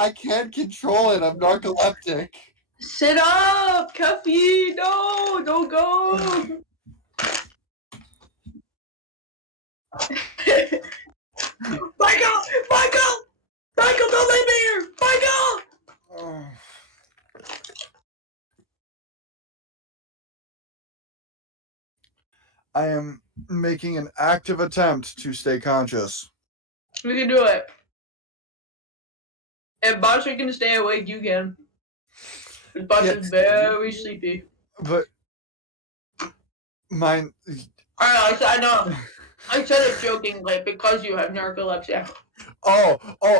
I can't control it. I'm narcoleptic. Sit up, Cuffy. No, don't go. Michael, don't leave me here, Michael. I am making an active attempt to stay conscious. We can do it. If Basha can stay awake, you can. Basha's very sleepy. But mine. I know. I said it jokingly because you have narcolepsy. Oh!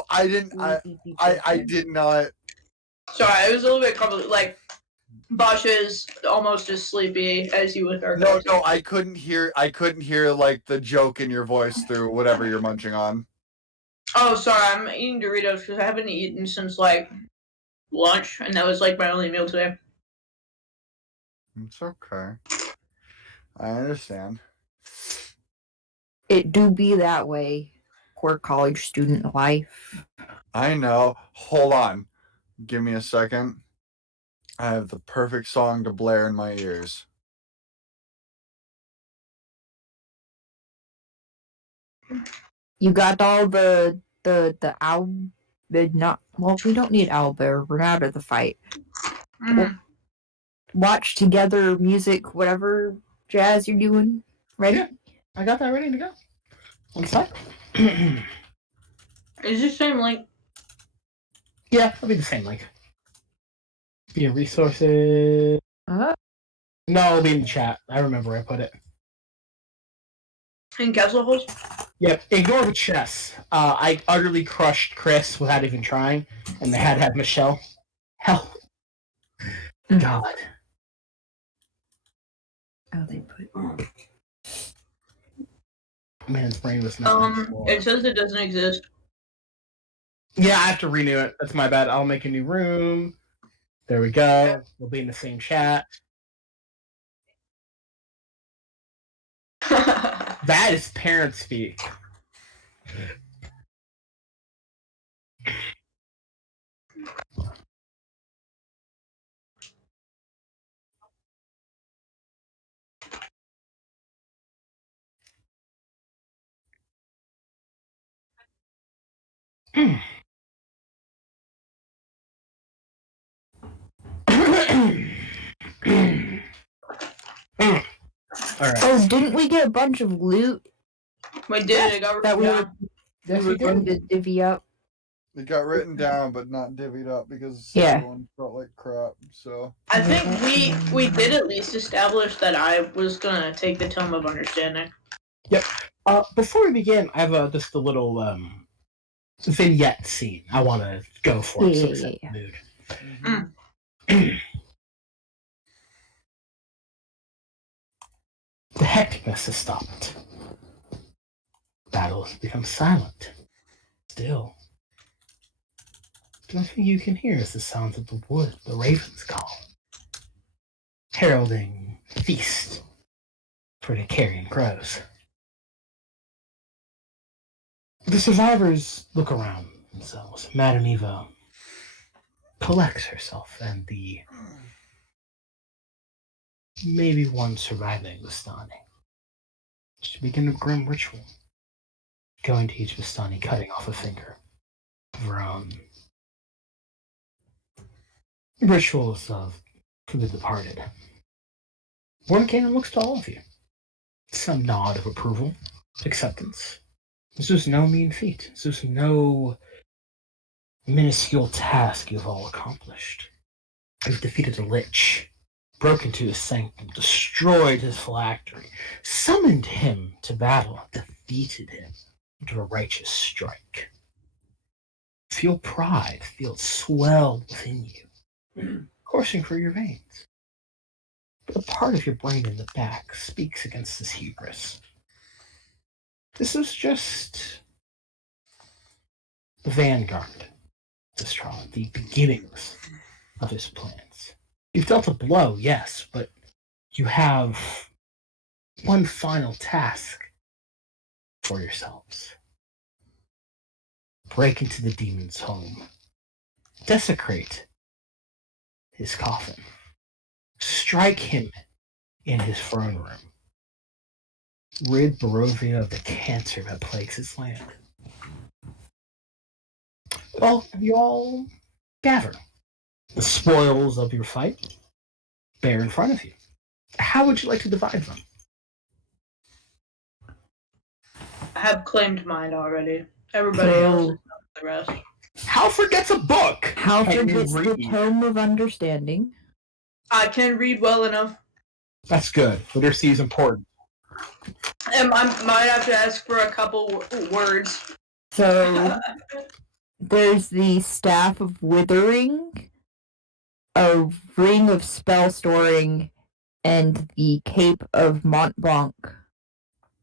I didn't. I did not. Sorry, it was a little bit complicated. Like, Basha's almost as sleepy as you with narcolepsy. No, I couldn't hear. Like the joke in your voice through whatever you're munching on. Oh, sorry, I'm eating Doritos because I haven't eaten since like lunch, and that was like my only meal today. It's okay. I understand. It do be that way. Poor college student life. I know. Hold on. Give me a second. I have the perfect song to blare in my ears. You got all the owl. Not well. We don't need owlbear. We're out of the fight. Mm-hmm. Watch together, music, whatever jazz you're doing. Ready? Yeah, I got that ready to go. On site. Is this same link? Yeah, it'll be the same link. Be in resources. No, it'll be in the chat. I remember where I put it. In castle holes? Yep, ignore the chess. I utterly crushed Chris without even trying, and they had to have Michelle. Hell. God. Oh, they put. Man's brain was not. It says it doesn't exist. Yeah, I have to renew it. That's my bad. I'll make a new room. There we go. We'll be in the same chat. That is parent speak. All right. Oh, didn't we get a bunch of loot? We did. It got that we were going to divvy up. It got written down, but not divvied up because everyone felt like crap. So I think we did at least establish that I was gonna take the Tome of Understanding. Yep. Before we begin, I have just a little vignette scene I want to go for. Mood. The hecticness has stopped. Battle has become silent. Still, the only thing you can hear is the sounds of the wood, the ravens call, heralding feast for the carrion crows. The survivors look around themselves. Madame Eva collects herself, and the maybe one surviving Vistani to begin a grim ritual, going to each Vistani, cutting off a finger of her own. Rituals for the departed. Mordenkainen looks to all of you. Some nod of approval, acceptance. This was no mean feat. This was no minuscule task you've all accomplished. You've defeated a lich, broke into his sanctum, destroyed his phylactery, summoned him to battle, defeated him into a righteous strike. Feel pride, feel it swelled within you, coursing through your veins. But a part of your brain in the back speaks against this hubris. This is just the vanguard of Strahd, the beginnings of his plans. You've dealt a blow, yes, but you have one final task for yourselves. Break into the demon's home desecrate his coffin, strike him in his throne room, rid Barovia of the cancer that plagues his land. Well, you all gather. The spoils of your fight bear in front of you. How would you like to divide them? I have claimed mine already. Everybody else is not the rest. Halford gets a book. Halford Can you gets the read? Tome of Understanding. I can read well enough. That's good. Literacy is important. And I might have to ask for a couple words. So there's the Staff of Withering, a Ring of Spell Storing, and the Cape of Montblanc.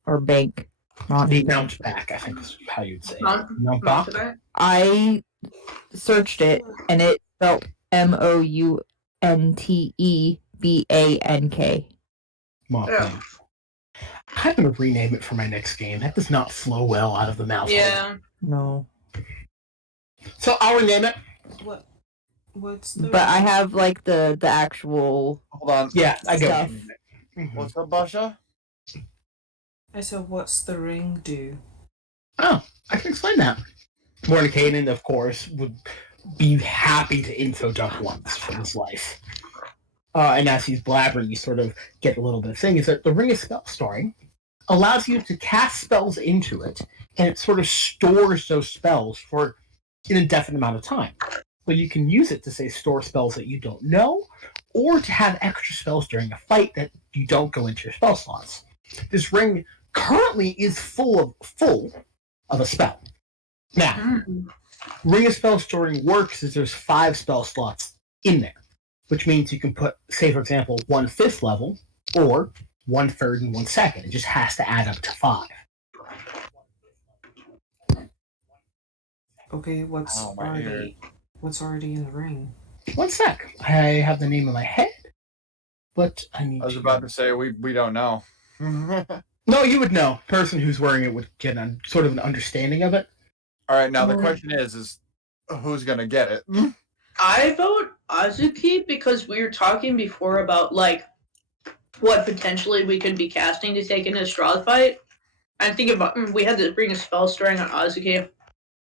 Or Bank. The mount back, I think is how you'd say it. Mount back? I searched it, and it spelled Mountebank. Mount Yeah. Bank. I'm going to rename it for my next game. That does not flow well out of the mouth. Yeah. No. So I'll rename it. What's the But I have, like, the actual... Hold on. Yeah, I get Stuff. it. What's up, Basha? I said, what's the ring do? Oh, I can explain that. Mordenkainen, of course, would be happy to info dump once for his life. And as he's blabbering, you sort of get a little bit of thing. Is that the Ring of Spell Storing allows you to cast spells into it, and it sort of stores those spells for an indefinite amount of time. So you can use it to, say, store spells that you don't know, or to have extra spells during a fight that you don't go into your spell slots. This ring currently is full of a spell. Now, Ring of Spell Storing works is there's 5 spell slots in there, which means you can put, say, for example, 1/5 level, or 1/3 and 1/2. It just has to add up to 5. Okay, what's Oh, my ear. already in the ring? 1 sec. I have the name in my head, but I need I was about to say we don't know. No, you would know. Person who's wearing it would get sort of an understanding of it. All right, now the question is who's gonna get it? I vote Azuki because we were talking before about, like, what potentially we could be casting to take in a Strahd fight. I'm thinking about, we had to bring a spell storing on Azuki.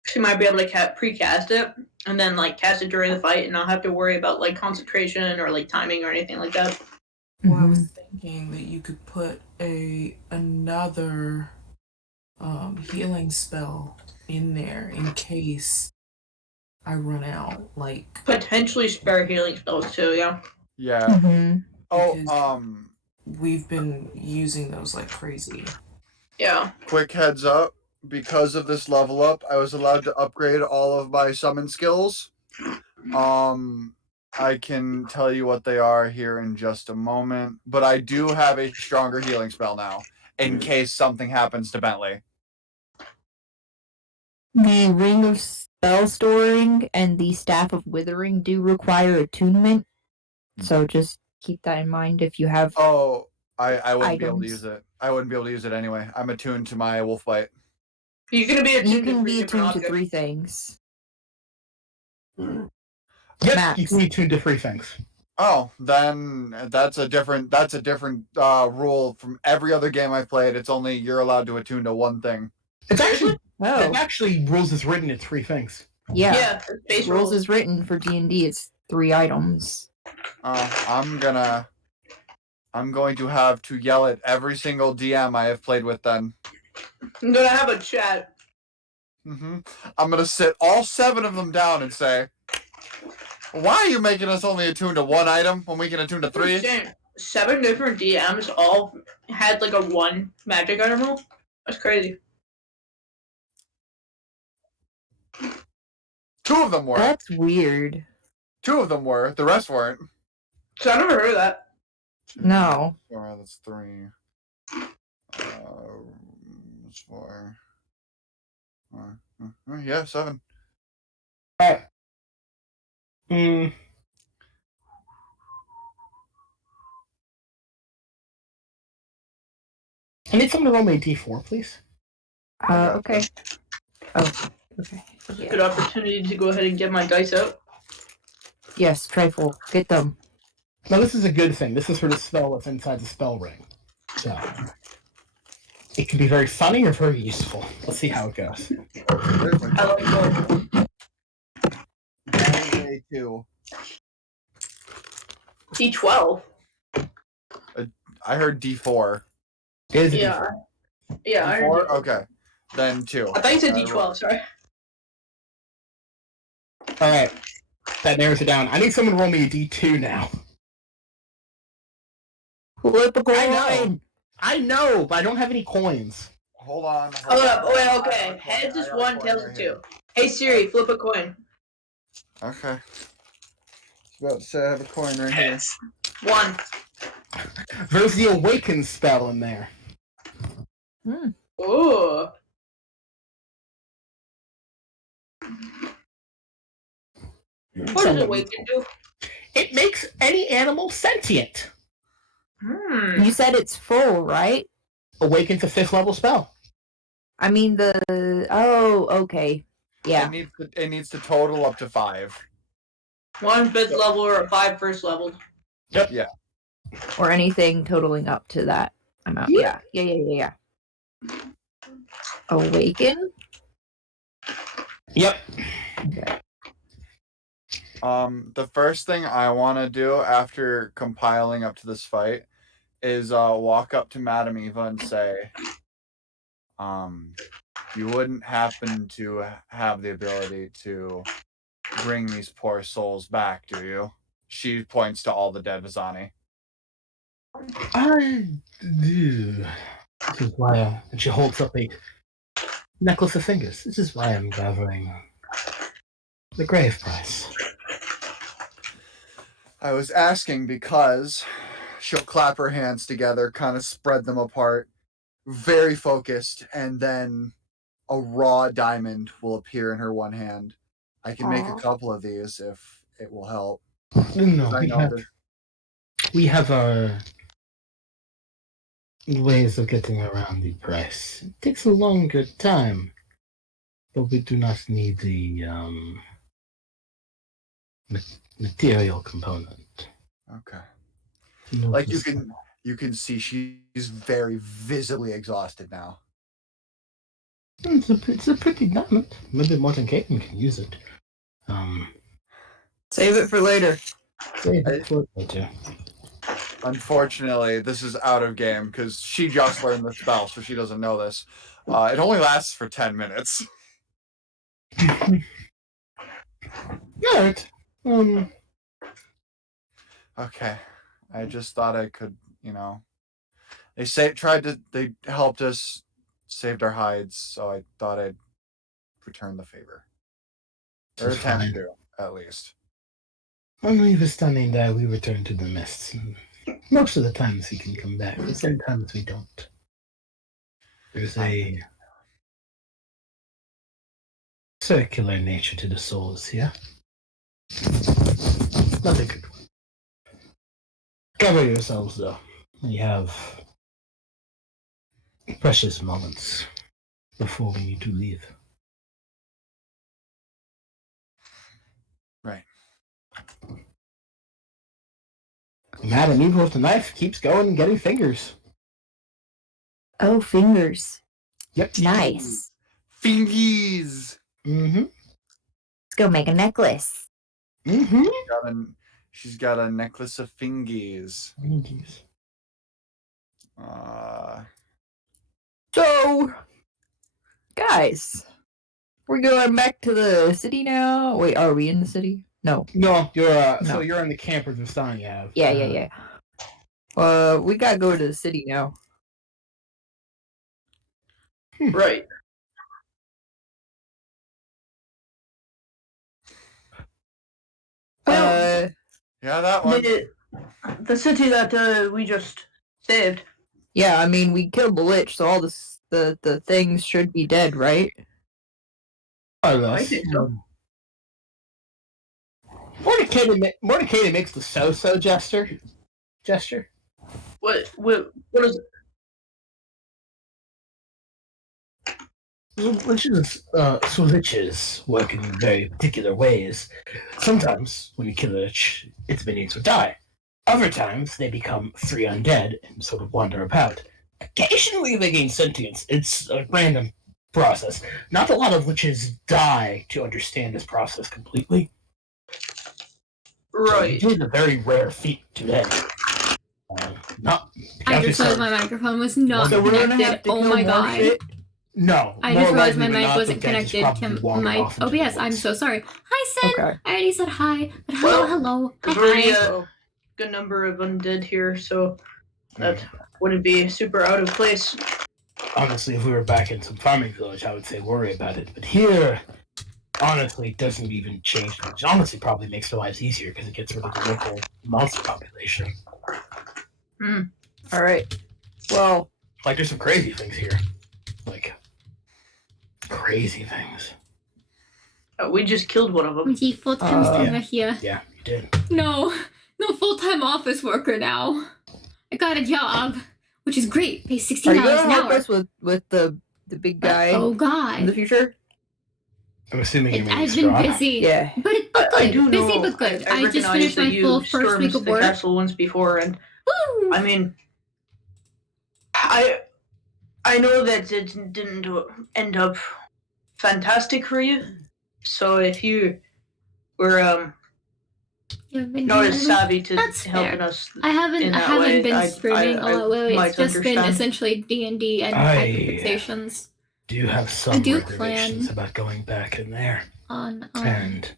She might be able to pre-cast it, and then, like, cast it during the fight and not have to worry about, like, concentration or, like, timing or anything like that. Well, I was thinking that you could put another healing spell in there in case I run out. Like, Potentially spare healing spells, too, yeah. Yeah. Mm-hmm. Oh, Because- we've been using those like crazy. Yeah. quick heads up. Because of this level up, I was allowed to upgrade all of my summon skills. I can tell you what they are here in just a moment, but I do have a stronger healing spell now, in case something happens to Bentley. The Ring of Spell Storing and the Staff of Withering do require attunement, so just keep that in mind if you have... Oh, I wouldn't be able to Items. use it. I wouldn't be able to use it anyway. I'm attuned to my wolf bite. You can be attuned You can to be 3 different attuned to objects. 3 things. Yep, Max. you can need 2 different things. Oh, then that's a different rule from every other game I've played. It's only you're allowed to attune to one thing. It's actually Oh, it actually rules is written at 3 things. yeah. Yeah, base Rules rolls. is written for D&D. It's 3 items. I'm going to have to yell at every single DM I have played with then. I'm gonna have a chat. I'm gonna sit all 7 of them down and say, "Why are you making us only attune to 1 item when we can attune to 3?" Damn, 7 different DMs all had like a 1 magic item roll? That's crazy. 2 of them were. That's weird. 2 of them were. The rest weren't. So I never heard of that. No. Alright, that's 3. That's 4. Yeah, 7. Alright. I need someone to roll me a d4, please. Okay. Oh, okay. That's a good opportunity to go ahead and get my dice out. Yes, trifle. Get them. Now, this is a good thing. This is for the spell that's inside the spell ring. So, it can be very funny or very useful. Let's see how it goes. I like both. That is a 2. D12. I heard D4. It is a Yeah. D4. Yeah, I heard D4? it. Okay. Then 2. I thought you said D12, sorry. Alright. That narrows it down. I need someone to roll me a D2 now. Flip a I coin. know. I know, but I don't have any coins. Hold on. Hold up. on. Wait, I okay. got a Heads coin, is I got a 1, coin tails right is here. 2. Hey Siri, flip a coin. Okay. About to say I have a coin right here. 1. There's the Awaken spell in there. Ooh. What does Awaken do? It makes any animal sentient. You said it's full, right? Awaken's a 5th level spell. I mean the. Oh, okay. Yeah. It needs to total up to 5. 1 5th level or a 5 first level. Yep. Yeah. Or anything totaling up to that amount. Yeah. Yeah. Awaken. Yep. Okay. The first thing I want to do after compiling up to this fight is walk up to Madame Eva and say, you wouldn't happen to have the ability to bring these poor souls back, do you? She points to all the dead Vizani. I do. This is why and she holds up a necklace of fingers. This is why I'm gathering the grave price. I was asking because she'll clap her hands together, kind of spread them apart, very focused, and then a raw diamond will appear in her one hand. I can make a couple of these if it will help. No, I know we have our ways of getting around the price. It takes a longer time, but we do not need the material component. Okay. No, Like you can see she's very visibly exhausted now. it's a pretty diamond. Maybe Martin Caton can use it. Save it for later. Save it for later. Unfortunately, this is out of game because she just learned the spell, so she doesn't know this. It only lasts for 10 minutes. Alright. Okay. I just thought I could, they they helped us, saved our hides, so I thought I'd return the favor. Or It's attempt fine. to, at least. When we were standing there, we returned to the mists. Most of the times we can come back, but sometimes we don't. There's a circular nature to the souls here. Not a good one. Cover yourselves, though. We have precious moments before we need to leave. Right. Madam Eva with the knife keeps going and getting fingers. Oh, fingers. Yep. Nice. Fingies! Mm-hmm. Let's go make a necklace. Mm-hmm. She's got a necklace of fingies. Fingies. So, guys, we're going back to the city now. Wait, are we in the city? No. No, you're No. So you're in the camp with Vistani have. Yeah. We gotta go to the city now. Right. Uh, Yeah, that one. The city that we just saved. yeah. I mean, we killed the lich, so all the things should be dead, right? I think so. Mordecai makes the so-so gesture. What What is it? Liches work in very particular ways. Sometimes, when you kill a lich, its minions will die. Other times, they become free undead and sort of wander about. Occasionally, they gain sentience. It's a random process. Not a lot of liches die to understand this process completely. So you Right. did a very rare feat today. Not. I just realized my microphone was not So we're gonna have connected. to Oh kill my more god. shit. No. I more just realized my likely than mic not, wasn't the dead is connected probably to wandering my off into the OBS. I'm woods. so sorry. Hi, Sin. Okay. I already said hi. But Well, hello. There's Hi, already hi. a good number of undead here, so that wouldn't be super out of place. Honestly, if we were back in some farming village, I would say worry about it. But here, honestly, it doesn't even change much. Honestly, probably makes their lives easier because it gets rid of the local monster population. All right. Well, Like, there's some crazy things here. Like, crazy things. We just killed one of them. Die Fulltime here. Yeah, you did. No full-time office worker now. I got a job, which is great. Pay are $16 you an gonna help hour. us with the big guy Oh in the god. future? I'm assuming you mean I've been Strahd. busy. Yeah. But it's good. I do busy know. but good. I I just recognize finished that my you full first stormed week of the work. castle once before, and Woo! I mean, I know that it didn't end up fantastic for you. So if you were You've been not here. as savvy to That's helping fair. us I haven't in that haven't way, been streaming a lot lately. might It's just been understand. essentially D&D and hyperfixations Do you have some I do reservations plan about going back in there? on And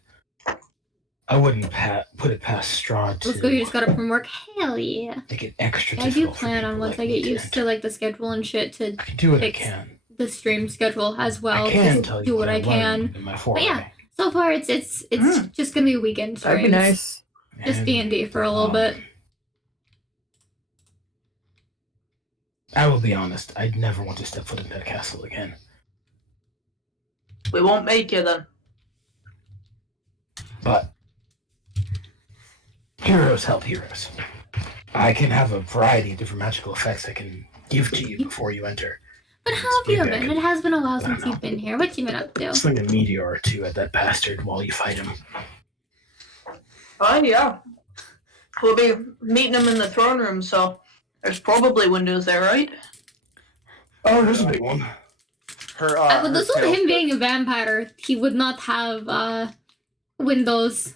I wouldn't put it past Strahd let's go, you just to got up from work. Hell yeah. make it extra I do difficult for plan on people once like I me get used to enter. like the schedule and shit to I can do what I fix can. the stream schedule as well. I can to tell you do what I learned can. in my But foray. yeah, so far it's just gonna be weekend streams. That'd be nice. Just And, D&D for a little bit. I will be honest, I'd never want to step foot in that castle again. We won't make you then. But heroes help heroes. I can have a variety of different magical effects I can give to you before you enter. But how have you Maybe I been? could- It has been a while I don't since you've know. been here. What you been up to? Sling a meteor or two at that bastard while you fight him. Oh yeah. We'll be meeting him in the throne room, so there's probably windows there, right? Oh, there's a big one. Her, I would her assume tail- him being a vampire, he would not have windows.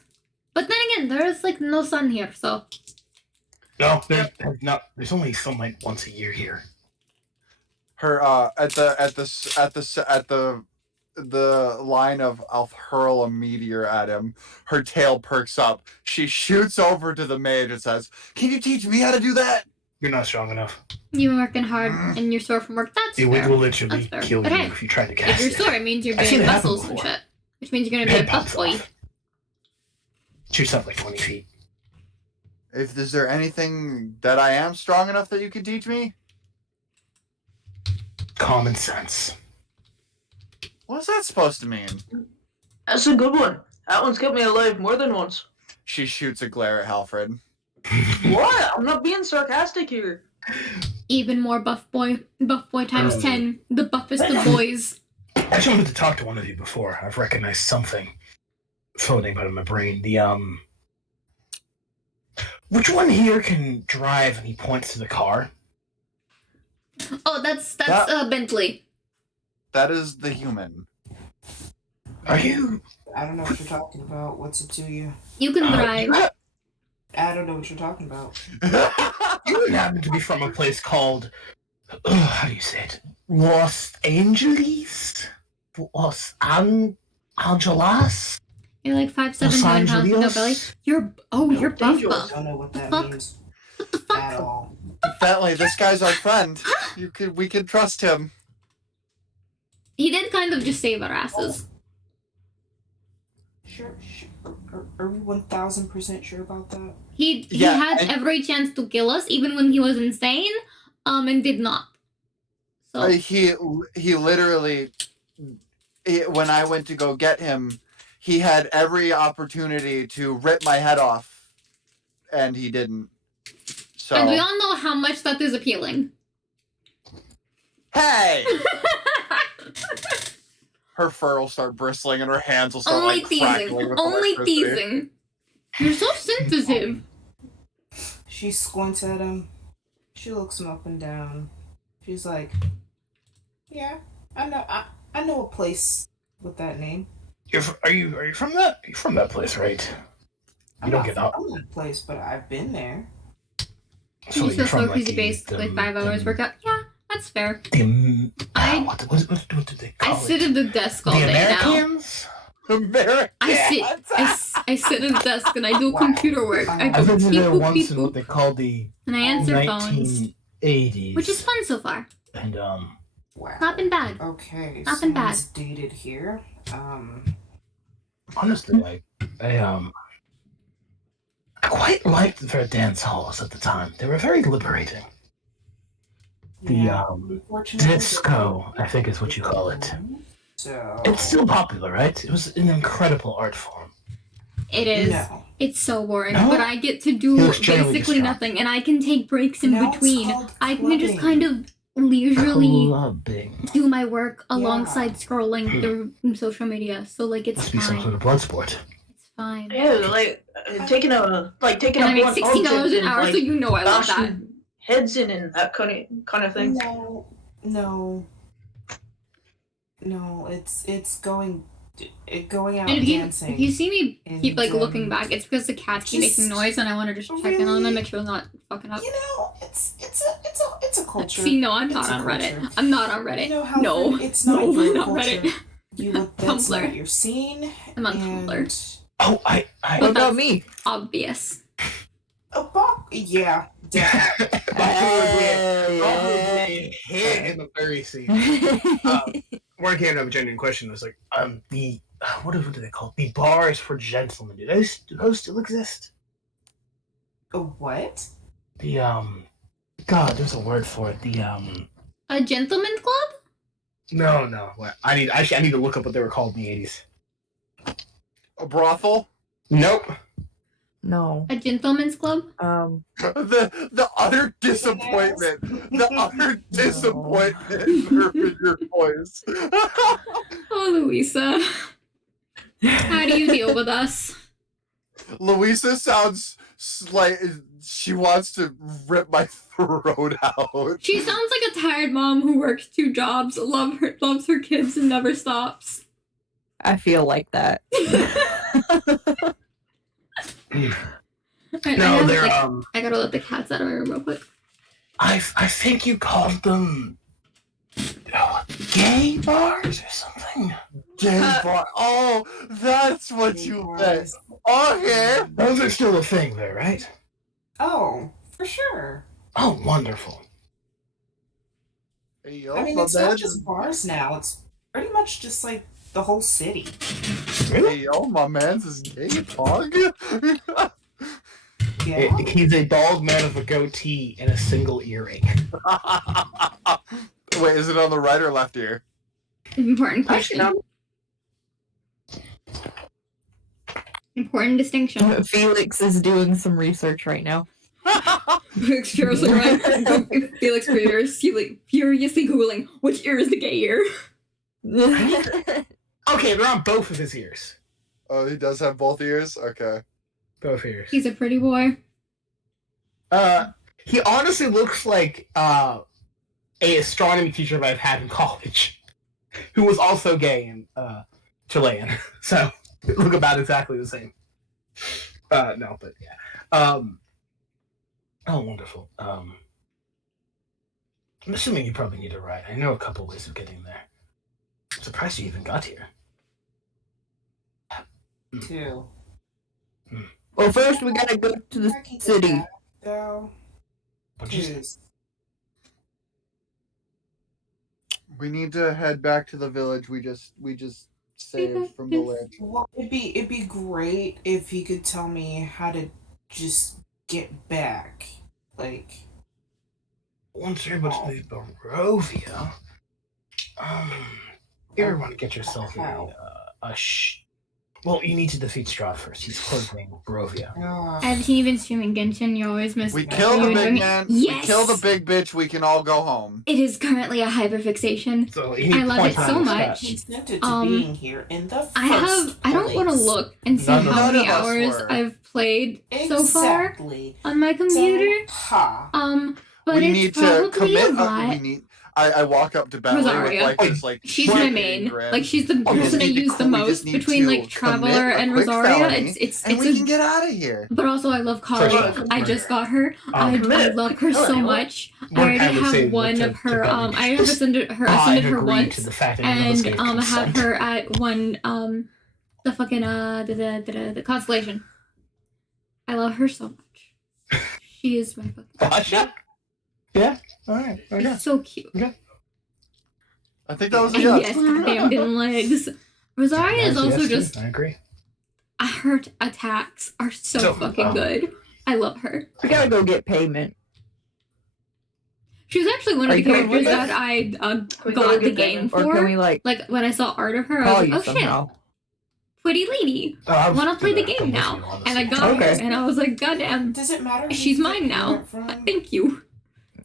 But then again, there is like no sun here, so No, there's only sunlight once a year here. her at the line of I'll hurl a meteor at him, her tail perks up. She shoots over to the mage and says, "Can you teach me how to do that?" You're not strong enough. you're working hard and you're sore from work. That's It fair. will literally That's fair. kill But you hey, if you try to If cast you're it. sore, it means you're I've seen getting it happen muscles and before. shit. Which means you're Your gonna be a head buff pops boy. off. Shoots up like 20 feet. Is there anything that I am strong enough that you could teach me? Common sense. What's that supposed to mean? That's a good one. That one's kept me alive more than once. She shoots a glare at Halfred. What? I'm not being sarcastic here. Even more buff boy times 10. The buffest of boys. I just wanted to talk to one of you before. I've recognized something floating about in my brain. Which one here can drive and he points to the car? Oh, that's That- Bentley. That is the human. Are you? I don't know what you're talking about. What's it to you? You can drive. I don't know what you're talking about. You happen to be from a place called, how do you say it? Los Angeles? Angelas? You're like 5'7", Los 9 pounds with no Angeles? belly. You're buff Angels. buff. I don't know what that Fuck. means What the fuck? at all. Bentley, this guy's our friend. We can trust him. He did kind of just save our asses. Sure. Are we 1000% sure about that? He Yeah, had and- every chance to kill us, even when he was insane, and did not. So He literally, when I went to go get him, he had every opportunity to rip my head off, and he didn't. So and we all know how much that is appealing. hey, her fur will start bristling and her hands will start Only like crackling teasing. with Only electricity. teasing. You're so sensitive. She squints at him. She looks him up and down. She's like, "Yeah, I know. I know a place with that name. Are you from that? You're from that place, right? You don't get out. I'm not a place, but I've been there. You you're still from, so crazy based with 5 hours workout. Yeah, that's fair. What do they call I sit it? at the desk all The day now. Americans? American. I sit at the desk and I do Wow. computer work. I I go visited there people, once in people, what they call the and I answer phones, 1980s. which is fun so far. And Wow. Not been bad. Okay, Not been bad. someone's dated here. honestly, I quite liked their dance halls at the time. They were very liberating. Yeah, The unfortunately, disco, I think is what you call it. So It's still popular, right? It was an incredible art form. It is. No. It's so boring, No? but I get to He do looks generally basically distraught. nothing, and I can take breaks in Now it's between. called I can just clubbing. kind of leisurely Clubbing. do my work alongside scrolling through social media. So like it's Must be some fine. sort of blood sport. It's fine. Yeah, like taking a And I make $16 an hour, so you know I love that. bashing heads in and that kind of thing. No. It's going out And dancing. if you see me keep like And, looking back, it's because the cats keep just making noise, and I want to just check in on them, make sure they're not fucking up. You know, it's a culture. See, no, I'm not It's a on Reddit. culture. I'm not on Reddit. You know how No, it's not no, your I'm not culture. Reddit. That's Tumblr. not your scene. I'm on and Tumblr. Oh, I What about me? Obvious. Yeah, definitely. Probably hit in the very scene. Working out of a genuine question was like, the what do they call it? The bars for gentlemen. Do those still exist? A what? The God, there's a word for it. The A gentleman's club? no. I need to look up what they were called in the 80s. A brothel. Nope. No. A gentleman's club? The utter disappointment. The utter disappointment in your voice. Oh, Louisa. How do you deal with us? Louisa sounds like she wants to rip my throat out. She sounds like a tired mom who works 2 jobs, loves her kids, and never stops. I feel like that. No, they're I gotta let the cats out of my room real quick. I think you called them gay bars or something. Gay bar. Oh, that's what you meant. Okay. Those are still a thing there, right? Oh, for sure. Oh, wonderful. Hey, yo, I mean, my it's man not just bars now. It's pretty much just like the whole city. Hey, yo, my man's is gay pog. Yeah. He's a bald man with a goatee and a single earring. Wait, is it on the right or left ear? Important question. Important distinction. Felix is doing some research right now. Felix furiously furiously googling which ear is the gay ear. Okay, they're on both of his ears. Oh, he does have both ears? Okay. Both ears. He's a pretty boy. He honestly looks like a astronomy teacher that I've had in college, who was also gay and Chilean. So look about exactly the same. No, but yeah. Oh, wonderful. I'm assuming you probably need a ride. I know a couple ways of getting there. I'm surprised you even got here. 2. Well, first we gotta go to the I can get city. that, though. What'd you say? 'Cause We need to head back to the village we just saved from the lich. Well, it'd be great if he could tell me how to just get back. Like, Once you're able to leave Barovia, you ever want to get yourself a Well, you need to defeat Strahd first. He's closing Barovia. I've seen you been streaming Genshin. You always miss. We kill the big man. Yes! We kill the big bitch. We can all go home. It is currently a hyperfixation. So you need I love it points on so the much. stats. Consented to being here in the first I don't want to place. look and see None how of many us hours were. I've played so far Exactly. on my computer. So, ha. But We it's need to probably commit. a lot. We need. I walk up to Bentley with Rosaria. like this like. She's fucking my main. grin. Like she's the We just person I need to use the we just most need between to like Traveler commit a and quick Rosaria. felony, It's and we a can get out of here. but also I love Kali. First, I just got her. I love her so much. I already have one of her. I have ascended her once, to the fact that and I have her at one. The fucking the constellation. I love her so much. She is my fucking. Gotcha. Yeah. All right. Okay. She's so cute. I think that was a And yes. yes, goddamn dim legs. Rosaria is also just. I agree. Her attacks are so fucking good. I love her. We gotta go get payment. She was actually one of Are the you coming characters with that us? I We go got the get game payment, or can for. we like When I saw art of her, I call was like, you oh shit, somehow? pretty lady. I Want to play the game now? And I got her, and I was like, goddamn, Does it matter? she's mine now. Thank you.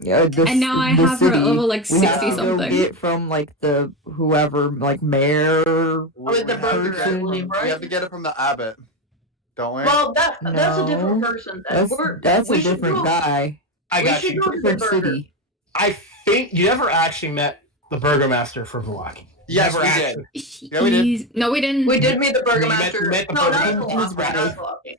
Yeah, And now I have her at level like we have 60 to go something. get from like the whoever like mayor. With the burger, I believe, We right? have to get it from the abbot, don't we? Well, that's a different No. person. Then. That's we a should different go- guy. I we got should you. go to the Different burger. city. I think you never actually met the burgomaster for Velaki. Yes, Never we actually- did. Yeah, we did. No, we didn't. We did meet the met burgomaster. the No, not burgomaster. Velocity, He's right. not Velocity.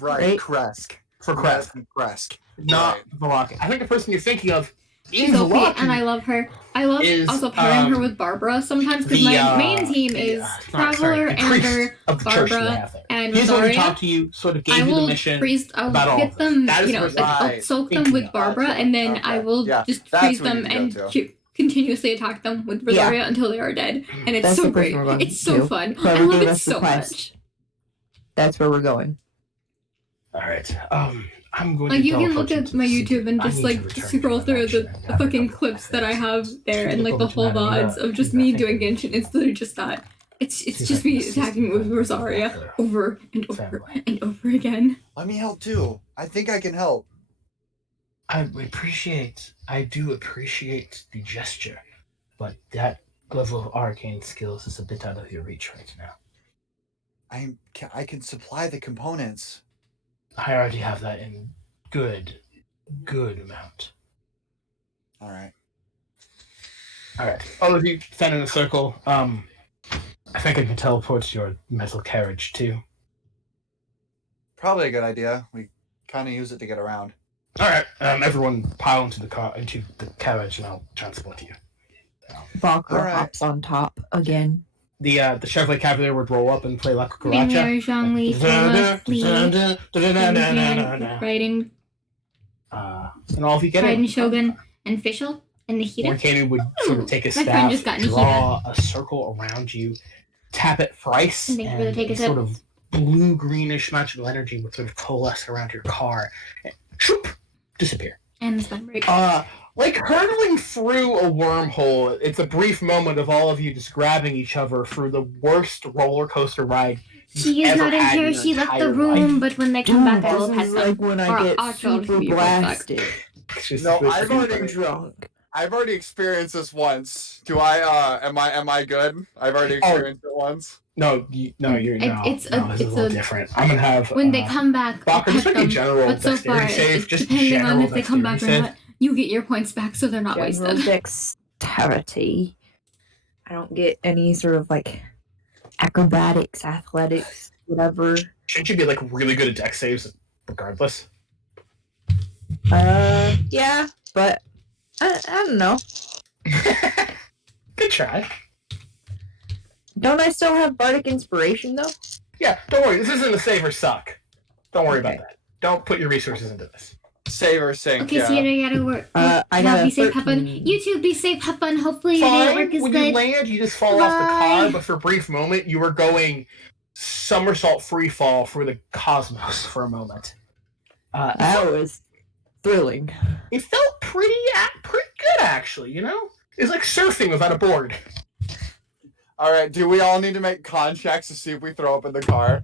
Right, Right. Kresk. For Crest, Kresk. not Velaki. I think the person you're thinking of She's in OP, Velaki and I love her. I love is, also pairing her with Barbara sometimes because my main team is Traveler, Amber, of the church that Barbara, they have there. and He's the one who Rosaria. talked to you, sort of I gave you the will mission. I'll about all get of this. them, That is I'll right. soak them Thinking with of Barbara, Gotcha. and then Okay. I will Yeah, just that's freeze where them you go and to. continuously attack them with Rosaria until they are dead. And it's That's so the great. person we're going It's so to. fun. Whoever I love gave it us the so quest. much. That's where we're going. All right. I'm going Like to you can teleport look at to my the city. YouTube and I just need to like return scroll to through that the action. I fucking have a couple clips that I have there Should and we like go the whole to that? VODs of just Yeah, I me think doing I- Genshin. It's literally just that. It's See if just I can me assist attacking the with Rosaria family. over and over Family. and over again. Let me help too. I think I can help. I do appreciate the gesture, but that level of arcane skills is a bit out of your reach right now. I can supply the components. I already have that in good amount. All right. All right, all of you stand in a circle. I think I can teleport to your metal carriage too. Probably a good idea. We kind of use it to get around. All right, everyone pile into the carriage, and I'll transport you. Valkyra Alright. hops on top again. The Chevrolet Cavalier would roll up and play La Premier Cucaracha. Jean-Louis Raiden, And all of you get Raiden it. Shogun, and Fischl, and Nihida. Morkanu would sort of take a My friend staff, just got draw a circle around you, tap it thrice, And thank you for the take a and sip. sort of blue-greenish magical energy would sort of coalesce around your car and shoop, disappear. And the spin break. Like hurtling through a wormhole, it's a brief moment of all of you just grabbing each other through the worst roller coaster ride She is ever not in had here. your She left the entire room, life. but when they come back, I will This pet is them. like when Or I get I'll show super you right back. blasted. It's just No, this- I've Super already drunk. I've already experienced this once. Do I? Am I good? I've already experienced it once. No, you're no. It's This a- is it's a little a- different. I'm gonna have When they come back, I'll Baka, just pet make a them. general But so far, dexterity save. Just depending on general if they come back or dexterity not, you get your points back, so they're not General wasted. dexterity. I don't get any sort of like acrobatics, athletics, whatever. Shouldn't you be like really good at dex saves regardless? Yeah, but I don't know. Good try. Don't I still have bardic inspiration though? Yeah, don't worry. This isn't a save or suck. Don't worry Okay. about that. Don't put your resources into this. Save or sink. Okay, yeah. so you gotta work. I Y'all got be a safe, have fun. 13. You two be safe, have fun. Hopefully your day at Fine. work is When you good. land, you just fall off the car, Bye. but for a brief moment, you were going somersault free fall through the cosmos for a moment. That was thrilling. It felt pretty good, actually. You know, it's like surfing without a board. All right. Do we all need to make con checks to see if we throw up in the car?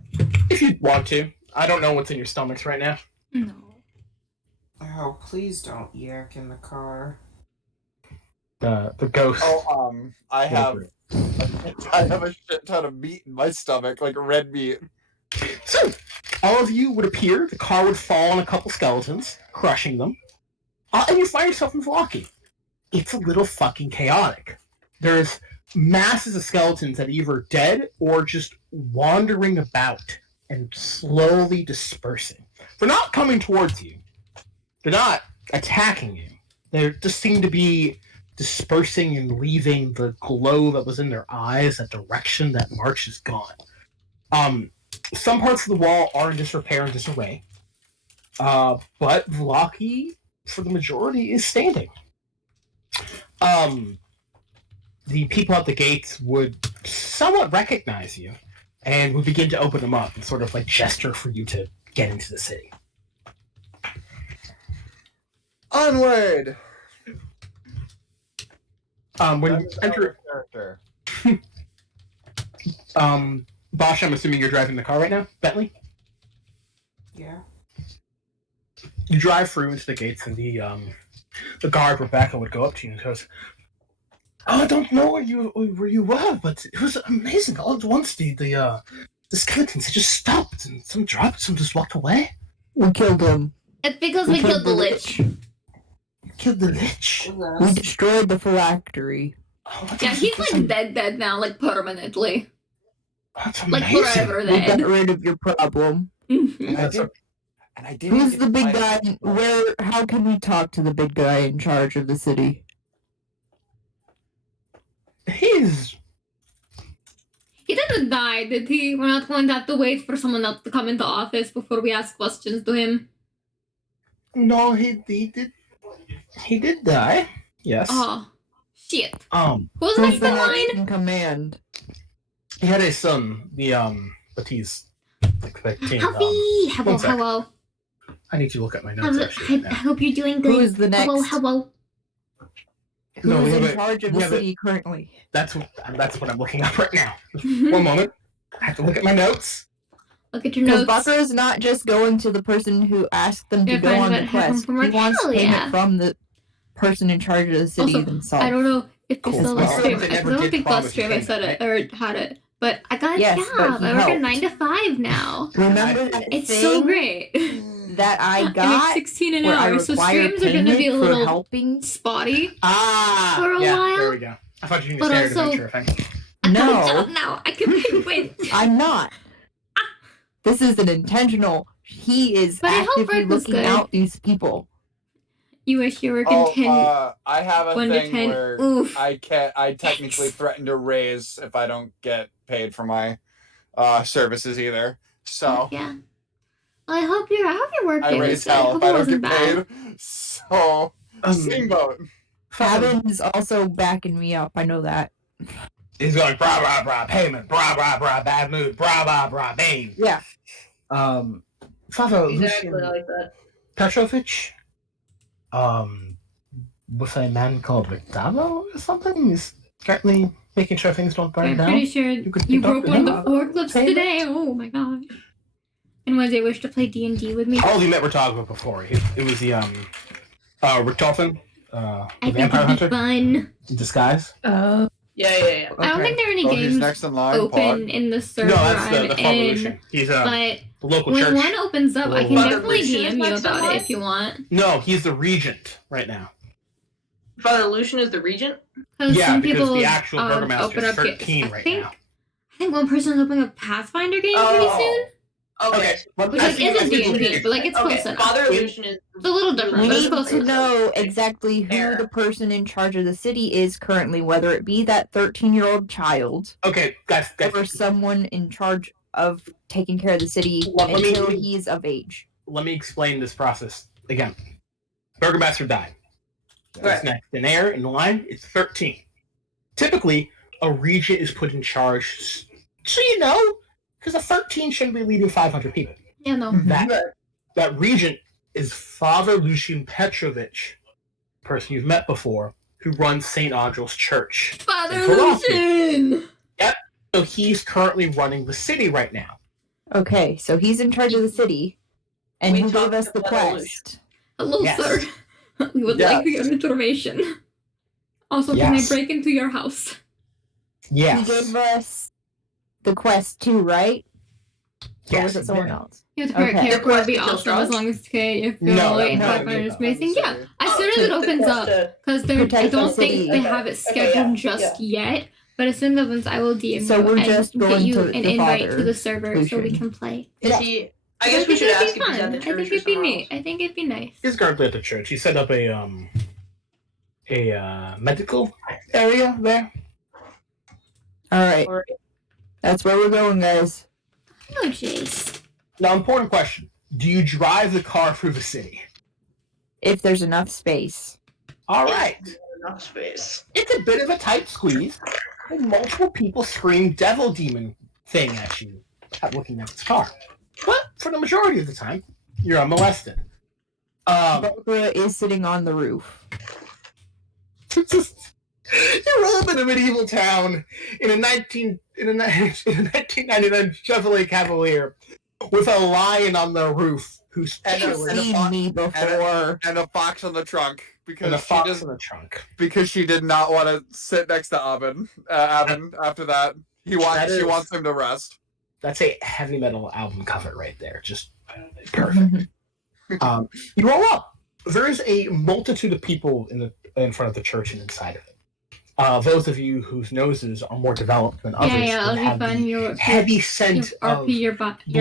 If you want to. I don't know what's in your stomachs right now. No. Oh, please don't yak in the car. The ghost. Oh, I have a shit ton of meat in my stomach, like red meat. So, all of you would appear, the car would fall on a couple skeletons, crushing them, and you find yourself in Vlaki. It's a little fucking chaotic. There's masses of skeletons that are either dead or just wandering about and slowly dispersing. They're not coming towards you. They're not attacking you. They just seem to be dispersing and leaving the glow that was in their eyes, that direction that March is gone. Some parts of the wall are in disrepair and disarray. But Vlaki, for the majority, is standing. The people at the gates would somewhat recognize you and would begin to open them up and sort of like gesture for you to get into the city. Onward. When you enter, character. Bosch, I'm assuming you're driving the car right now, Bentley. Yeah. You drive through into the gates, and the guard Rebecca would go up to you and goes, "Oh, I don't know where you were, but it was amazing. All at once, the skeletons just stopped, and some dropped, some just walked away. We killed him. It's because we killed the Lich. Killed the Lich. We destroyed the phylactery. Oh, Yeah, he's like dead now, like permanently. That's Like amazing. forever We got dead. rid of your problem. Mhm. And I didn't Who's get the to big find guy? it. How can we talk to the big guy in charge of the city? He's He didn't die, did he? We're not going to have to wait for someone else to come into office before we ask questions to him. no, he did die. Yes. Oh, shit. Um, Who's Who's next the in next line? in command? he had a son. But he's expecting. Happy! Hello, one sec. hello. I need to look at my notes actually. I Right now. hope you're doing good. Who is the next? Hello. Who's No, we in have a- charge of we the have a- city currently? That's what I'm looking up right now. One moment. I have to look at my notes. Look at your Because notes. Bucker is not just going to the person who asked them to You're go fine, on but the have him quest. from He work. wants Hell payment yeah. from the person in charge of the city Also, themselves. I don't know if they Cool. still Well, last stream. they I never don't did think promise last stream I payment, said it or had it. But I got a Yes, but job. he I work a helped. 9 to 5 now. Remember that It's thing so great. that I I make got 16 an where I hour, so require streams are gonna be a payment for little helping? spotty. For a yeah, while. There we go. I thought you were But going to also- adventure thing. I got a No. job now. I can win. I'm not. This is an intentional. He is But I hope actively Rick was looking good. out these people. You wish you were content. I have a 1 to thing 10. where Oof. I technically threaten to raise if I don't get paid for my services either. So Yeah. Well, I hope your work I day was raise good. I hell hope if I it don't wasn't get bad. paid. So same boat. Gavin is also backing me up. I know that. He's going brah brah brah payment brah brah brah bad mood brah brah brah bang. Yeah. Father Exactly Lucian like that. Petrovich, with a man called Victavo or something, is currently making sure things don't burn I'm down. pretty sure could you pick up broke the one of the hammer. forklifts Payment. today. Oh my gosh. And was they wish to play D&D with me? All of you met Richthofen before. It was the Richthofen, I the think vampire it'd be hunter fun. in disguise. Yeah. I don't think there are any Oh, who's games next in line? open Pod? in the No, server that's I'm the in. Revolution. He's But the local when church. one opens up, I can Father definitely Lucian is DM you next in about line? it if you want. No, he's the regent right now. Father Lucian is the regent. Because Yeah, some because people the actual burgomaster open is up 13 games. right I now. think one person's opening a Pathfinder game pretty soon. Okay. well, Which that's- like isn't that's- D&D, but like it's Okay. close enough. Father Lucian is. It's a little different, We but it's need close to enough. know exactly who Fair. the person in charge of the city is currently, whether it be that 13-year-old child Okay, guys. or someone in charge of taking care of the city Let me- until he's of age. Let me explain this process again. Burgomaster died. Right. What's next in air in the line? It's 13. Typically, a regent is put in charge, so you know, because a 13 shouldn't be leading 500 people. Yeah, no. That regent is Father Lucian Petrovich, person you've met before, who runs St. Andrew's Church. Father In Philadelphia. Lucian! Yep, So he's currently running the city right now. Okay, so he's in charge of the city, and We he gave talked us the about quest. Hello, Yes. sir. We would like your information. Also, can I Yes. break into your house? He gave us the quest too, right? Or Yes, was it he someone did. else? You have to Okay. care The for it quest be to kill awesome as Strahd? long as it's okay. If No, you're that in was 5 not hours me, missing, though. yeah. As soon as it opens up, because I Protect don't the city. think they have it scheduled just yet. But as soon as it opens, I will DM So you we're and just get going you to an the invite to father, the server so we Lucian. can play. Is he? I guess we should it'd ask be if he's at fun. the I church think or it'd be somewhere neat. else. I think it'd be nice. He's currently at the church. He set up a medical area there. Alright. That's where we're going, guys. Oh, jeez. Now, important question: do you drive the car through the city? If there's enough space. All right. Enough space. It's a bit of a tight squeeze, and multiple people scream "devil demon" thing at you, looking at this car. But for the majority of the time, you're unmolested. Barbara is sitting on the roof. You roll up in a medieval town in a 1999 Chevrolet Cavalier with a lion on the roof who's You've seen me before. And a fox on the trunk and a because fox in the trunk. because she did not want to sit next to Abin. After that, she wants him to rest. That's a heavy metal album cover right there. Just perfect. You roll up. There is a multitude of people in front of the church and inside of it. Those of you whose noses are more developed than others Yeah, would it'll have be fun. the Your heavy scent of RP, your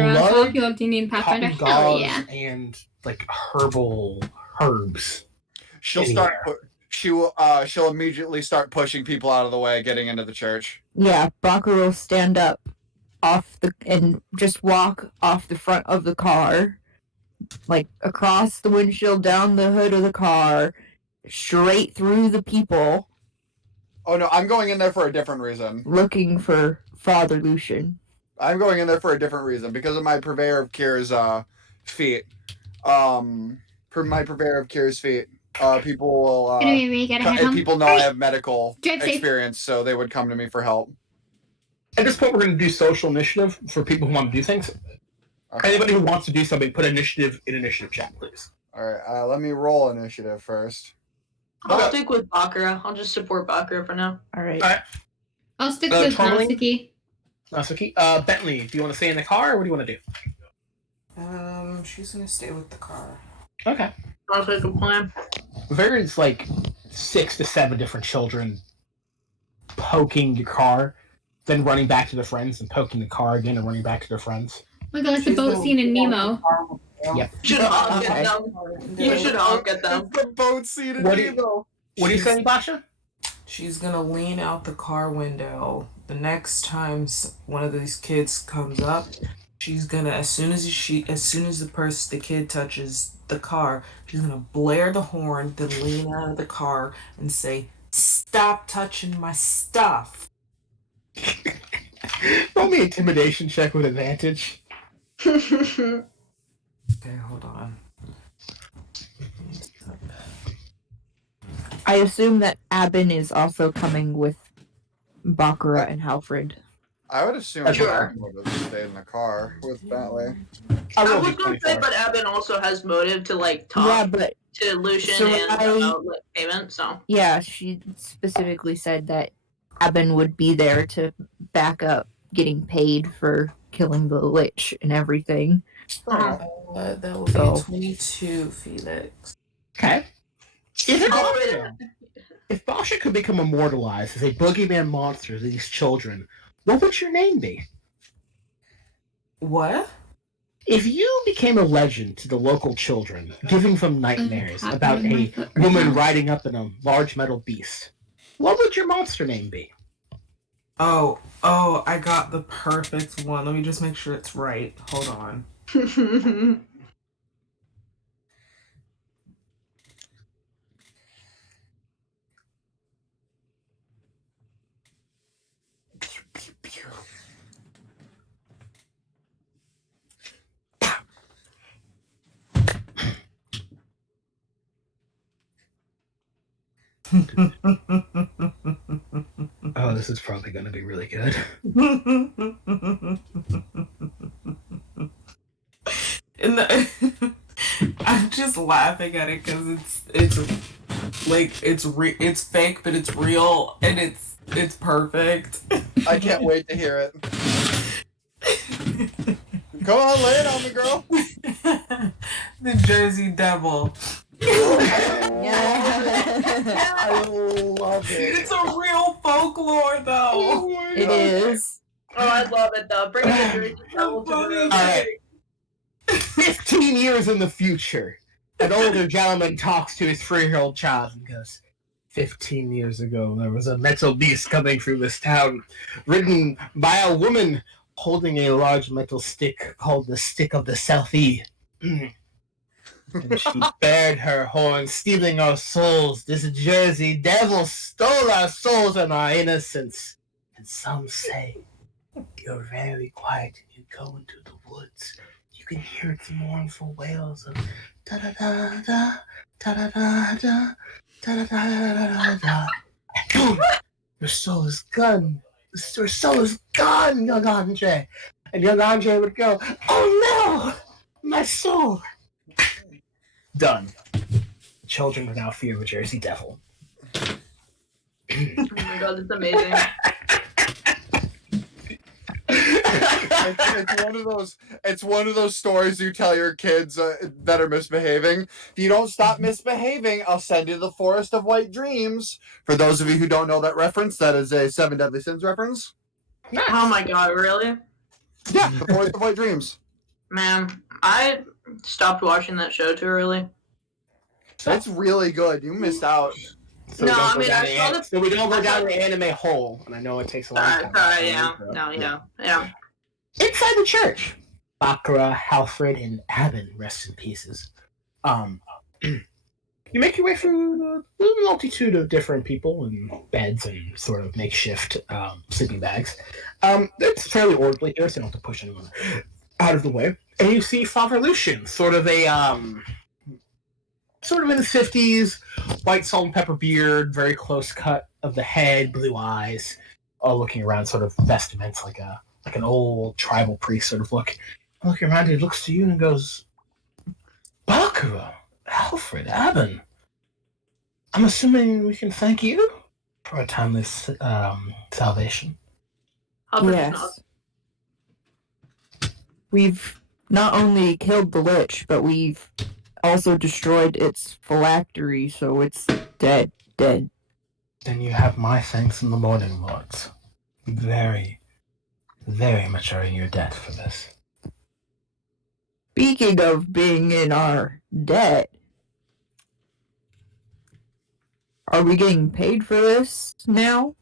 ass off. You'll have to need Pathfinder. cotton Hell gauze yeah. and like herbs. She'll Anywhere. she'll immediately start pushing people out of the way, getting into the church. Yeah, Baka will stand up and just walk off the front of the car, like across the windshield, down the hood of the car, straight through the people, Oh no, I'm going in there for a different reason. looking for Father Lucian. I'm going in there for a different reason because of my purveyor of cures feet. For my purveyor of cures feet, people will We gotta head home. people know I have medical Drive safe. experience, so they would come to me for help. At this point, we're going to do social initiative for people who want to do things. Okay. Anybody who wants to do something, put initiative in initiative chat, please. All right, let me roll initiative first. I'll stick with Bakura. I'll just support Bakura for now. All right. I'll stick with Tourmaline? Natsuki. Bentley, do you want to stay in the car, or what do you want to do? She's gonna stay with the car. Okay. Sounds like a plan. There's like 6 to 7 different children poking your car, then running back to their friends and poking the car again and running back to their friends. Look at the boat scene in Nemo. Yep. Should honk at them. You should honk at them. The boat seat in What do Nemo. What are you saying, Basha? She's gonna lean out the car window. The next time one of these kids comes up, she's gonna as soon as the kid touches the car, she's gonna blare the horn, then lean out of the car and say, "Stop touching my stuff." Roll me intimidation check with advantage. Okay, hold on. I assume that Abin is also coming with Bakura and Halfred. I would assume Sure. Jordan would have stayed in the car with Bentley. I rolled was gonna say, 24. but Abin also has motive to like Yeah, talk but to Lucian So and I- about like, payment. So yeah, she specifically said that Abin would be there to back up getting paid for killing the Lich and everything. uh-huh. That will be So- 22, Felix. Okay. If Basha could become immortalized as a boogeyman monster to these children, what would your name be? What? If you became a legend to the local children, giving them nightmares I'm about tapping a my foot right woman now. riding up in a large metal beast, what would your monster name be? Oh, I got the perfect one. Let me just make sure it's right. Hold on. Oh, this is probably going to be really good. In the, I'm just laughing at it because it's like it's fake, but it's real and it's perfect. I can't wait to hear it. Go on, lay it on me, girl. The Jersey Devil. I love it. It's a real folklore, though. It is. Oh, I love it though. Bring the Jersey Devil to funny. the room. All right. 15 years in the future, an older gentleman talks to his 3-year-old child and goes, 15 years ago, there was a metal beast coming through this town, ridden by a woman holding a large metal stick called the Stick of the Southie. And she bared her horn, stealing our souls. This Jersey Devil stole our souls and our innocence. And some say, you're very quiet and you go into the woods. You can hear its mournful wails of da-da-da-da, da-da-da-da, da-da-da-da-da. Boom! Your soul is gone. Your soul is gone, young Andre. And young Andre would go, oh no! My soul! Done. Children will now fear the Jersey Devil. Oh my god, that's amazing. It's one of those. It's one of those stories you tell your kids that are misbehaving. If you don't stop misbehaving, I'll send you to the Forest of White Dreams. For those of you who don't know that reference, that is a Seven Deadly Sins reference. Oh my god, really? Yeah, the Forest of White Dreams. Man, I stopped watching that show too early. It's really good. You missed out. So No, we don't I go mean, down I the saw an- the- So we don't go I down saw- the anime hole, and I know it takes a long time. Yeah. No, yeah. Inside the church, Bakra, Halfred, and Aben rest in pieces. You make your way through the multitude of different people and beds and sort of makeshift sleeping bags. It's fairly orderly here, so you don't have to push anyone out of the way. And you see Father Lucian, sort of in his 50s, white salt and pepper beard, very close cut of the head, blue eyes, looking around, sort of vestments like an old tribal priest sort of look. Looking around, he looks to you and goes, Bakra, Alfred, Aben. I'm assuming we can thank you for our timely salvation. Yes. We've not only killed the lich, but we've also destroyed its phylactery, so it's dead. Then you have my thanks in the morning, lords. Very, very much are in your debt for this. Speaking of being in our debt, are we getting paid for this now?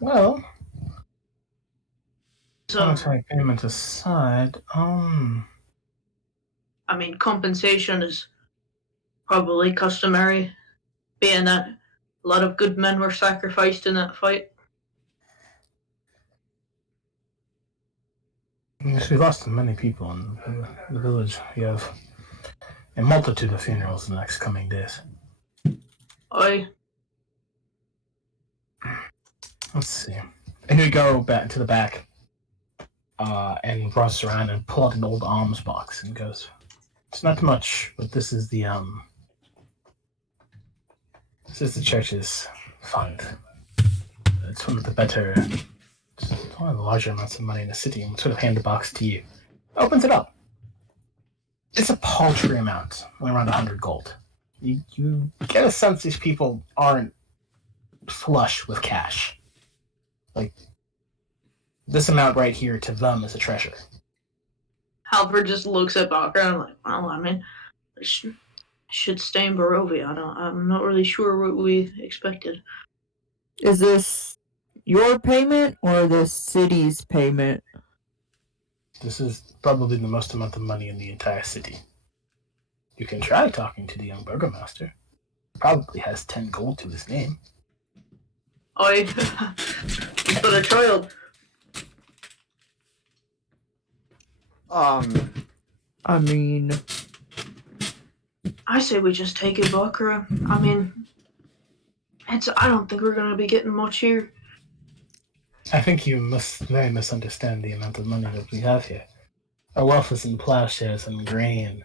Well, So, monetary payment aside, I mean, compensation is probably customary, being that a lot of good men were sacrificed in that fight. yes, we lost many people in the village. We have a multitude of funerals in the next coming days. Let's see. And you go back to the back, and runs around and pull out an old alms box and goes, "It's not much, but this is the church's fund. It's one of the better, it's one of the larger amounts of money in the city." And sort of hand the box to you. Opens it up. It's a paltry amount, only around 100 gold. You get a sense these people aren't flush with cash. Like, this amount right here to them is a treasure. Halford just looks at Bakra and I'm like, well, I mean, I should stay in Barovia. I'm not really sure what we expected. Is this your payment or the city's payment? This is probably the most amount of money in the entire city. You can try talking to the young burgomaster. Probably has 10 gold to his name. He's but a child. I mean, I say we just take it, Bakra. I mean, I don't think we're gonna be getting much here. I think you must very misunderstand the amount of money that we have here. Our wealth is in plowshares and grain.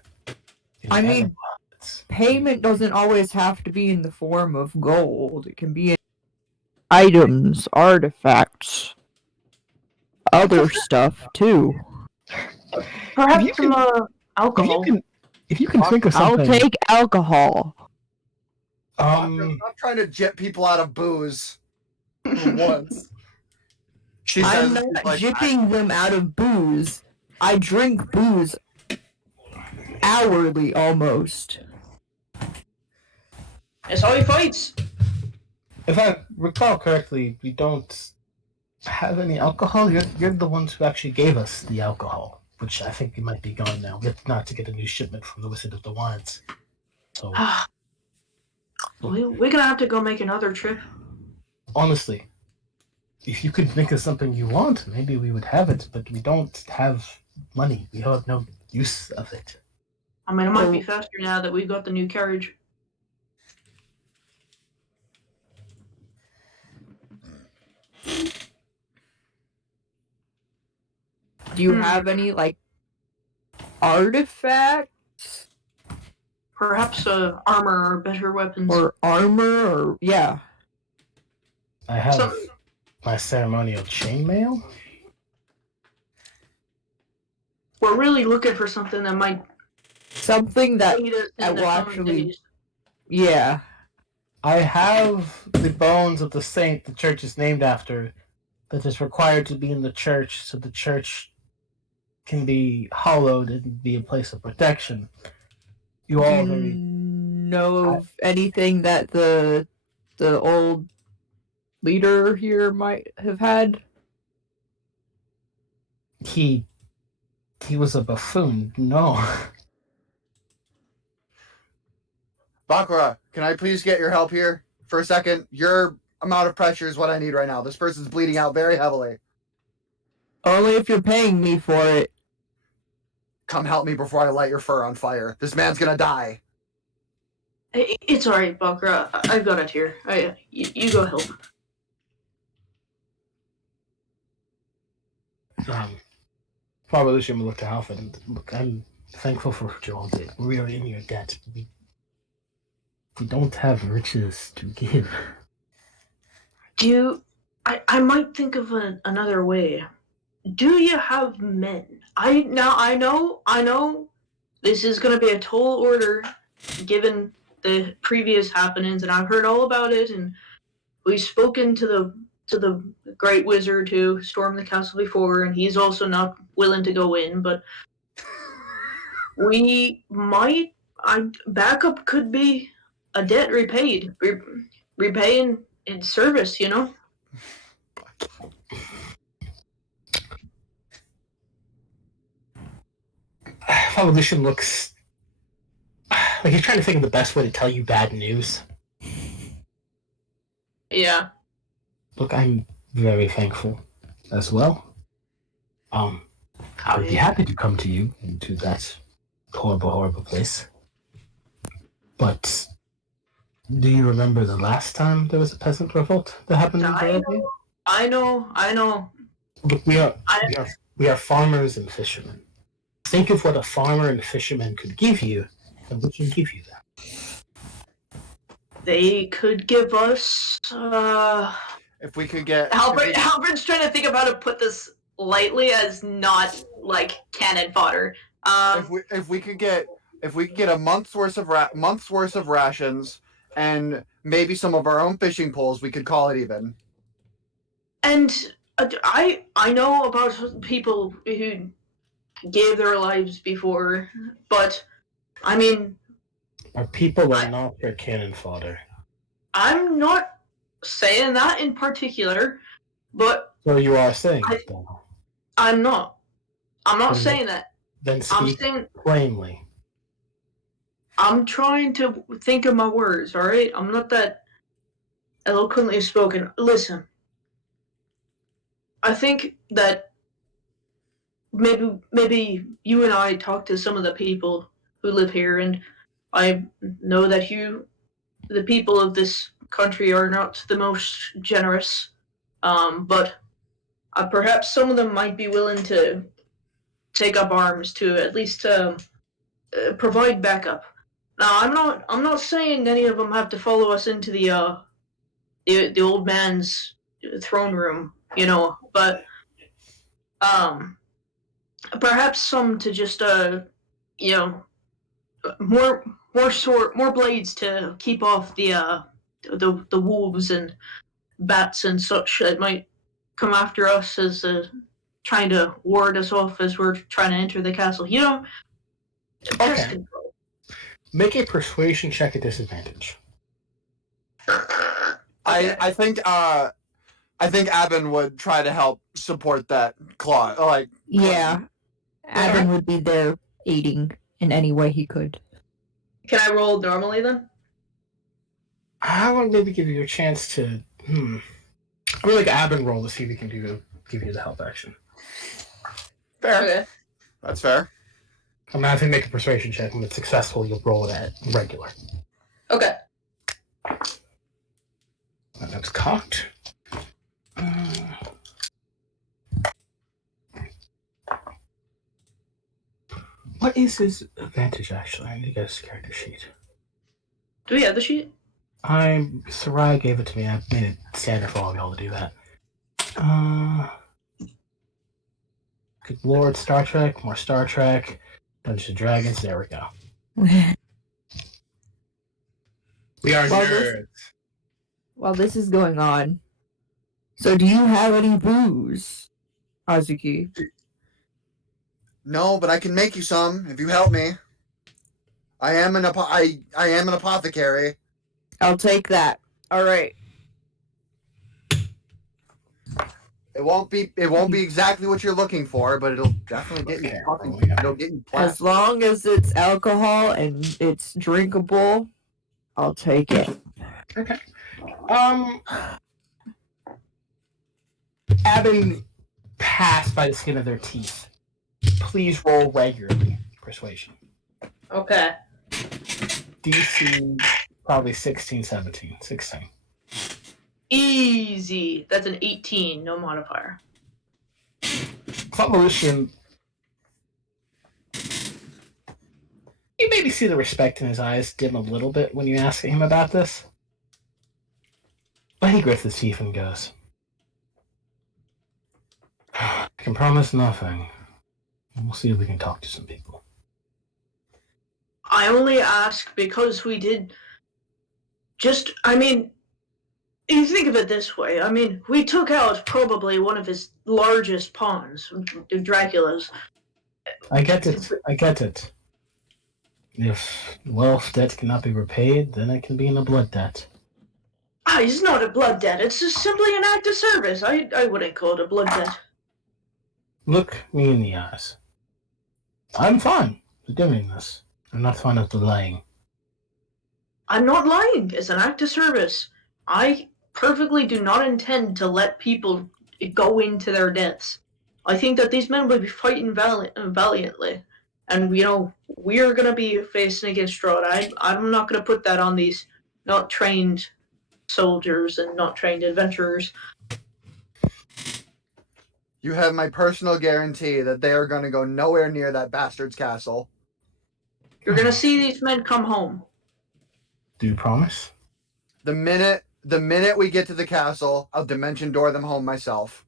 I mean, animal products. payment doesn't always have to be in the form of gold. It can be in items, artifacts, other stuff too. Perhaps some If alcohol. you can think of I'll something, take alcohol. I'm trying to jet people out of booze for once. She I'm says, not like, jipping them out of booze. I drink booze hourly almost. That's how he fights. if I recall correctly, we don't have any alcohol. You're the ones who actually gave us the alcohol, which I think it might be gone now. We have not to get a new shipment from the Wizard of the Wines. So We're gonna have to go make another trip. honestly, if you could think of something you want, maybe we would have it, but we don't have money. We have no use of it. I mean, it might be faster now that we've got the new carriage. Do you have any like artifacts Perhaps armor or better weapons. or armor or yeah? I have Some- my ceremonial chainmail. We're really looking for something that might Something that aid us that in the will coming actually days. yeah. I have the bones of the saint the church is named after that is required to be in the church so the church can be hallowed and be a place of protection. You Do all you very know of anything that the old leader here might have had? he was a buffoon. No. Bakura, can I please get your help here for a second? Your amount of pressure is what I need right now. This person's bleeding out very heavily. Only if you're paying me for it. Come help me before I light your fur on fire. This man's gonna die. It's alright, Bakra. I've got it here. You go help. Father Lucian will look to Alfred and look, I'm thankful for what you all did. We are in your debt. We don't have riches to give. I might think of another way. Do you have men? I know this is gonna be a tall order given the previous happenings, and I've heard all about it, and we've spoken to the great wizard who stormed the castle before, and he's also not willing to go in, but we might backup could be a debt repaid. Repaying in service, you know? Father Lucian looks like he's trying to think of the best way to tell you bad news. Yeah. Look, I'm very thankful as well. I would be happy to come to you into that horrible, horrible place. But do you remember the last time there was a peasant revolt that happened in Barabay? I know. Look, we are farmers and fishermen. Think of what a farmer and fisherman could give you, and we can give you that. They could give us If we could get Albert's trying to think of how to put this lightly as not like cannon fodder. if we could get a month's worth of rations and maybe some of our own fishing poles, we could call it even. And I know about people who gave their lives before, but I mean, Our people are not your cannon fodder. I'm not saying that in particular, but So you are saying it, though. I'm not. I'm not Then saying that. Then I'm speak saying plainly. I'm trying to think of my words, alright? I'm not that eloquently spoken. Listen. I think that maybe you and I talk to some of the people who live here, and I know that the people of this country, are not the most generous, but perhaps some of them might be willing to take up arms to at least provide backup. Now, I'm not saying any of them have to follow us into the old man's throne room, but perhaps some to just you know, more blades to keep off the wolves and bats and such that might come after us as trying to ward us off as we're trying to enter the castle. Pest Okay. control. Make a persuasion check at disadvantage. Okay. I think Abin would try to help support that claw. Like, Yeah. Abin would be there aiding in any way he could. Can I roll normally then? I want to maybe give you a chance to. I'm gonna like Abin roll to see if he can give you the help action. fair. Okay. That's fair. I'm gonna have to make a persuasion check. When it's successful, you'll roll it at regular. Okay. That's cocked. What is his advantage, actually? I need to get his character sheet. Do we have the sheet? Sarai gave it to me. I made it standard for all of y'all to do that. Good Lord, Star Trek, more Star Trek, Dungeons and Dragons, there we go. We are Well, nerds. While this is going on, so do you have any booze, Azuki? No, but I can make you some if you help me. I am an apothecary. I'll take that. All right. It won't be exactly what you're looking for, but it'll definitely get you fucking. It'll get you plastered. As long as it's alcohol and it's drinkable, I'll take it. Okay. Abin passed by the skin of their teeth. Please roll regularly. Persuasion. Okay. DC probably 16, 17. 16. Easy. That's an 18, no modifier. Evolution. You maybe see the respect in his eyes dim a little bit when you ask him about this. But he grits his teeth and goes, I can promise nothing. We'll see if we can talk to some people. I only ask because we did you think of it this way. I mean, we took out probably one of his largest pawns, Dracula's. I get it. If wealth debt cannot be repaid, then it can be in a blood debt. It's not a blood debt. It's just simply an act of service. I wouldn't call it a blood debt. Look me in the eyes. I'm fine with doing this. I'm not fond of delaying. I'm not lying. It's an act of service. I perfectly do not intend to let people go into their deaths. I think that these men will be fighting valiantly. And, we're going to be facing against Strahd. I'm not going to put that on these not trained soldiers and not trained adventurers. You have my personal guarantee that they are going to go nowhere near that bastard's castle. You're going to see these men come home. Do you promise? The minute we get to the castle, I'll dimension door them home myself.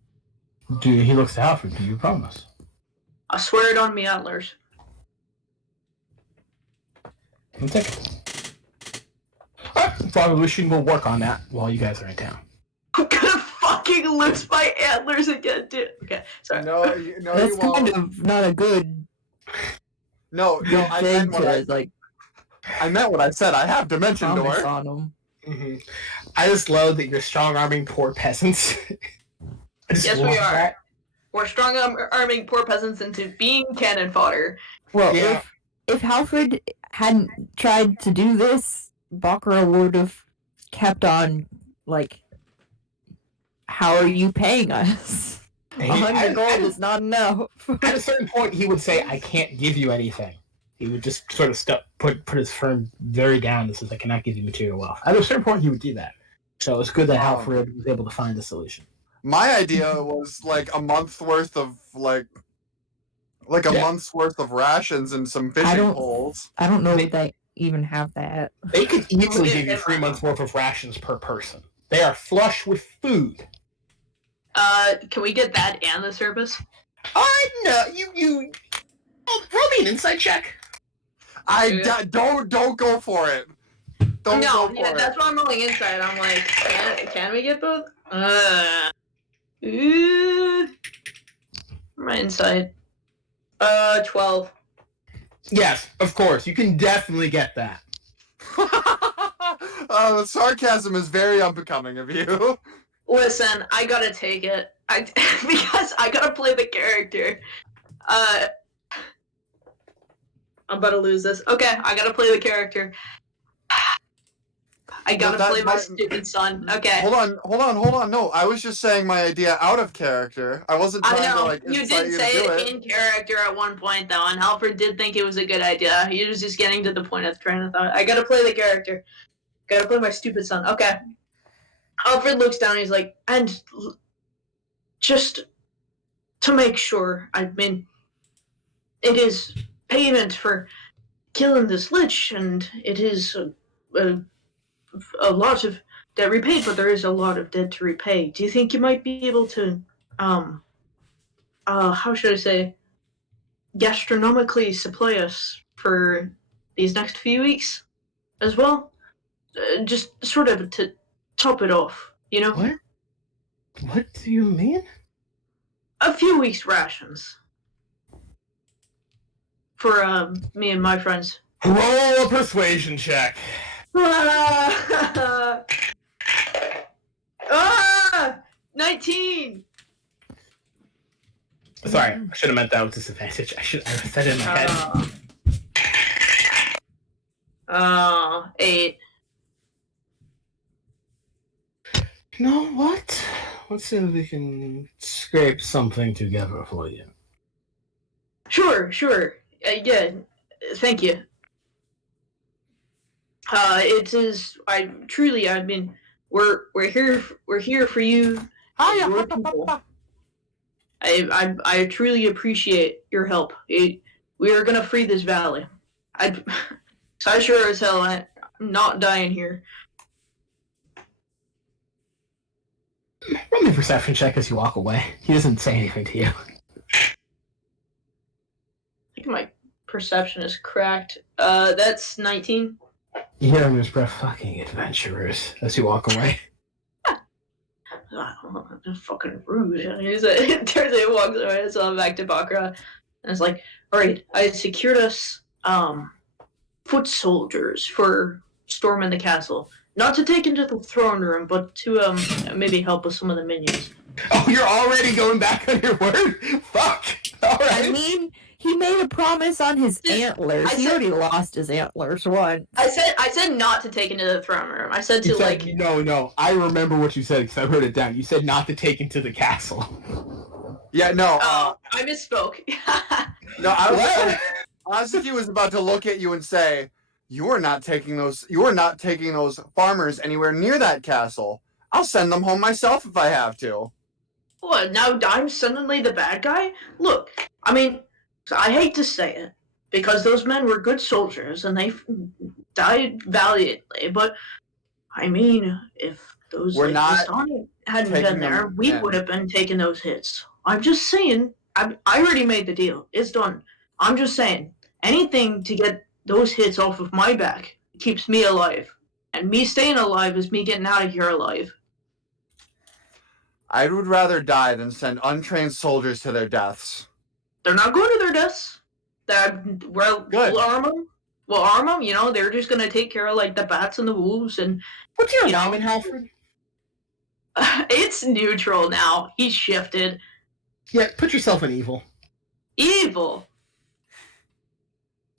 He looks to Alfred. Do you promise? I swear it on me antlers. I'll take it. Alright, Evolution will work on that while you guys are in town. I'm gonna fucking lose my antlers again, dude. Okay, sorry. No, That's you won't. kind of not a good No, I thing meant what to I meant what I said. I have dimension promise door. on them. Mm-hmm. I just love that you're strong-arming poor peasants. Yes, we are. That. We're strong arming poor peasants into being cannon fodder. Well, Yeah. if Halfred hadn't tried to do this, Bakura would have kept on, how are you paying us? 100 gold is not enough. At a certain point, he would say, I can't give you anything. He would just sort of put his firm very down and says, I cannot give you material wealth. At a certain point, he would do that. So it's good that Halfred was able to find a solution. My idea was like a month's worth of month's worth of rations and some fishing poles. I don't know if they even have that. They could easily give you 3 months worth of rations per person. They are flush with food. Can we get that and the service? No, you. Oh, roll me an insight check. Don't go for it. Don't go for it. That's why I'm rolling inside. I'm like, can we get both? My inside. 12. Yes, of course. You can definitely get that. The sarcasm is very unbecoming of you. Listen, I gotta take it. Because I gotta play the character. I'm about to lose this. Okay, I gotta play the character. I gotta play my stupid son. Okay. Hold on. No, I was just saying my idea out of character. I wasn't trying to like you did say it in character at one point though, and Halford did think it was a good idea. He was just getting to the point of the train of thought. I gotta play the character. Gotta play my stupid son. Okay. Alfred looks down and he's like, and just to make sure, I mean, it is payment for killing this lich, and it is a lot of debt repaid, but there is a lot of debt to repay. Do you think you might be able to, how should I say, gastronomically supply us for these next few weeks as well? Just sort of to top it off, you know? What? What do you mean? A few weeks' rations. For, me and my friends. Roll a persuasion check. 19! Sorry, I should have meant that with disadvantage. I said it in my head. 8. You know what? Let's see if we can scrape something together for you. Sure. Yeah, thank you. It is. I mean, we're here for you. Your people. I truly appreciate your help. We are gonna free this valley. I sure as hell I'm not dying here. Roll me a perception check as you walk away. He doesn't say anything to you. I think my perception is cracked. That's 19. You hear him whisper, fucking adventurers, as you walk away. That's fucking rude. He's like, turns and walks away, so I'm back to Bakra. And it's like, alright, I secured us, foot soldiers for storming the castle. Not to take into the throne room, but to, maybe help with some of the minions. Oh, you're already going back on your word? Fuck! Alright. I mean, he made a promise on his antlers. He already lost his antlers once. I said not to take into the throne room. I said to, like... No, I remember what you said, because I wrote it down. You said not to take into the castle. Yeah, no. I misspoke. No, Azuki was about to look at you and say, you are not taking those farmers anywhere near that castle. I'll send them home myself if I have to. What, now I'm suddenly the bad guy? Look, I mean, I hate to say it, because those men were good soldiers, and they died valiantly, but, I mean, if those hadn't been there, we would have been taking those hits. I'm just saying, I already made the deal. It's done. I'm just saying, anything to get those hits off of my back keeps me alive. And me staying alive is me getting out of here alive. I would rather die than send untrained soldiers to their deaths. They're not going to their deaths. We'll arm them. We'll arm them. You know, they're just going to take care of, like, the bats and the wolves. And what's your name in Halford? It's neutral now. He's shifted. Yeah, put yourself in evil. Evil?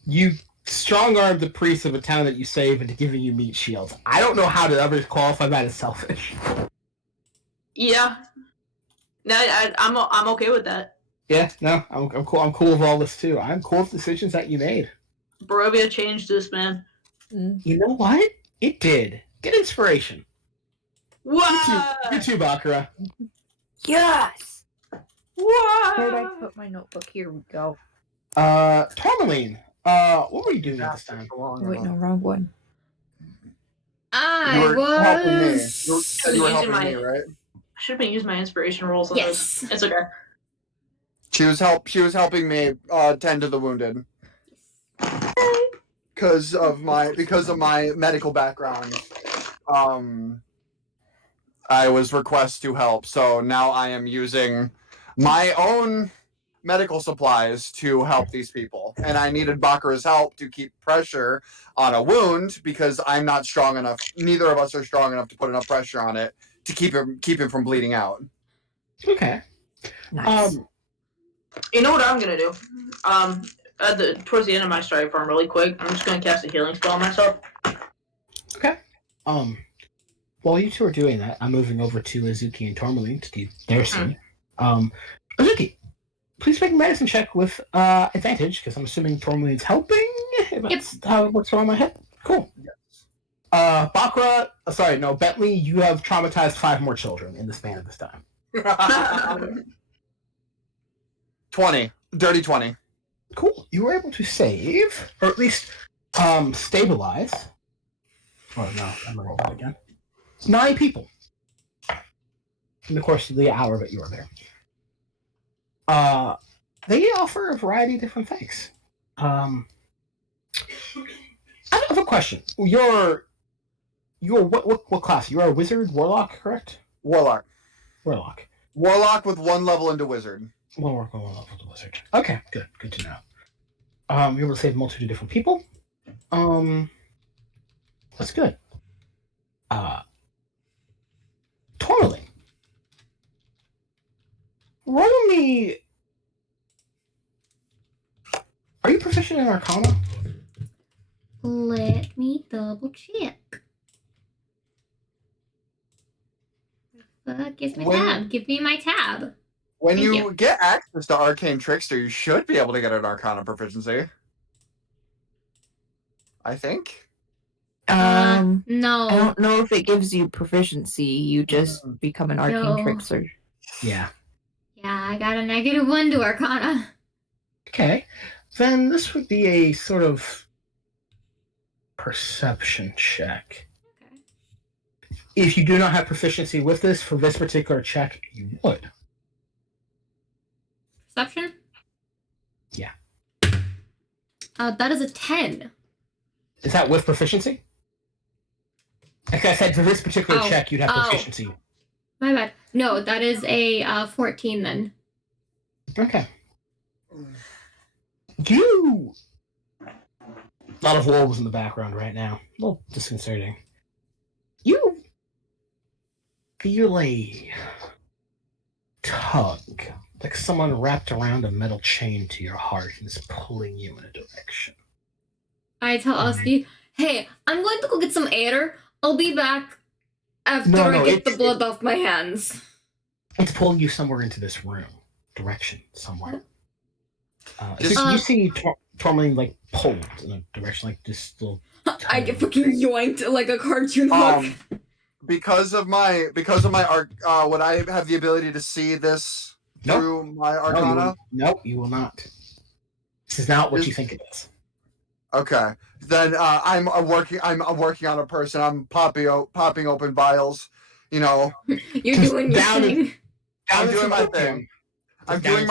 You strong-armed the priest of a town that you saved into giving you meat shields. I don't know how to ever qualify that as selfish. Yeah. No, I'm okay with that. Yeah, no, I'm cool. I'm cool with all this too. I'm cool with the decisions that you made. Barovia changed this, man. You know what? It did. Get inspiration. Wow! You too, Bakura. Yes! Wow! Where did I put my notebook? Here we go. Tourmaline, what were you doing at this time? Wait, no, wrong one. You were helping me. was. You said you were Using helping my- me, right? I should have been using my inspiration rolls on Yes. this. It's okay. She was helping me tend to the wounded because of my medical background. I was requested to help, so now I am using my own medical supplies to help these people, and I needed Bakura's help to keep pressure on a wound because I'm not strong enough. Neither of us are strong enough to put enough pressure on it to keep him from bleeding out. Okay. Nice. You know what I'm gonna do? Towards the end of my story farm, really quick, I'm just gonna cast a healing spell on myself. Okay. While you two are doing that, I'm moving over to Azuki and Tourmaline to do their scene. Azuki, please make a medicine check with advantage, because I'm assuming Tourmaline's helping. If that's how it works around my head. Cool. Yes. Bakura, Bentley, you have traumatized 5 more children in the span of this time. 20. Dirty 20. Cool. You were able to save, or at least stabilize. Oh no, I'm gonna roll that again. 9 people in the course of the hour that you were there. They offer a variety of different things. I have a question. You're what class? You're a wizard, warlock, correct? Warlock. Warlock. Warlock with 1 level into wizard. One level with the wizard. Okay, good to know. You're able to save a multitude of different people. That's good. Tourmaline. Roll me. Are you proficient in Arcana? Let me double check. Give me When- tab. Give me my tab. When Thank you you. get access to Arcane Trickster, you should be able to get an Arcana proficiency. I think. I No. don't know if it gives you proficiency. You just become an arcane No. trickster. Yeah. Yeah, I got a -1 to Arcana. Okay. Then this would be a sort of perception check. Okay. If you do not have proficiency with this, for this particular check, you would. Perception? Yeah. That is a 10. Is that with proficiency? Like I said, for this particular check, you'd have proficiency. My bad. No, that is a 14 then. Okay. You... A lot of wolves in the background right now. A little disconcerting. You feel a tug, like someone wrapped around a metal chain to your heart and is pulling you in a direction. I tell Oski, hey, I'm going to go get some air. I'll be back after I get the blood off my hands. It's pulling you somewhere into this room. Direction, somewhere. Just- you see Tourmaline, like, pulled in a direction, like, this little... I get fucking yoinked like a cartoon hook. Because of my arc, would I have the ability to see this through my Arcana? No, you will not. This is not what you think it is. Okay, then I'm working on a person. I'm popping open vials. You know, You're doing your thing. I'm doing my thing. I'm doing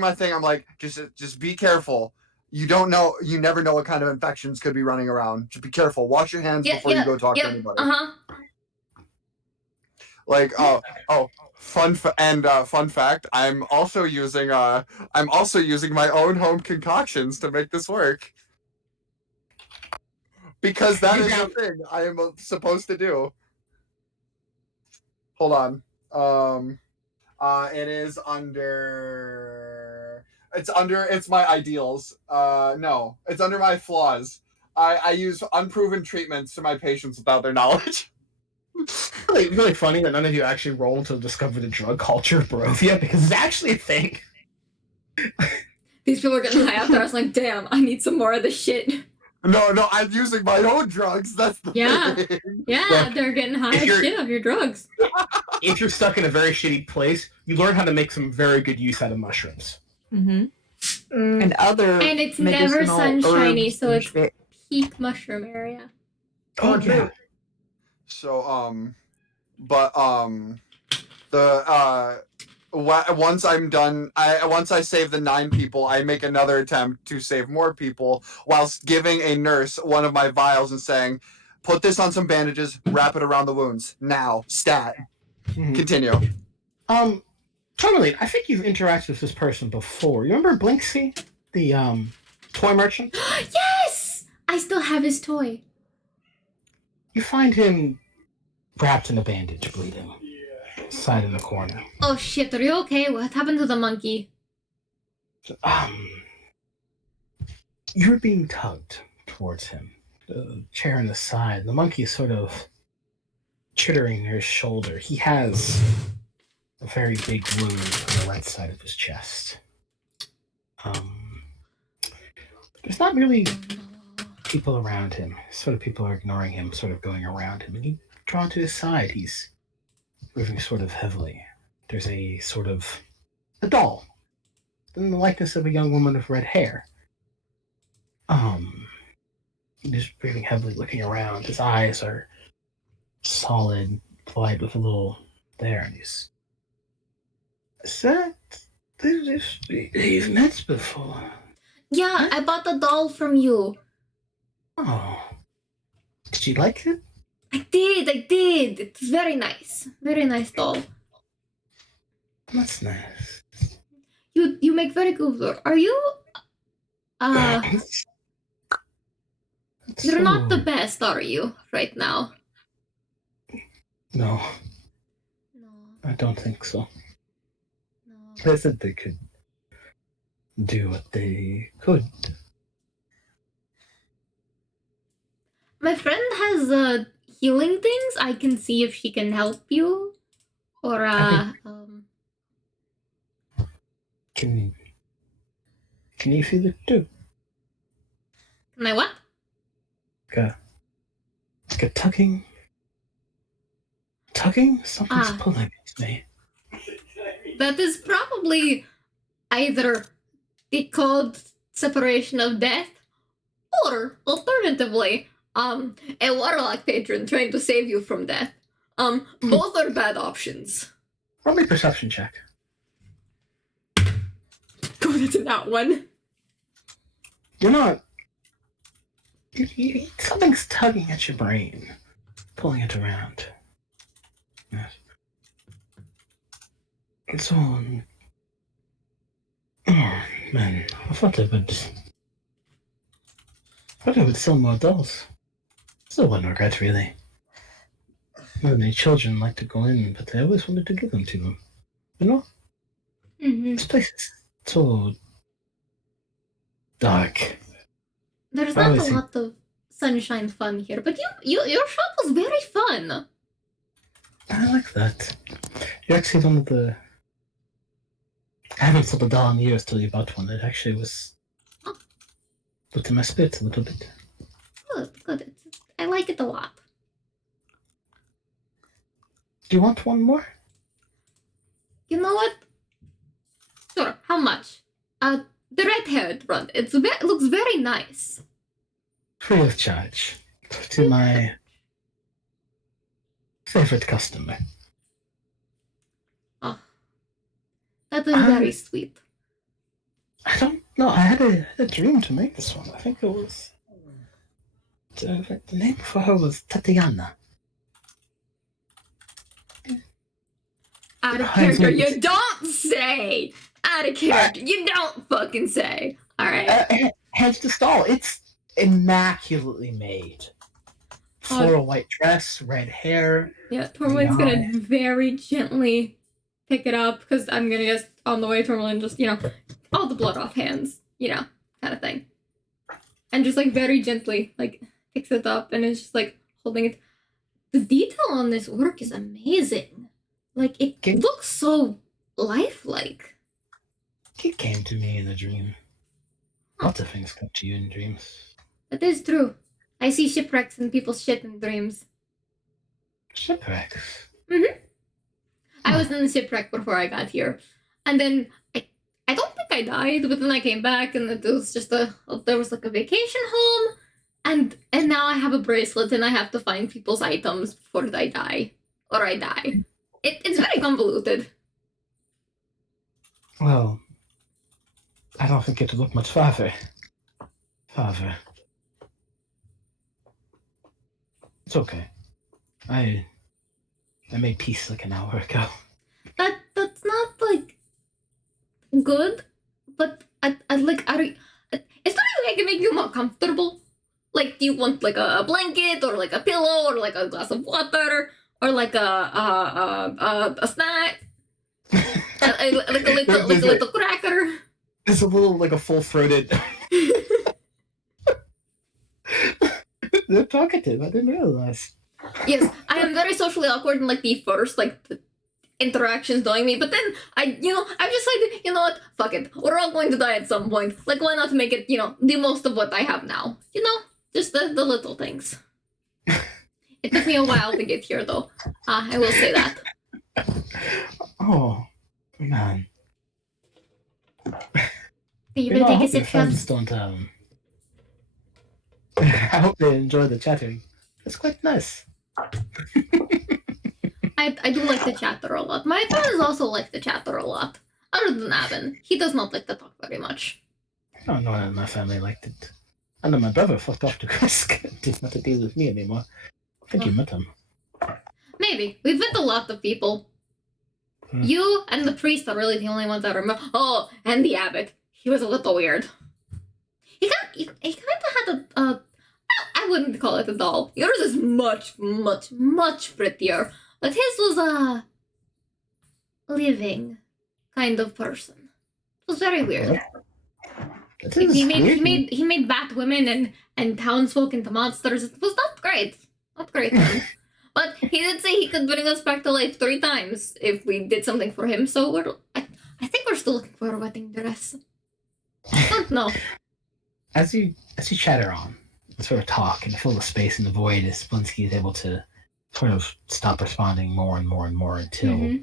my thing. I'm like, just be careful. You don't know. You never know what kind of infections could be running around. Just be careful. Wash your hands before you go talk to anybody. Like, fun fact. I'm also using my own home concoctions to make this work. Because that is the thing I am supposed to do. Hold on. It is under. It's my ideals. No, it's under my flaws. I use unproven treatments to my patients without their knowledge. Really funny that none of you actually rolled to discover the drug culture of Barovia, because it's actually a thing. These people are getting high after us. Like, damn, I need some more of this shit. No, I'm using my own drugs. That's the Yeah. thing. Yeah, Look, they're getting high if as you're- shit off your drugs. If you're stuck in a very shitty place, you learn how to make some very good use out of mushrooms. Mm-hmm. And other And it's never medicinal sunshiny, herbs so and it's shit. peak mushroom area. Oh, true. yeah. So once I'm done, once I save the 9 people, I make another attempt to save more people, whilst giving a nurse one of my vials and saying, "Put this on some bandages, wrap it around the wounds now." Stat. Mhm. Continue. Tourmaline, I think you've interacted with this person before. You remember Blinksy, the toy merchant? Yes! I still have his toy. You find him wrapped in a bandage, bleeding, side in the corner. Oh shit, are you okay? What happened to the monkey? You're being tugged towards him. The chair in the side. The monkey is sort of chittering near his shoulder. He has a very big wound on the right side of his chest. There's not really people around him. Sort of people are ignoring him, sort of going around him. And you draw to his side. He's moving sort of heavily. There's a sort of a doll in the likeness of a young woman with red hair. He's breathing heavily, looking around. His eyes are solid, light with a little there, and he's. Is that this? You've met before. Yeah, I bought the doll from you. Oh, did you like it? I did. It's very nice. Very nice doll. That's nice. You make very good work. Are you you're not the best, are you, right now? No, No. I don't think so. No. They said they could do what they could. My friend has healing things. I can see if she can help you. Or Can you feel it too? Can I what? Like a tugging? Tugging? Something's Ah. pulling at me. That is probably either the called separation of death, or alternatively, a warlock patron trying to save you from death. Both are bad options. Roll me a perception check. Go to that one. You're not. Something's tugging at your brain, pulling it around. Yes. It's all. Oh man, I thought I would sell more dolls. Still one regret, really. Not many children like to go in, but I always wanted to give them to them. You know, Mm-hmm. this place is so dark. There's I not always a lot of sunshine fun here, but your shop was very fun. I like that. You're actually one of the. I haven't sold a doll in years till you bought one. It actually was. Put in my spirits a little bit. Good. I like it a lot. Do you want one more? You know what? Sure. How much? The red-haired one. It looks very nice. Free of charge. To my favorite customer. Oh, that is very sweet. I don't know. I had a dream to make this one. I think it was. The name for her was Tatiana. Out of Hi, character. thanks. You don't say. Out of character. You don't fucking say. All right. Hence the stall. It's immaculately made. Floral white dress, red hair. Yeah, Tourmaline's gonna very gently pick it up because I'm gonna guess on the way Tourmaline just, all the blood off hands, kind of thing. And just like very gently, like picks it up and is just like holding it. The detail on this work is amazing. Like it looks so lifelike. It came to me in a dream. Lots of things come to you in dreams. That is true. I see shipwrecks and people's shit in dreams. Shipwrecks. I was in the shipwreck before I got here. And then I don't think I died, but then I came back and it was just there was like a vacation home, and now I have a bracelet and I have to find people's items before I die. Or I die. It's very convoluted. Well, I don't think you have to look much farther. Father. It's okay. I made peace like an hour ago. That's not like good, but I like is there any way I can make you more comfortable? Like, do you want like a blanket or like a pillow or like a glass of water or like a snack? Like a little cracker. It's a little like a full-throated. They're talkative. I didn't realize. Yes, I am very socially awkward in like the first like the interactions knowing me, but then I'm just like, you know what? Fuck it. We're all going to die at some point. Like, why not make it, the most of what I have now? Just the little things. It took me a while to get here, though. I will say that. Oh, man. You I better take a hope your sip, friends Cubs. don't. I hope they enjoy the chatting. It's quite nice. I do like to chatter a lot. My friends also like to chatter a lot. Other than Avin, he does not like to talk very much. I don't know if my family liked it. I know my brother fucked off to Kresk and didn't have to deal with me anymore. I think you met him. Maybe. We've met a lot of people. You and the priest are really the only ones I remember. Oh, and the abbot. He was a little weird. He kind of had a I wouldn't call it a doll. Yours is much, much, much prettier. But his was a living kind of person. It was very weird. He made bat women and townsfolk into monsters. It was not great. Not great. But he did say he could bring us back to life 3 times if we did something for him. So I think we're still looking for a wedding dress. I don't know. As you chatter on, and sort of talk and fill the space in the void, as Blinsky is able to sort of stop responding more and more and more until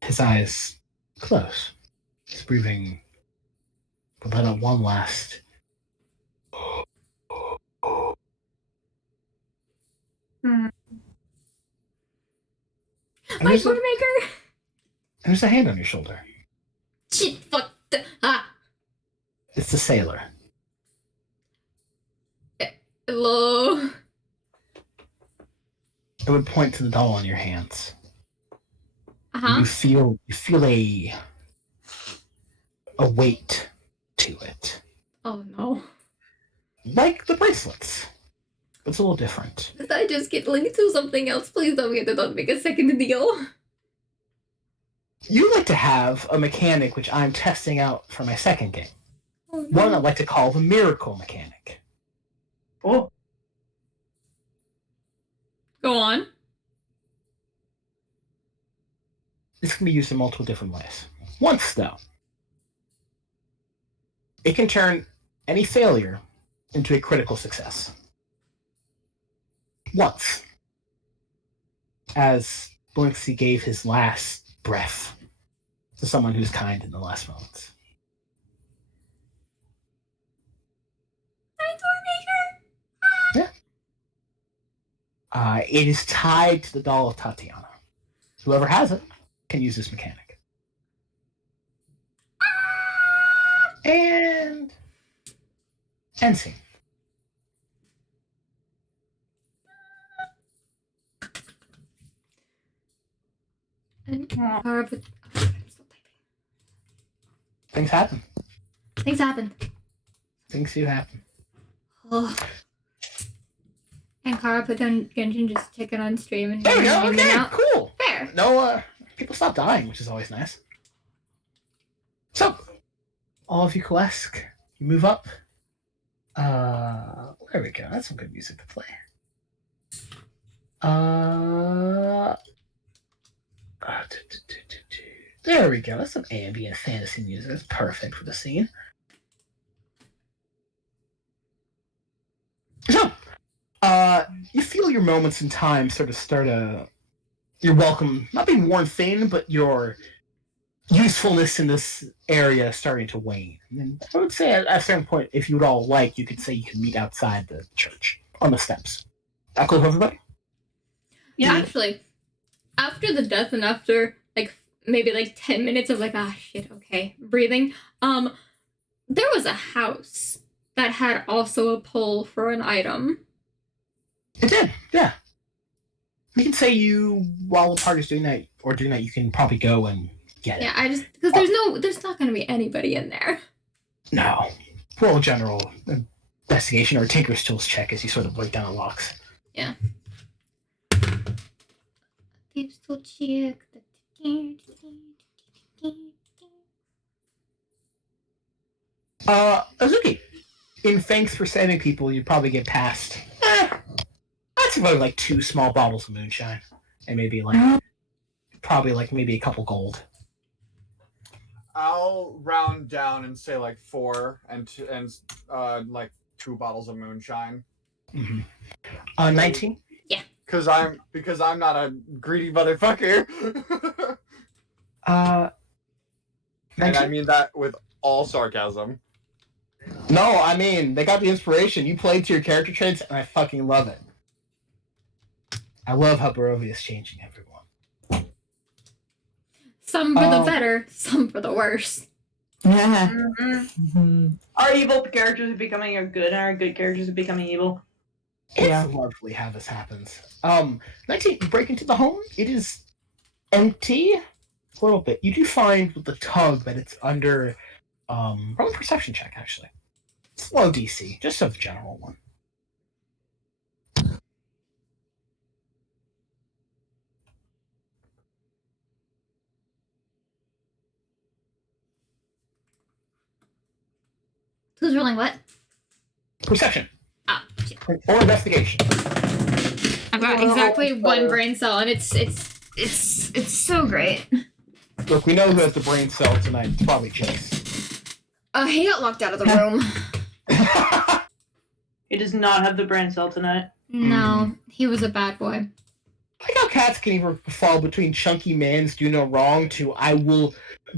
his eyes close. He's breathing, but let out one last. My toy maker. There's a hand on your shoulder. Shit, fuck. It's the sailor. Hello. It would point to the doll on your hands. Uh-huh. You feel a weight to it. Oh no. Like the bracelets. It's a little different. Did I just get linked to something else? Please tell me don't make a second deal. You like to have a mechanic which I'm testing out for my second game. Oh, no. One I like to call the miracle mechanic. Oh, Go on. This can be used in multiple different ways. Once, though, it can turn any failure into a critical success. Once, as Blinksy gave his last breath to someone who's kind in the last moments. Yeah. It is tied to the doll of Tatiana. Whoever has it can use this mechanic. And scene. And Things happen. things happened. Things do happen. Oh. And Kara put on Genshin just check it on stream and There we go. in and Okay, out. cool. Fair. No, people stop dying, which is always nice. So, all of you Kolesk, you move up. There we go. That's some good music to play. There we go. That's some ambient fantasy music. That's perfect for the scene. So, you feel your moments in time sort of start your welcome, not being worn thin, but your usefulness in this area starting to wane. And I would say at a certain point, if you would all like, you could say you can meet outside the church on the steps. That cool with everybody? Yeah, actually, after the death and after like maybe like 10 minutes of like shit, okay, breathing, there was a house that had also a pull for an item. It did, yeah. We can say while the party's doing that, you can probably go and get it. Yeah, I just because there's not gonna be anybody in there. No. Roll a general investigation or a Tinker's Tools check as you sort of break down the locks. Yeah. Tips to check. Azuki, in thanks for saving people, you probably get past. That's about like 2 small bottles of moonshine, and maybe maybe a couple gold. I'll round down and say like 4 and like 2 bottles of moonshine. Mm-hmm. 19. Because I'm not a greedy motherfucker. And I mean that with all sarcasm. No, I mean they got the inspiration. You played to your character traits, and I fucking love it. I love how Barovia is changing everyone. Some for the better, some for the worse. Yeah. Mm-hmm. Our evil characters are becoming good, and our good characters are becoming evil. It's lovely how this happens. 19, you break into the home. It is empty. A little bit. You do find with the tug that it's under roll a perception check, actually. It's low DC, just a general one. Who's rolling what? Perception. Ah, or investigation. I've got exactly 1 brain cell, and it's so great. Look, we know who has the brain cell tonight. It's probably Chase. He got locked out of the room. He does not have the brain cell tonight. No, he was a bad boy. I like how cats can even fall between chunky mans do no wrong to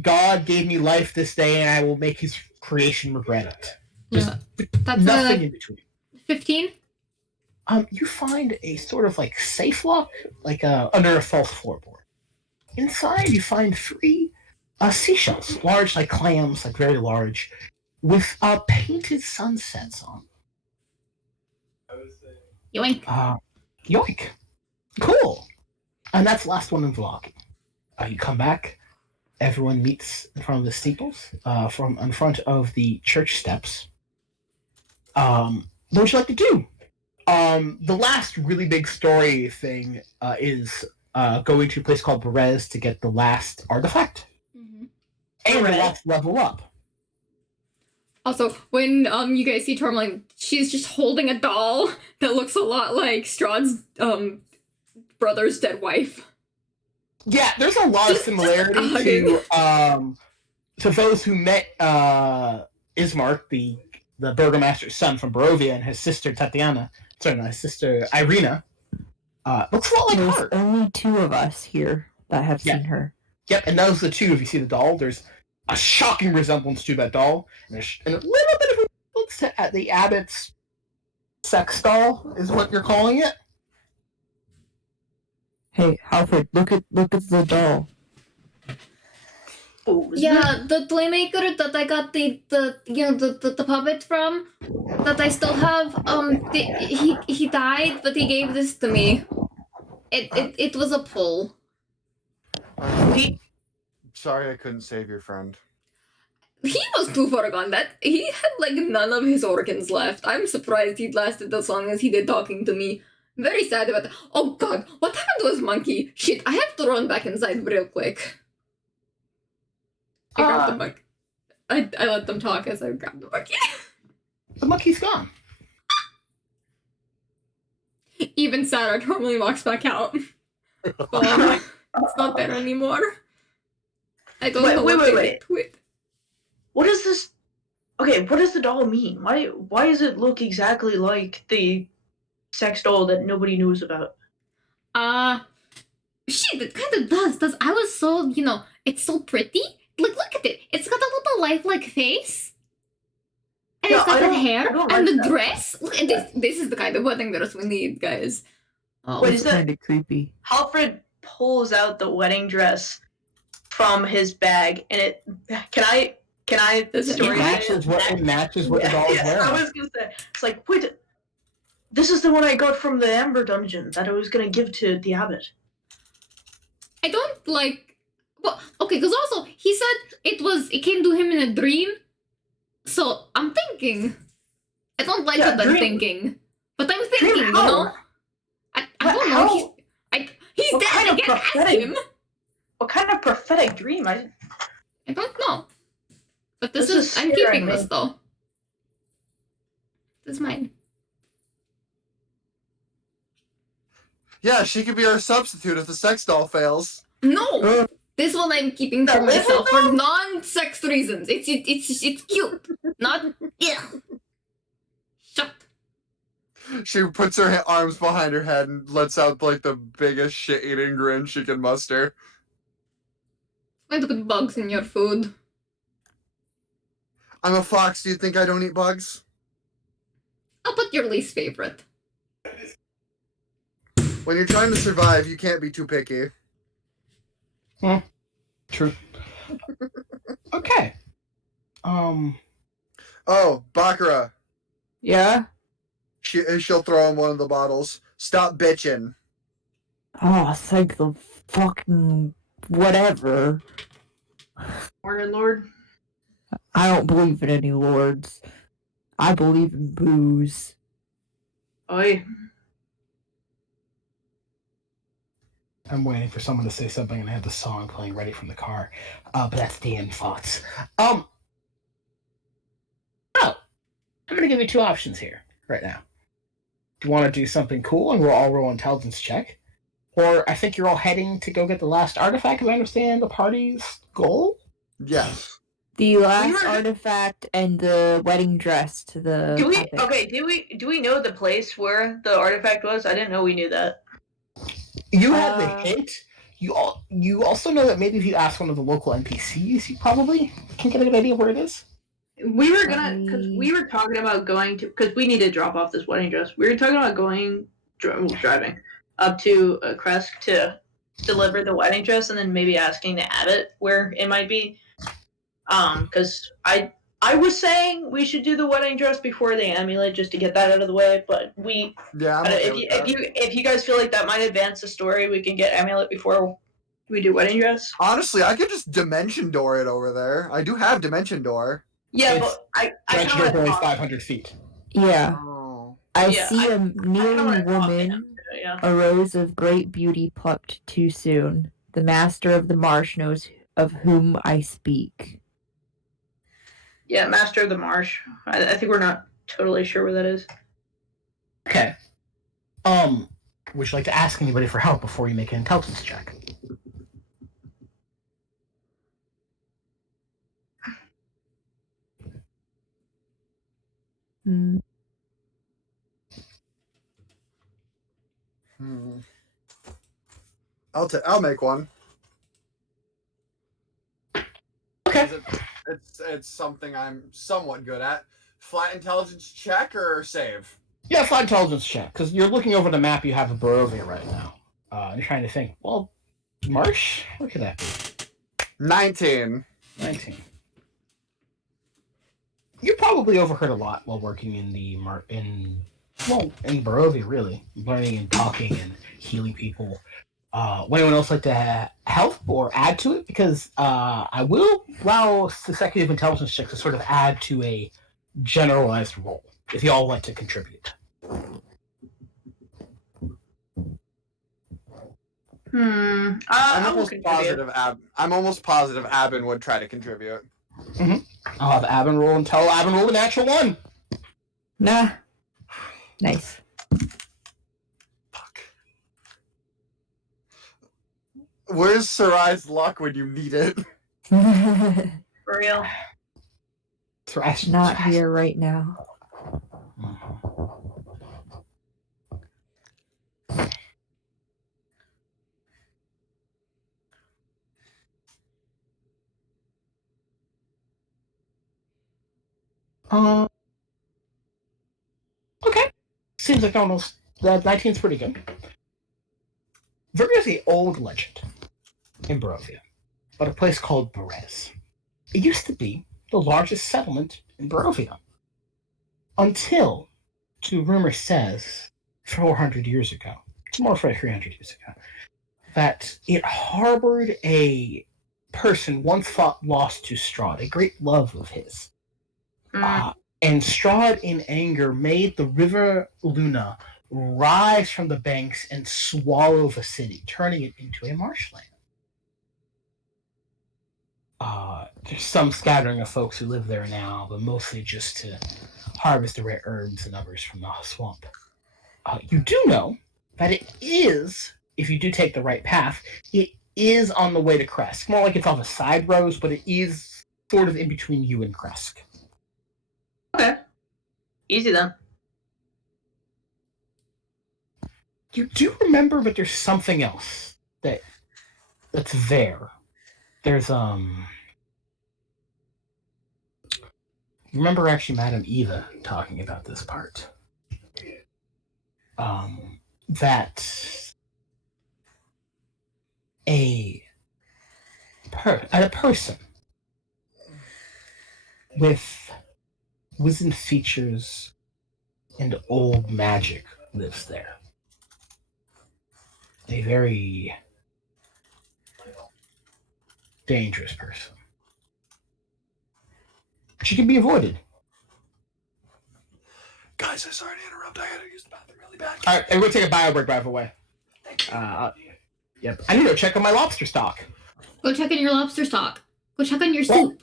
God gave me life this day and I will make his creation regret it. Yeah. That's nothing in between. 15? You find a sort of like safe lock, like under a false floorboard. Inside you find 3 seashells, large like clams, like very large, with painted sunsets on. Yoink. Yoink. Cool. And that's the last one in the lock. You come back. Everyone meets in front of the steeples, in front of the church steps. What would you like to do? The last really big story thing is going to a place called Perez to get the last artifact. Mm-hmm. And the last level up. Also, when you guys see Tourmaline, she's just holding a doll that looks a lot like Strahd's brother's dead wife. Yeah, there's a lot of similarity to those who met Ismark, the burgomaster's son from Barovia, and his sister Tatiana. Sorry, no, his sister Irina. Looks a lot like There's her. only 2 of us here that have seen her. Yep, and those are the 2. If you see the doll, there's a shocking resemblance to that doll, and a little bit of a resemblance at the abbot's sex doll, is what you're calling it. Hey, Alfred, look at the doll. Yeah, the playmaker that I got the puppet from, that I still have. He died, but he gave this to me. It was a pull. Sorry, I couldn't save your friend. He was too far gone. That he had like none of his organs left. I'm surprised he lasted as long as he did talking to me. Very sad about that. Oh god, what happened to his monkey? Shit, I have to run back inside real quick. I grabbed the monkey. I let them talk as I grabbed the monkey. The monkey's gone. Even sadder, normally walks back out. It's not there anymore. I don't know what to do with. What is this? Okay, what does the doll mean? Why does it look exactly like the sex doll that nobody knows about? Shit, it kind of does. I was so, it's so pretty. Look at it. It's got a little lifelike face. And Yeah, it's got I that don't- hair I don't and like the that. dress. Look at this. This is the kind of wedding dress we need, guys. Oh, Wait, it's is that- kind of creepy. Alfred pulls out the wedding dress from his bag, and it. Can I Does it story match? It matches what the doll is Yes, wearing. I was gonna say. It's like, wait, this is the one I got from the Amber Dungeon that I was gonna give to the abbot. I don't like. Well, okay, because also he said it came to him in a dream. So I'm thinking. I don't like Yeah, what I'm dream- thinking, but I'm thinking, you how? know. I don't know. How? He's What dead. kind I of can't ask prophetic- him. What kind of prophetic dream? I don't know. But this This is is I'm scaring keeping me. this though. This is mine. Yeah, she could be our substitute if the sex doll fails. No. This one I'm keeping The for little myself for non-sex reasons. It's cute. Not yeah. Shut. She puts her arms behind her head and lets out like the biggest shit-eating grin she can muster. Going to put bugs in your food. I'm a fox. Do you think I don't eat bugs? I'll put your least favorite. When you're trying to survive, you can't be too picky. True. Okay. Oh, Baccarat. Yeah? She'll throw him one of the bottles. Stop bitching. Oh, thank the fucking whatever. Morning, Lord. I don't believe in any lords. I believe in booze. Oi. I'm waiting for someone to say something and I have the song playing ready from the car. But that's the end thoughts. Oh, I'm gonna give you two options here right now. Do you want to do something cool and we'll all roll intelligence check? Or I think you're all heading to go get the last artifact, because I understand the party's goal? Yes. The last were- artifact and the wedding dress to the Do we puppet. okay? Do we know the place where the artifact was? I didn't know we knew that. You had the hint. You also know that maybe if you ask one of the local NPCs, you probably can get a good idea where it is. We were gonna because we were talking about going to because we need to drop off this wedding dress. We were talking about driving up to Kresk to deliver the wedding dress, and then maybe asking the abbot where it might be. Because I was saying we should do the wedding dress before the amulet just to get that out of the way. But Yeah, I'm okay with that. if you guys feel like that might advance the story, we can get amulet before we do wedding dress. Honestly, I could just dimension door it over there. I do have dimension door. Yeah, It's- but I Dimension kinda door is thought- 500 feet. Yeah. Oh. I Yeah, see a I kneeling wanna talk to him. woman, Yeah. a rose of great beauty plucked too soon. The master of the marsh knows of whom I speak. Yeah, Master of the Marsh. I think we're not totally sure where that is. Okay. Would you like to ask anybody for help before you make an intelligence check? Hmm. I'll make one. Okay. It's something I'm somewhat good at. Flat intelligence check or save? Yeah, flat intelligence check, because you're looking over the map you have of Barovia right now. And you're trying to think, well, Marsh? What could that be? 19. 19. You probably overheard a lot while working in in Barovia, really. Learning and talking and healing people. Would anyone else like to help or add to it? Because I will allow consecutive intelligence checks to sort of add to a generalized role, if you all like to contribute. I'm I will almost contribute. positive. I'm almost positive Abin would try to contribute. I'll have Abin roll and tell Abin roll a natural one. Nah. Nice. Fuck. Where's Sarai's luck when you need it? For real. Thrash. Not here right now. Okay. Seems like almost that 19's pretty good. There is an old legend in Barovia about a place called Berez. It used to be the largest settlement in Barovia. Until, to rumor says, 400 years ago, more than 300 years ago, that it harbored a person once thought lost to Strahd, a great love of his. And Strahd, in anger, made the river Luna rise from the banks and swallow the city, turning it into a marshland. There's some scattering of folks who live there now, but mostly just to harvest the rare herbs and others from the swamp. You do know that it is, if you do take the right path, it is on the way to Kresk. More like it's on the side roads, but it is sort of in between you and Kresk. Okay. Easy then. You do remember, but there's something else that's there. There's remember actually Madame Eva talking about this part. That a person with wizened features and old magic lives there. A very dangerous person. She can be avoided. Guys, I'm sorry to interrupt. I gotta use the bathroom really bad. All right, I'm gonna take a bio break right away. Yep. I need to check on my lobster stock. Go check on your lobster stock. Go check on your soup.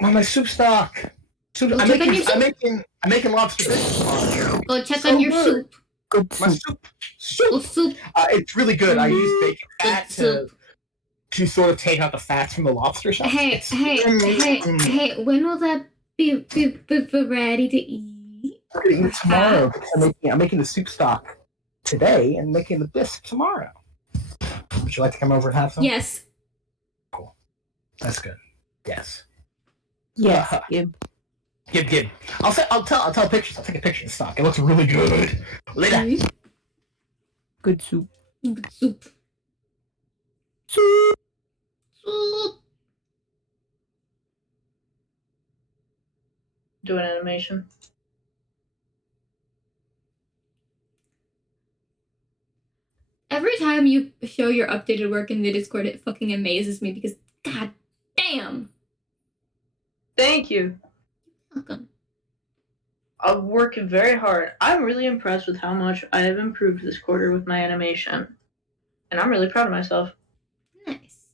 On my soup stock. Go check on your soup. I'm making lobster biscuits. Go check on your soup. Good My soup. soup. Go soup. It's really good. I use bacon fat Good to sort of take out the fats from the lobster shell. Hey, when will that be ready to eat? I'm gonna eat it tomorrow. Because I'm making the soup stock today and making the bisque tomorrow. Would you like to come over and have some? Yes. Cool. That's good. Yes. Yes, Gib. Gib. I'll tell pictures. I'll take a picture of the stock. It looks really good. Later. Good soup. Good soup. Soup. Soup. Do an animation. Every time you show your updated work in the Discord, it fucking amazes me because, god damn. Thank you. Welcome. I'm working very hard. I'm really impressed with how much I have improved this quarter with my animation. And I'm really proud of myself. Nice.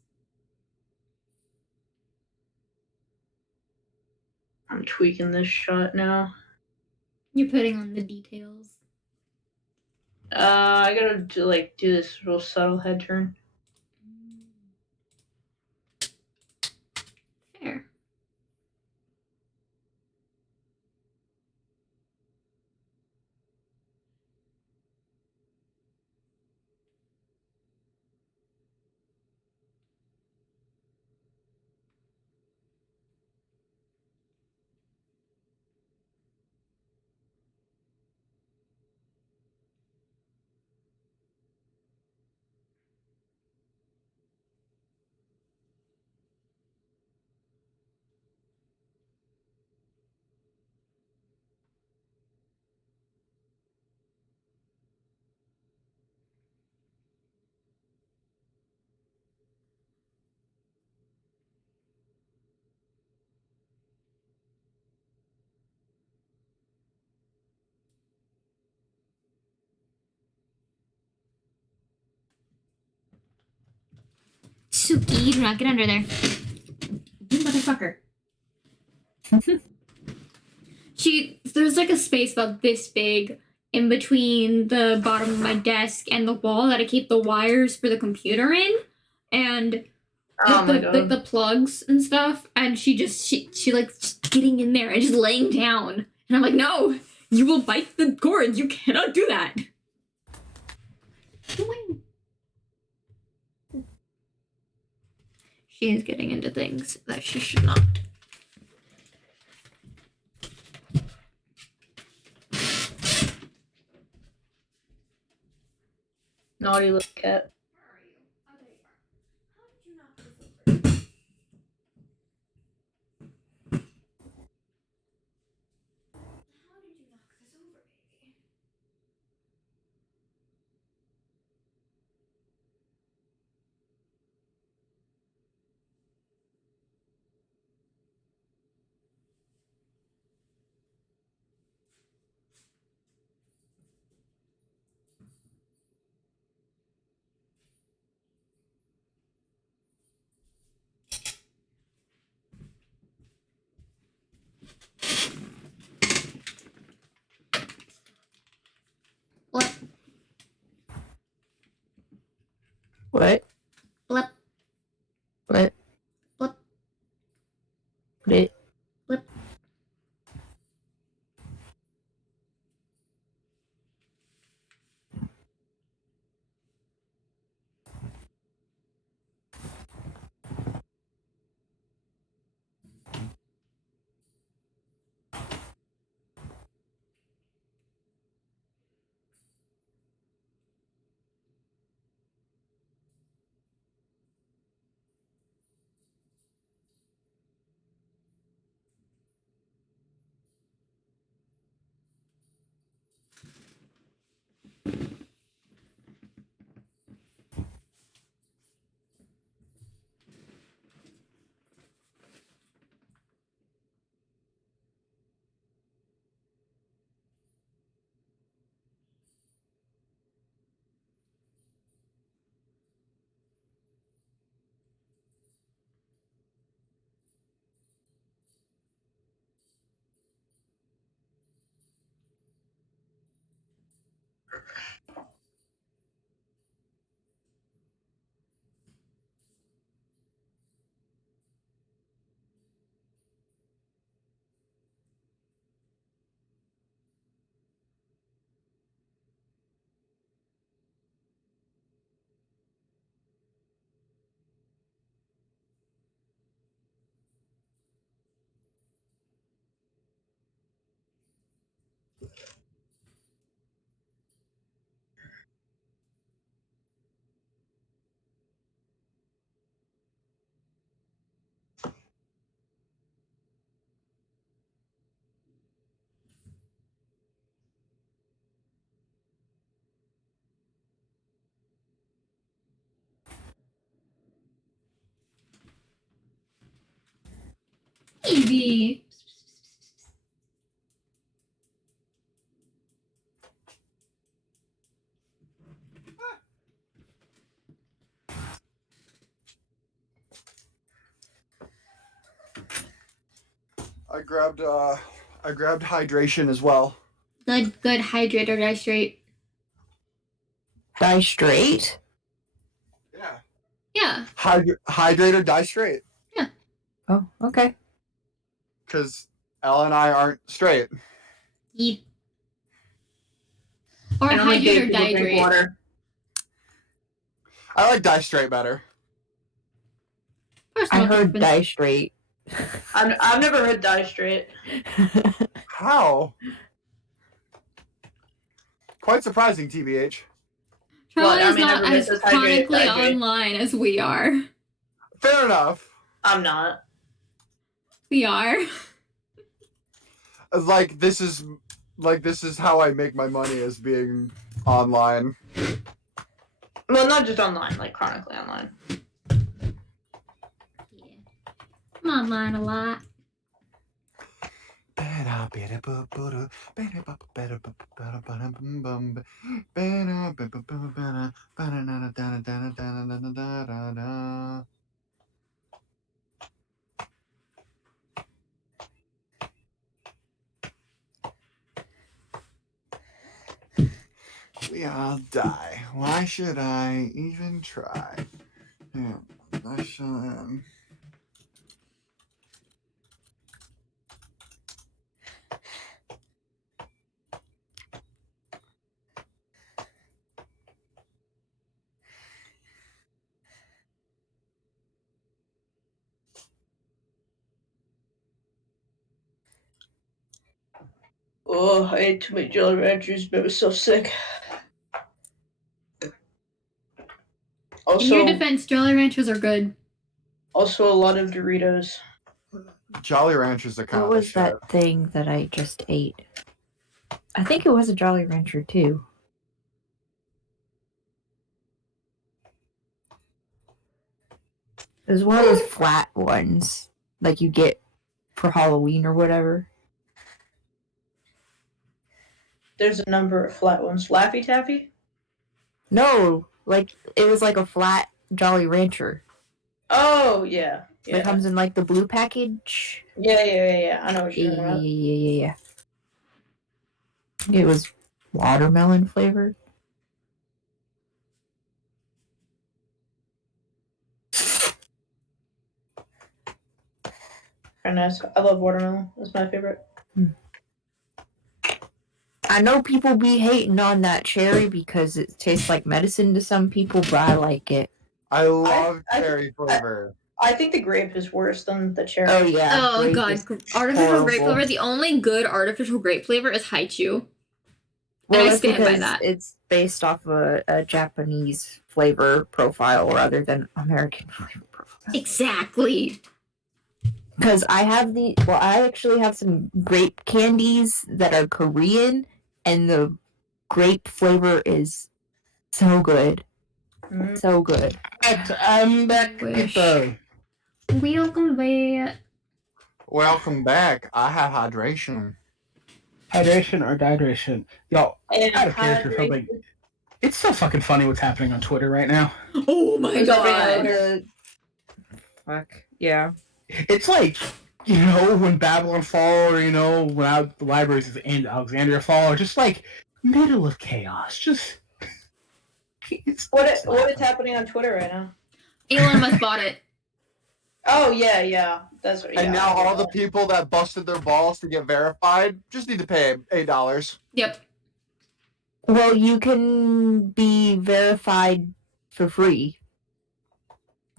I'm tweaking this shot now. You're putting on the details. I gotta do this real subtle head turn. Fair. Suki, do not get under there. You motherfucker. There's like a space about this big in between the bottom of my desk and the wall that I keep the wires for the computer in. And Oh my like god. the plugs and stuff, and she like just getting in there and just laying down, and I'm like, no, you will bite the cords. You cannot do that. She is getting into things that she should not. Naughty little cat. Blip, What? blip, What? blip, What? blip. Evie. I grabbed hydration as well. Good, hydrate or die straight. Die straight? Yeah. Yeah. Hydrate or die straight. Oh, okay. Because Ella and I aren't straight. Yeah. Or And only gay hydrate or people drink dihydrate. water. I like die straight better. I Personal heard preference. die straight. I've never heard die straight. How? Quite surprising, TBH. Charlie I is mean, not everybody as says hydrate, chronically hydrate. online as we are. Fair enough. I'm not. We are. Like this is how I make my money, as being online. Well, not just online, like chronically online. Yeah. I'm online a lot. We all die. Why should I even try? I shall am. Oh, I ate too many Jolly Ranchers, made myself sick. In Also, your defense, Jolly Ranchers are good. also a lot of Doritos. Jolly Ranchers are kind What of the was shit. that thing that I just ate? I think it was a Jolly Rancher too. It was one of those flat ones, like you get for Halloween or whatever. There's a number of flat ones. Laffy Taffy? No, like it was like a flat Jolly Rancher. Oh, yeah. It comes in like the blue package. Yeah. I know what you're talking about. Yeah. It was watermelon flavored. Very nice. I love watermelon. That's my favorite. I know people be hating on that cherry because it tastes like medicine to some people, but I like it. I love I- cherry flavor. I think the grape is worse than the cherry. Oh yeah. Oh grape god, is artificial grape horrible. flavor. The only good artificial grape flavor is Haichu. Well, And I that's stand by because that. it's based off a Japanese flavor profile rather than American flavor profile. Exactly. Because I actually have some grape candies that are Korean, and the grape flavor is so good. Mm. So good. I'm back. Wish. People. Welcome back. Welcome back. I have hydration. Hydration or dehydration? Y'all, And out of character for something. It's so fucking funny what's happening on Twitter right now. Oh my Who's that god. being Fuck. Yeah. It's like, when Babylon Fall, or, when the libraries in Alexandria Fall, or just like middle of chaos. Just. What is happening on Twitter right now? Elon Musk bought it. Oh yeah. That's what. And now all the people that busted their balls to get verified just need to pay $8. Yep. Well, you can be verified for free.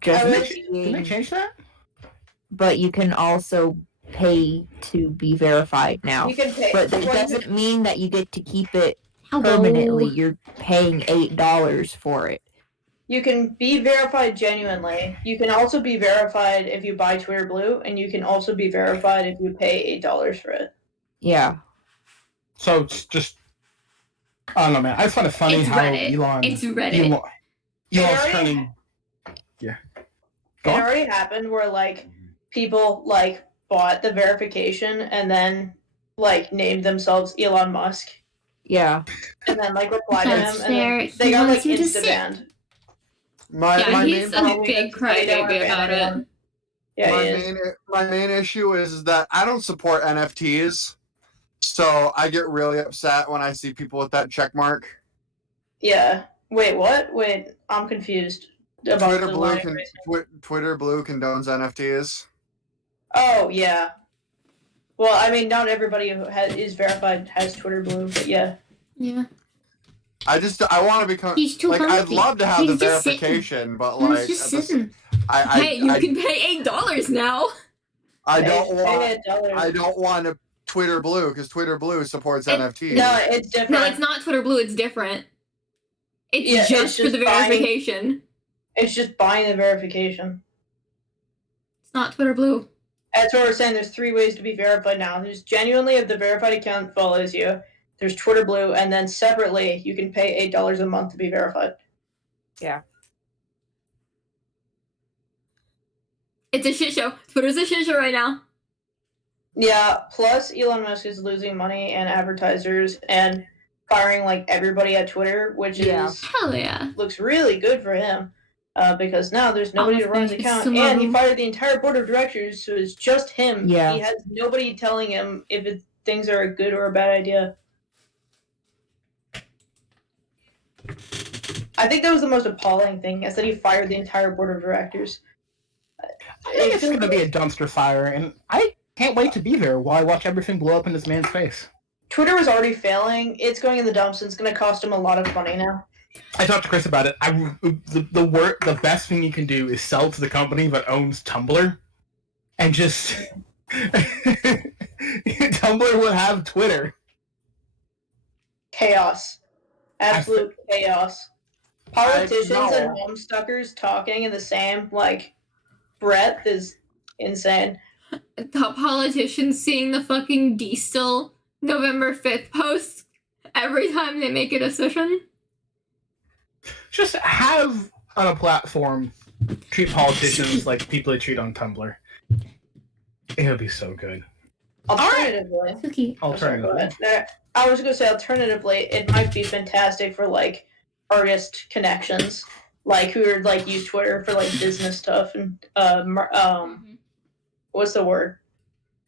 Just Didn't they change that? but you can also pay to be verified now. You can pay, but that doesn't mean that you get to keep it Hello. permanently. You're paying $8 for it. You can be verified genuinely. You can also be verified if you buy Twitter Blue, and you can also be verified if you pay $8 for it. Yeah. So it's just, I don't know, man. I just find it funny It's how Reddit. Elon. It's Reddit. Elon's turning. Yeah. It already happened where people bought the verification and then named themselves Elon Musk Yeah. and then replied to That's him fair. and then they He got wants you to insta sit. banned. My Yeah, main he's a problem- big They don't wanna crybaby ban about anyone. it. Yeah, my he is. main issue is that I don't support NFTs, so I get really upset when I see people with that check mark. Yeah. Wait, what? Wait, I'm confused about Twitter the Blue line of can reasoning. Twitter Blue condones NFTs. Oh yeah. Well, I mean, not everybody who is verified has Twitter Blue, but yeah. Yeah. I want to become He's too I'd healthy. love to have He's the just sitting. verification, but He's just sitting. Hey, you can pay $8 now. I Pay $8. don't want to Twitter Blue because Twitter Blue supports It- NFTs. No, it's different. No, it's not Twitter Blue. It's different. It's Yeah, just it's for the just buying- verification. It's just buying the verification. It's not Twitter Blue. That's what we're saying. There's 3 ways to be verified now. There's genuinely if the verified account follows you. There's Twitter Blue, and then separately you can pay $8 a month to be verified. Yeah. It's a shit show. Twitter's a shit show right now. Yeah. Plus, Elon Musk is losing money and advertisers and firing everybody at Twitter, which is Hell yeah. looks really good for him. Because now there's nobody to run his It's account, so and he normal. fired the entire board of directors, so it's just him. Yeah. He has nobody telling him if things are a good or a bad idea. I think that was the most appalling thing, is that he fired the entire board of directors. I think it's going to be a dumpster fire, and I can't wait to be there while I watch everything blow up in this man's face. Twitter was already failing. It's going in the dumps, and it's going to cost him a lot of money now. I talked to Chris about it. The best thing you can do is sell to the company that owns Tumblr, and just Tumblr would have Twitter. Chaos. Absolute chaos. Politicians and homestuckers talking in the same, breath is insane. The politicians seeing the fucking Diesel November 5th post every time they make a decision. Just have on a platform treat politicians like people they treat on Tumblr. It would be so good. Alternatively, I was going to say alternatively, it might be fantastic for artist connections, who are use Twitter for business stuff and what's the word?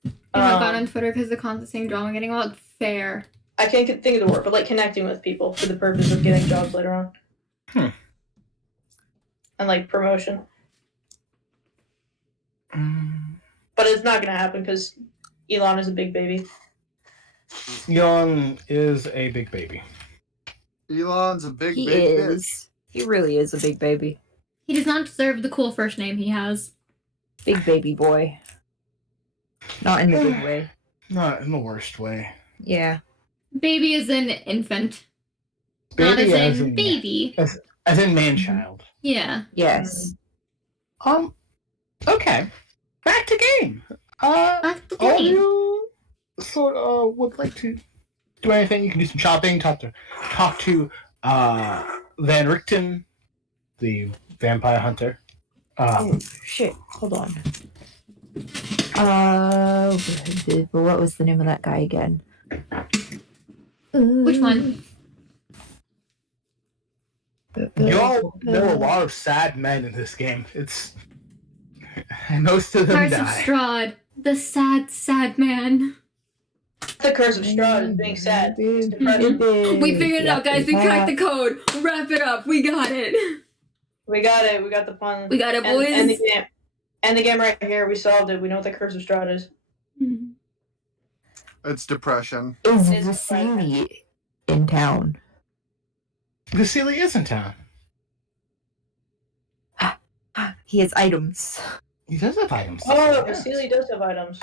You got on Twitter because the constant saying drama getting all fair. I can't think of the word, but connecting with people for the purpose of getting jobs later on. And promotion. But it's not going to happen because Elon is a big baby. Elon is a big baby. Elon's a big He baby. is. He really is a big baby. He does not deserve the cool first name he has. Big baby boy. Not in the good way. Not in the worst way. Yeah. Baby is an infant. Baby not as in baby. As in man-child. Yeah. Yes. Okay. Back to game. Back to All game. you would like to do anything? You can do some shopping. Talk to Van Richten, the vampire hunter. Oh shit! Hold on. What was the name of that guy again? Which one? Y'all know a lot of sad men in this game. It's most of them Curse of die. Strahd, the sad, sad man. The curse of Strahd is being sad. It's depressing. We figured it out, guys. We cracked the code. Wrap it up. We got it. We got it. We got the pun. We got it, boys. And the game. And the game right here. We solved it. We know what the curse of Strahd is. It's depression. Is It's Vasily in town? Vasily is in town. He has items. He does have items. Oh, Vasily does have items.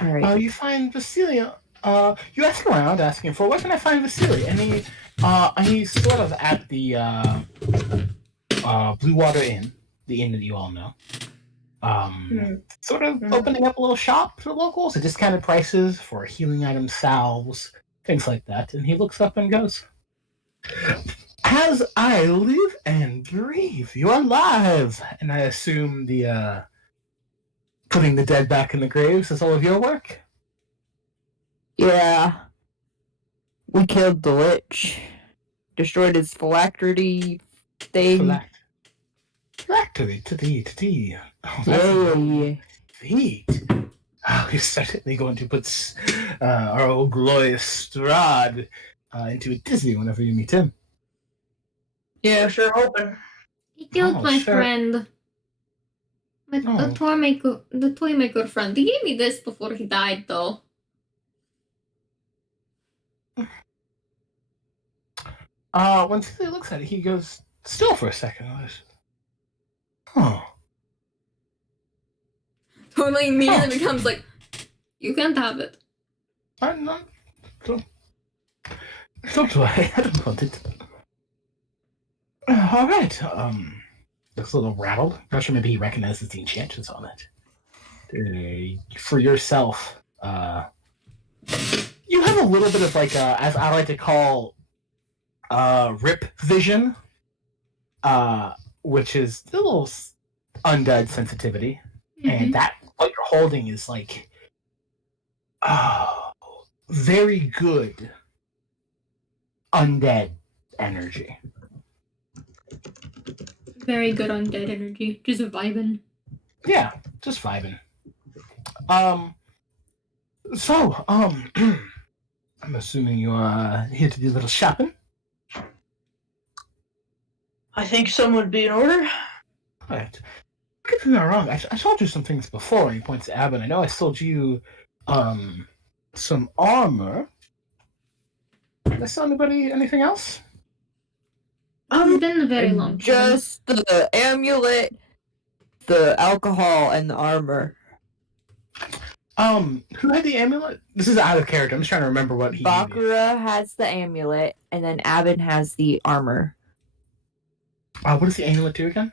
All right. You find Vasily. You ask around, asking for where can I find Vasily, and he's sort of at the Blue Water Inn, the inn that you all know. Sort of opening up a little shop for locals at discounted prices for healing items, salves, things like that. And he looks up and goes, "As I live and breathe, you're alive." And I assume the putting the dead back in the graves is all of your work? Yeah. We killed the Lich. Destroyed his phylactery thing. Phylactery, to Oh, that's Yeah. feet. Oh, he's certainly going to put our old glorious Strahd into a dizzy whenever you meet him. Yeah, sure hoping. He killed my friend. The toy maker friend. He gave me this before he died, though. When Celia looks at it, he goes still for a second. Oh. Totally immediately becomes like, you can't have it. Don't worry, I don't want it. All right. Looks a little rattled. Not sure maybe he recognizes the enchantments on it. For yourself, you have a little bit of as I like to call, rip vision, which is a little undead sensitivity, and that what you're holding is very good undead energy. Very good undead energy. Just vibing. Yeah, just vibing. I'm assuming you're here to do a little shopping. I think some would be in order. Alright. get me wrong. I told you some things before, and he points to Abin. I know I sold you some armor. Did I sell anybody anything else? It's been a very And long time. just the amulet, the alcohol, and the armor. Who had the amulet? This is out of character. I'm just trying to remember what he gave you. Bakura has the amulet, and then Abin has the armor. What does the amulet do again?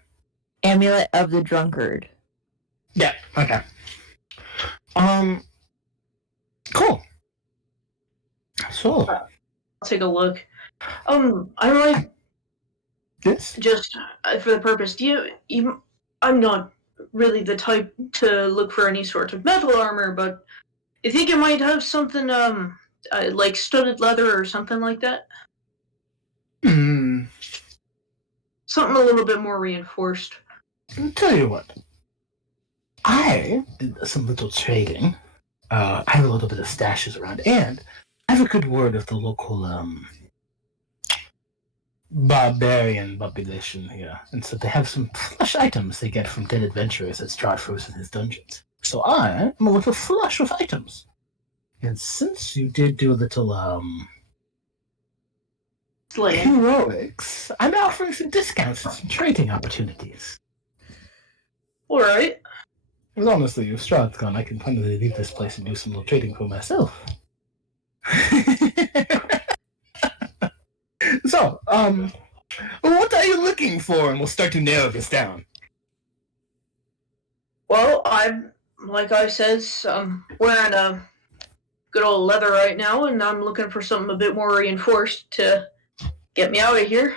Amulet of the Drunkard. Yeah. Okay. Cool. So, I'll take a look. I might this? just for the purpose. I'm not really the type to look for any sort of metal armor, but you think it might have something like studded leather or something like that? Something a little bit more reinforced. I'll tell you what. I did some little trading. I have a little bit of stashes around, and I have a good word of the local barbarian population here, and so they have some flush items they get from dead adventurers that Strahd froze in his dungeons. So I am a little flush with items, and since you did do a little Slaying. heroics, I'm offering some discounts and some trading opportunities. All right. Because honestly, if Strahd's gone, I can finally leave this place and do some little trading for myself. So, what are you looking for? And we'll start to narrow this down. Well, like I says, wearing a good old leather right now, and I'm looking for something a bit more reinforced to get me out of here.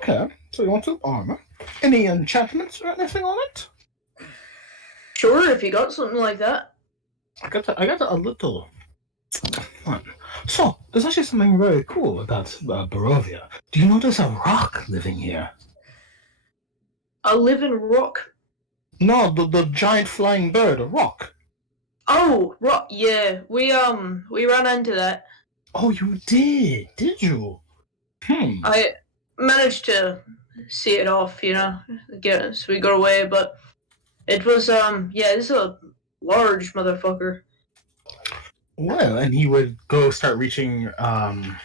Okay, so you want some armor. Any enchantments or anything on it? Sure, if you got something like that. I got a little one. So, there's actually something very cool about Barovia. Do you know there's a rock living here? A living rock. No, the giant flying bird, a rock. Oh, rock. Yeah, we ran into that. Oh, you did you? I managed to see it off, so we got away, but it was this is a large motherfucker. Well, and he would go start reaching and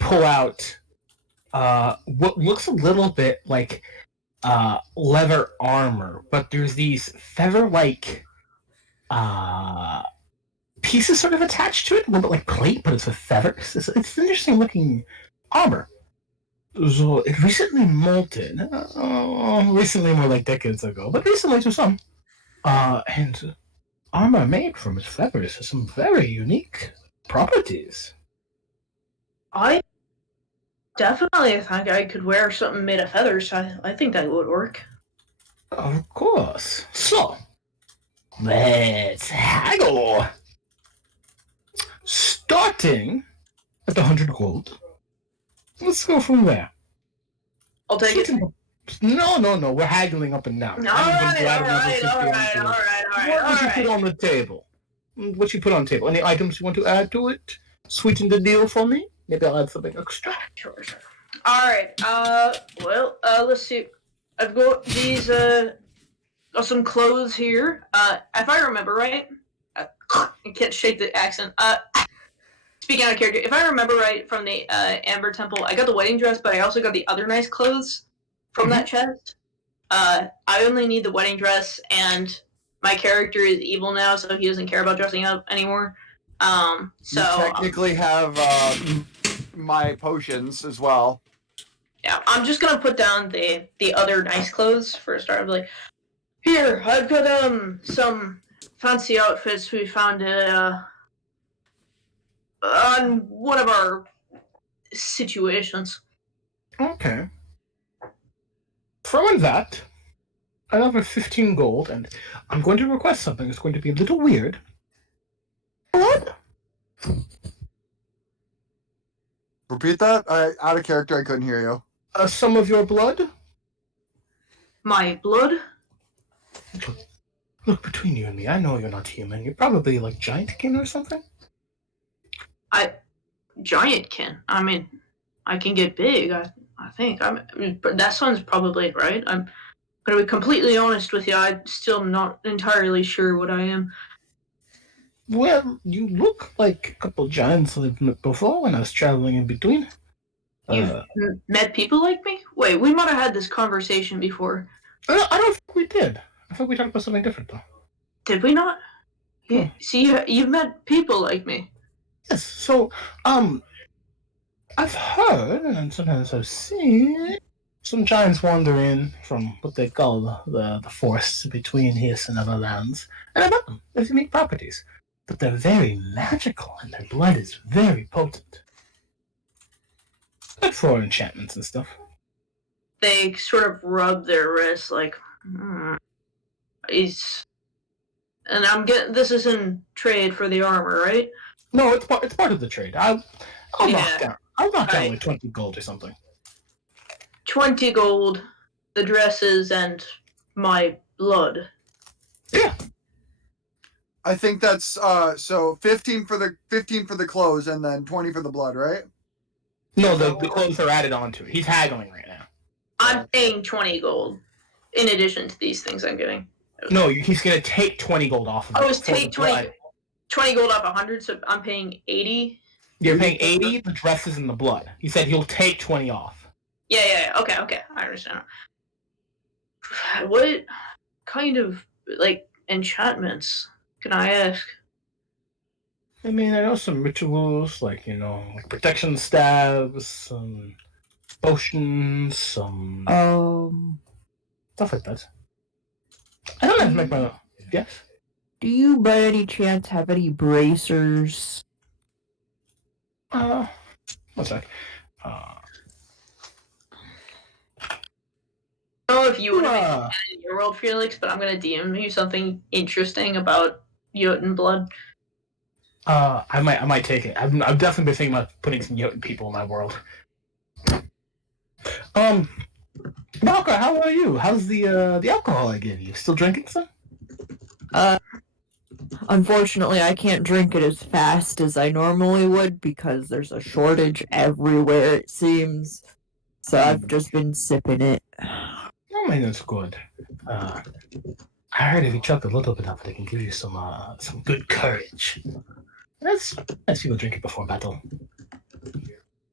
pull out what looks a little bit like leather armor, but there's these feather-like pieces sort of attached to it, a little bit like plate, but it's with feathers. It's an interesting looking armor. So it recently molted. Recently, more like decades ago, but recently to some. And armor made from its feathers has some very unique properties. I definitely think I could wear something made of feathers. I think that would work. Of course. So, let's haggle. Starting at 100 gold. Let's go from there. I'll take it. No. We're haggling up and down. All right. What would you put on the table? What you put on the table? Any items you want to add to it? Sweeten the deal for me? Maybe I'll add something extra. Sure. All right. Let's see. I've got these got some clothes here. If I remember right, I can't shake the accent. Speaking out of character, if I remember right from the Amber Temple, I got the wedding dress, but I also got the other nice clothes from that chest. I only need the wedding dress, and my character is evil now, so he doesn't care about dressing up anymore. So you technically have my potions as well. Yeah, I'm just gonna put down the other nice clothes for a start. I'm like, here, I've got some fancy outfits we found on one of our situations. Okay. Throwing that, another 15 gold, and I'm going to request something. It's going to be a little weird. What? Repeat that? Out of character, I couldn't hear you. Some of your blood? My blood? Look, between you and me, I know you're not human. You're probably like giantkin or something. Giantkin. I mean, I can get big. I think but that sounds probably right. I'm gonna be completely honest with you. I'm still not entirely sure what I am. Well, you look like a couple giants I've met before when I was traveling in between. You've met people like me? Wait, we might have had this conversation before. I don't think we did. I think we talked about something different, though. Did we not? Hmm. See, you've met people like me. Yes, so, I've heard, and sometimes I've seen, some giants wander in from what they call the forests between here and other lands. And I met them. They're unique properties. But they're very magical, and their blood is very potent. Good for enchantments and stuff. They sort of rub their wrists like, he's. And I'm getting this is in trade for the armor, right? No, it's part of the trade. I'll knock down. I'll knock down Right. like 20 gold or something. 20 gold, the dresses, and my blood. Yeah. I think that's so 15 for the clothes and then 20 for the blood, right? No, the clothes are added onto it. He's haggling right now. I'm paying 20 gold in addition to these things I'm getting. No, he's gonna take 20 gold off of it. I was take for the 20 gold off 100, so I'm paying 80. You're paying 80, the dresses and the blood. He said he'll take 20 off. Yeah. Okay. I understand. What kind of like enchantments can I ask? I mean, I know some rituals, like, like protection stabs, some potions, some stuff like that. I don't have to make my... Yes? Do you by any chance have any bracers? One sec. I don't know if you would have in your world, Felix, but I'm gonna DM you something interesting about Jotun blood. I might take it. I've definitely been thinking about putting some Jotun people in my world. Malka, how are you? How's the alcohol I gave you? Still drinking some? Unfortunately, I can't drink it as fast as I normally would because there's a shortage everywhere, it seems. So I've just been sipping it. Oh, man, that's good. I heard if you chuck a little bit of it, it can give you some good courage. That's people drink it before battle.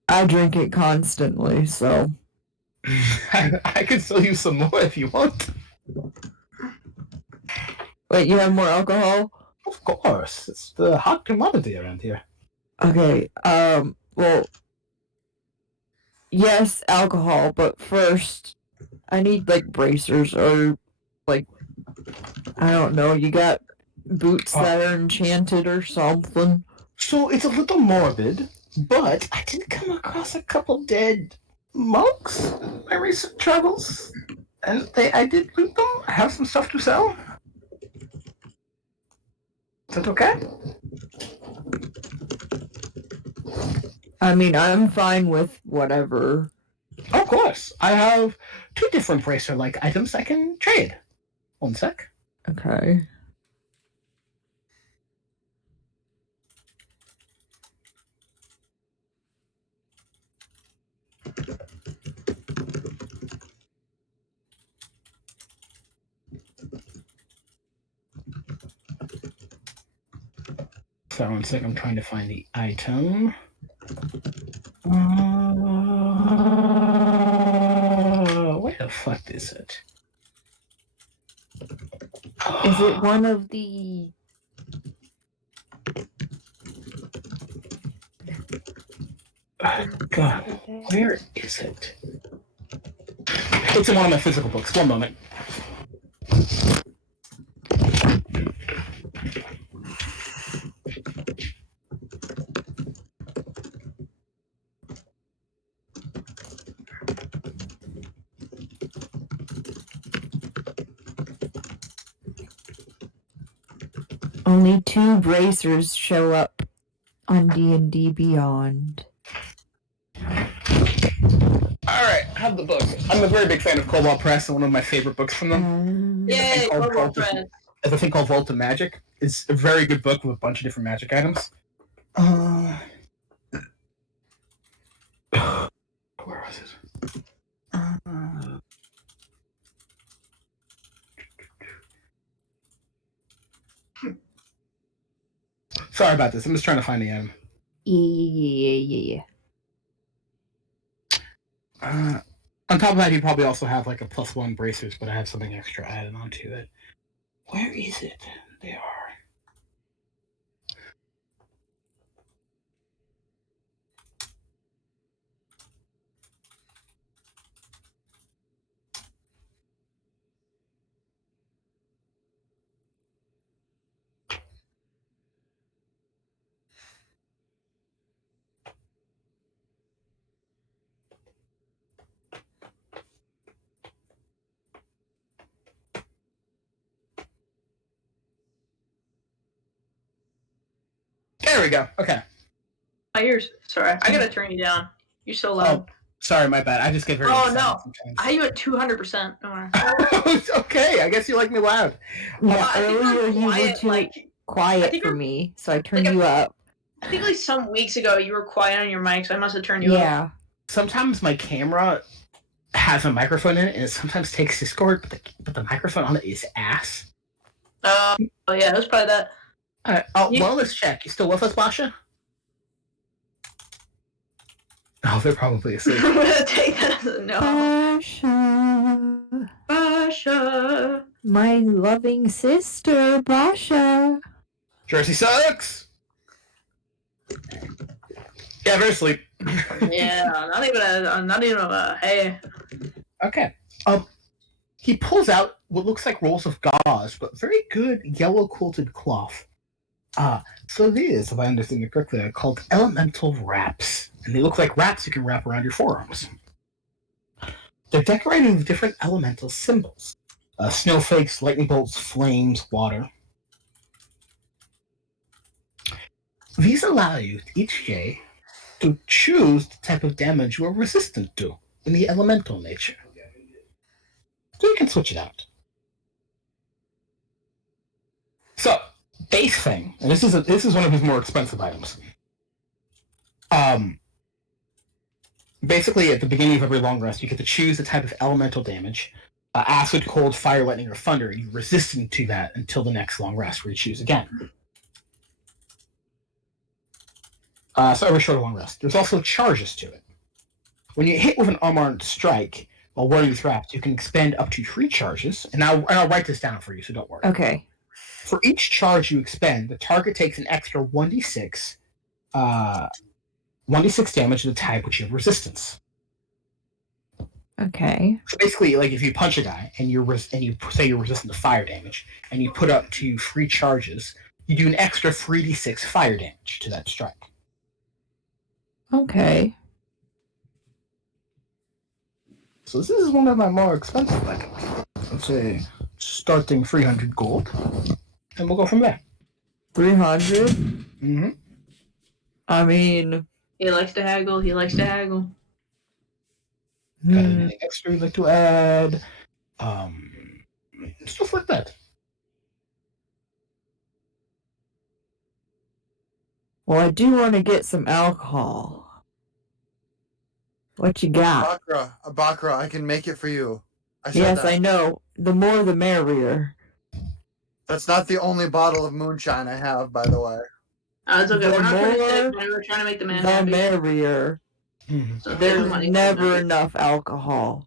I drink it constantly, so... I could sell you some more if you want. Wait, you have more alcohol? Of course. It's the hot commodity around here. Okay, well... Yes, alcohol, but first, I need, like, bracers, or, like, I don't know, you got boots that are enchanted or something? So, it's a little morbid, but I did come across a couple dead monks in my recent travels, and I did loot them. I have some stuff to sell. Is that okay? I mean, I'm fine with whatever. Of course. I have 2 different bracer-like items I can trade. One sec. Okay. So, one sec, I'm trying to find the item. Where the fuck is it? Is it one of the... God, where is it? It's in one of my physical books. One moment. Only 2 bracers show up on D&D Beyond. Alright, I have the book. I'm a very big fan of Cobalt Press, and one of my favorite books from them. Yay, called Cobalt Vault of- Press. There's a thing called Vault of Magic. It's a very good book with a bunch of different magic items. Where was it? Sorry about this. I'm just trying to find the item. Yeah. On top of that, you probably also have like a +1 bracers, but I have something extra added onto it. Where is it? They are. There we go. Okay. My ears. Sorry, I gotta turn you down. You're so loud. Oh, sorry, my bad. I just get very Oh, excited no. sometimes. I had you at 200%. Okay, I guess you like me loud. Yeah, I think earlier I'm you were quiet, too like, I quiet think for I'm- me, so I turned like, you up. I think like some weeks ago you were quiet on your mic, so I must have turned you up. Yeah. Sometimes my camera has a microphone in it, and it sometimes takes Discord, but the microphone on it is ass. Oh yeah, it was probably that. Alright, well, let's check. You still with us, Basha? Oh, they're probably asleep. I'm gonna take that as a no. Basha, Basha. my loving sister, Basha. Jersey sucks! Yeah, they're asleep. Yeah, not even a hey. Okay. He pulls out what looks like rolls of gauze, but very good yellow quilted cloth. So these, if I understand it correctly, are called elemental wraps, and they look like wraps you can wrap around your forearms. They're decorated with different elemental symbols: snowflakes, lightning bolts, flames, water. These allow you each day to choose the type of damage you are resistant to in the elemental nature. So you can switch it out. So, base thing, and this is one of his more expensive items. Basically, at the beginning of every long rest, you get to choose the type of elemental damage: acid, cold, fire, lightning, or thunder. And you're resistant to that until the next long rest, where you choose again. So every short long rest. There's also charges to it. When you hit with an unarmed strike while wearing these wraps, you can expend up to 3 charges. And I'll write this down for you, so don't worry. Okay. For each charge you expend, the target takes an extra 1d6 damage to the type which you have resistance. Okay. So basically, like if you punch a guy and you say you're resistant to fire damage, and you put up to 3 charges, you do an extra 3d6 fire damage to that strike. Okay. So this is one of my more expensive items. Let's say starting 300 gold, and we'll go from there. 300? Mm-hmm. I mean... He likes to haggle. Got anything extra you'd like to add? Stuff like that. Well, I do want to get some alcohol. What you got? Bakra, I can make it for you. Yes, I know. The more the merrier. That's not the only bottle of moonshine I have, by the way. It's okay. The We're not trying to more, say we're trying to make the man the happy. merrier. Mm-hmm. So There's money. never enough alcohol.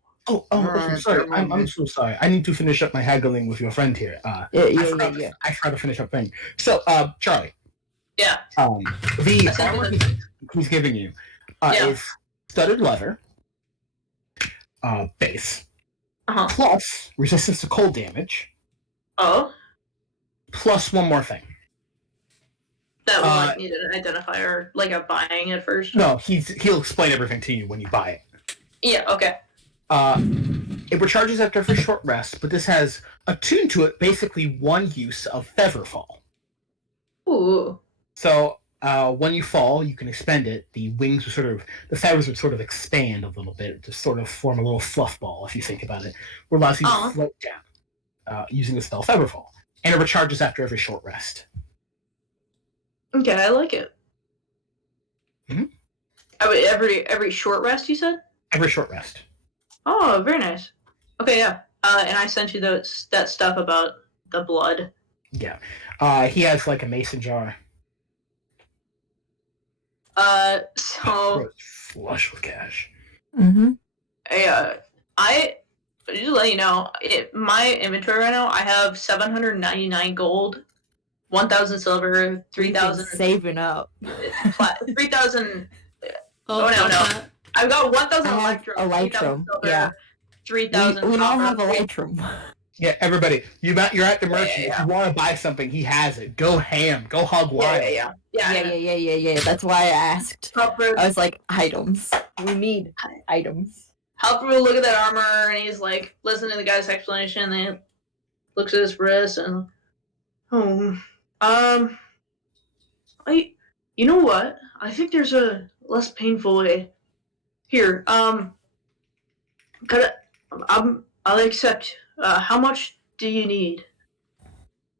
I'm sorry. I'm so sorry. I need to finish up my haggling with your friend here. Yeah. I forgot to finish up thing. So, Charlie. Yeah. The armor he's giving you is studded leather, base, plus resistance to cold damage. Oh. Plus one more thing. That will need an identifier, like a buying it first. No, he'll explain everything to you when you buy it. Yeah. Okay. It recharges after a short rest, but this has attuned to it basically one use of Featherfall. Ooh. So when you fall, you can expend it. The wings would the feathers would sort of expand a little bit to sort of form a little fluff ball, if you think about it, where it allows you to float down using the spell Featherfall. And it recharges after every short rest. Okay, I like it. Mm-hmm. Every short rest, you said? Every short rest. Oh, very nice. Okay, yeah. And I sent you that stuff about the blood. Yeah. He has like a mason jar. So Flush with cash. Mm-hmm. I just to let you know, my inventory right now, I have 799 gold, 1,000 silver, 3,000 saving up. 3,000. Oh, Oh no, stop no. that. I've got 1,000 I have electrum, 3,000 elytrum. silver, Yeah. 3,000 We all copper. have elytrum. Yeah, everybody, you're at the merchant. Yeah. If you want to buy something, he has it. Go ham. Go hog wild. Yeah. That's why I asked. Alfred, I was like, items. We need items. Alfred will look at that armor and he's like, listening to the guy's explanation, and then looks at his wrist and, you know what? I think there's a less painful way. Here, I'll accept. How much do you need?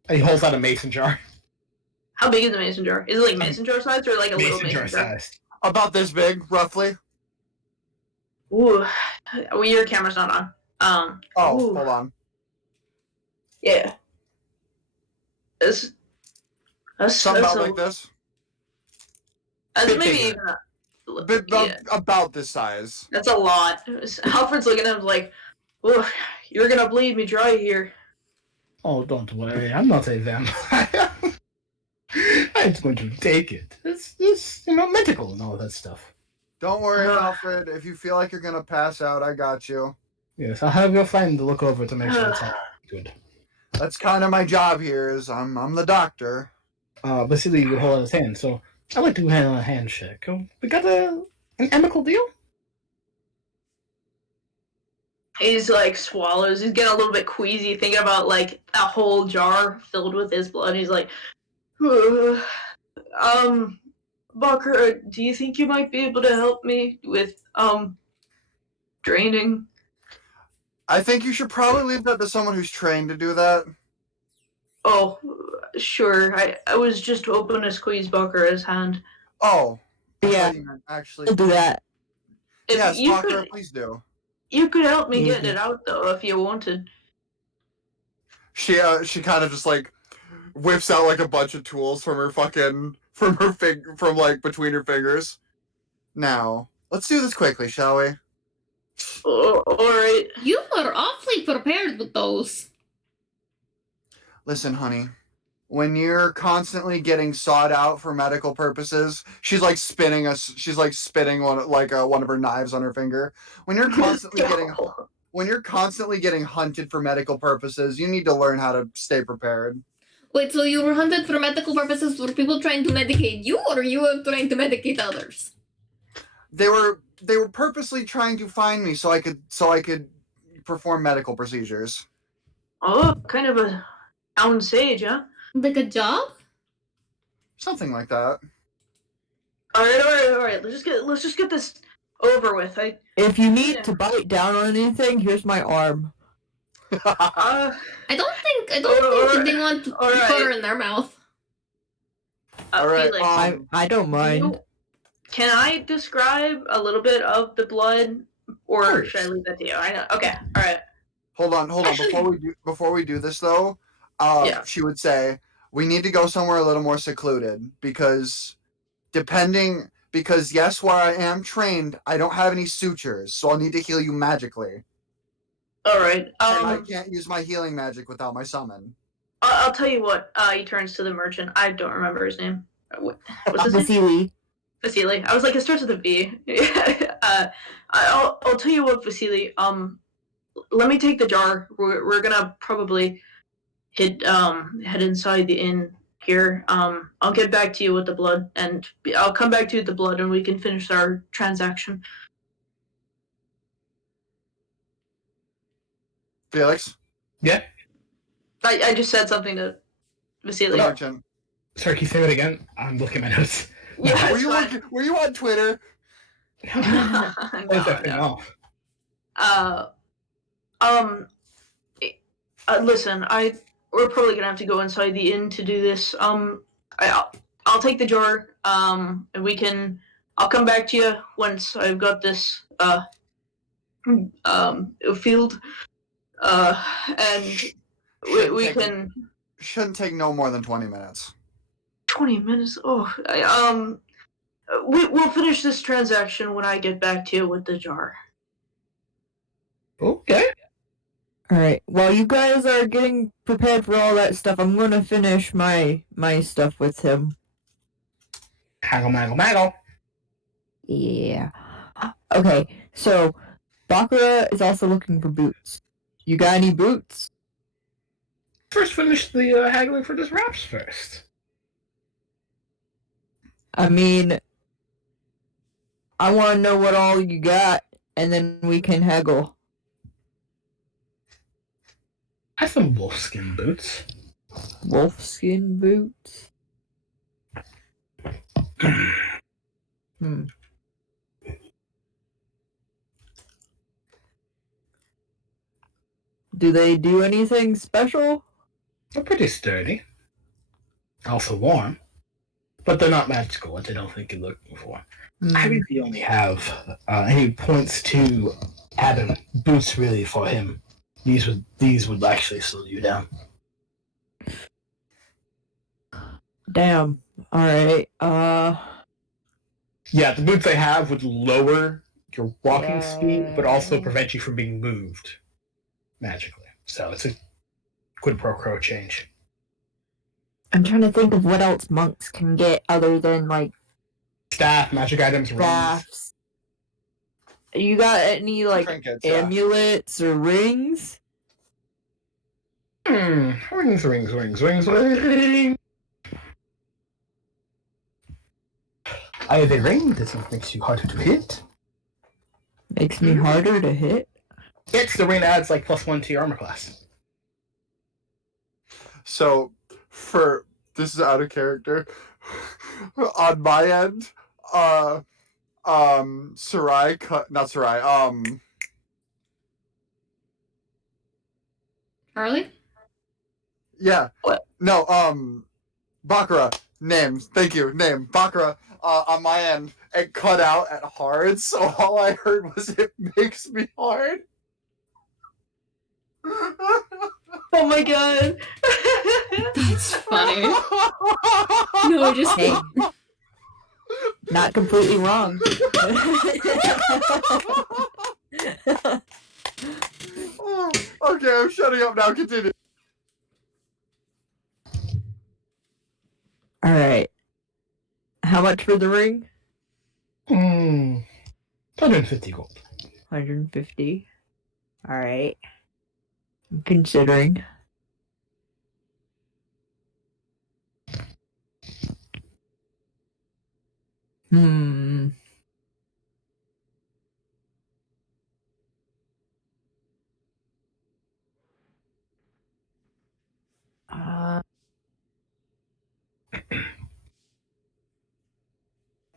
And he holds out a mason jar. How big is the mason jar? Is it like mason jar size or like a little mason jar? Size. About this big, roughly. Ooh, well, your camera's not on. Ooh. Hold on. Yeah. That's Something about like this. That's Bit maybe bigger. even About this size. That's a lot. Alfred's looking at him like, "Ooh, you're gonna bleed me dry here." Oh, don't worry. I'm not a vampire. I'm going to take it. It's medical and all that stuff. Don't worry, Alfred. If you feel like you're gonna pass out, I got you. Yes, I'll have your friend look over to make sure it's all good. That's kind of my job here. Is I'm the doctor. Basically, you hold out his hand, so I'd like to go ahead on a handshake. We got an amicable deal? He's like swallows. He's getting a little bit queasy thinking about like a whole jar filled with his blood. He's like, Bucker, do you think you might be able to help me with draining? I think you should probably leave that to someone who's trained to do that. Oh, sure. I was just hoping to squeeze Bucker's hand. Oh, Yeah. Actually, We'll do that. yes, you Parker, could, please do. you could help me Yeah. get it out though if you wanted. She kind of just like whips out like a bunch of tools from her between her fingers. Now, let's do this quickly, shall we? Oh, all right. You were awfully prepared with those. Listen, honey. When you're constantly getting sought out for medical purposes, she's like spinning one of her knives on her finger. When you're constantly getting hunted for medical purposes, you need to learn how to stay prepared. Wait, so you were hunted for medical purposes for people trying to medicate you, or you were trying to medicate others? They were purposely trying to find me so I could perform medical procedures. Oh, kind of a town sage, huh? Like a job? Something like that. All right. Let's just get this over with. If you need to bite down on anything, here's my arm. Uh, I don't think they want to all right. put her in their mouth. All right. Felix, I don't mind. can I describe a little bit of the blood, or should I leave that to you? I know. Okay. All right. Hold on. Actually- Before we do this though, Yeah. she would say we need to go somewhere a little more secluded because yes, where I am trained, I don't have any sutures, so I'll need to heal you magically. All right. And I can't use my healing magic without my summon. I'll tell you what. He turns to the merchant. I don't remember his name. What's his name? Vasily. Vasily. I was like, it starts with a V. I'll tell you what, Vasily. Let me take the jar. We're gonna probably head inside the inn here. I'll get back to you with the blood, and I'll come back to you with the blood, and we can finish our transaction. Felix? Yeah? I just said something to Vasily. The merchant. Sorry, can you say that again? I'm looking at my notes. Yeah, Were you on Twitter? no. Listen, we're probably gonna have to go inside the inn to do this. I'll take the jar. And I'll come back to you once I've got this field. And we can. Shouldn't take no more than 20 minutes. 20 minutes. Oh, We'll finish this transaction when I get back to you with the jar. Okay. All right. While you guys are getting prepared for all that stuff, I'm gonna finish my stuff with him. Haggle, maggle, maggle. Yeah. Okay. So, Bakura is also looking for boots. You got any boots? First, finish the haggling for this wraps first. I mean, I want to know what all you got, and then we can haggle. I have some wolfskin boots. Wolfskin boots. Hmm. Do they do anything special? They're pretty sturdy. Also warm. But they're not magical, which I don't think you're looking for. I really only have any points to Adam. Boots really for him. These would actually slow you down. Damn. All right. Yeah, the boots I have would lower your walking Yeah. speed, but also prevent you from being moved magically. So it's a quid pro quo change. I'm trying to think of what else monks can get other than like Staff, magic items, rings. staffs. You got any like Trinkets, yeah. amulets or rings? Rings. I have a ring that makes you harder to hit. Makes me harder to hit. It's the ring that adds like +1 to your armor class. So, this is out of character. On my end, Charlie? yeah. What? No, Bakura. Name. Thank you. Name. Bakura. On my end, it cut out at hard, so all I heard was it makes me hard. Oh my god. That's funny. No, just Hey, not completely wrong. Okay, I'm shutting up now. Continue. All right. How much for the ring? 150 gold. 150. All right. I'm considering.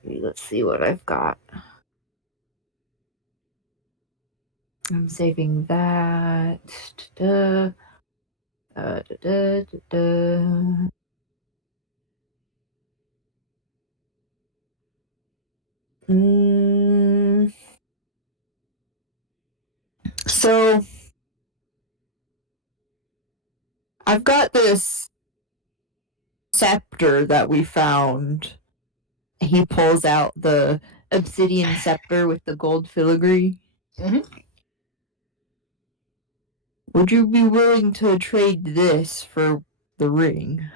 Let's see what I've got. I'm saving that. So I've got this scepter that we found. He pulls out the obsidian scepter with the gold filigree. Would you be willing to trade this for the ring?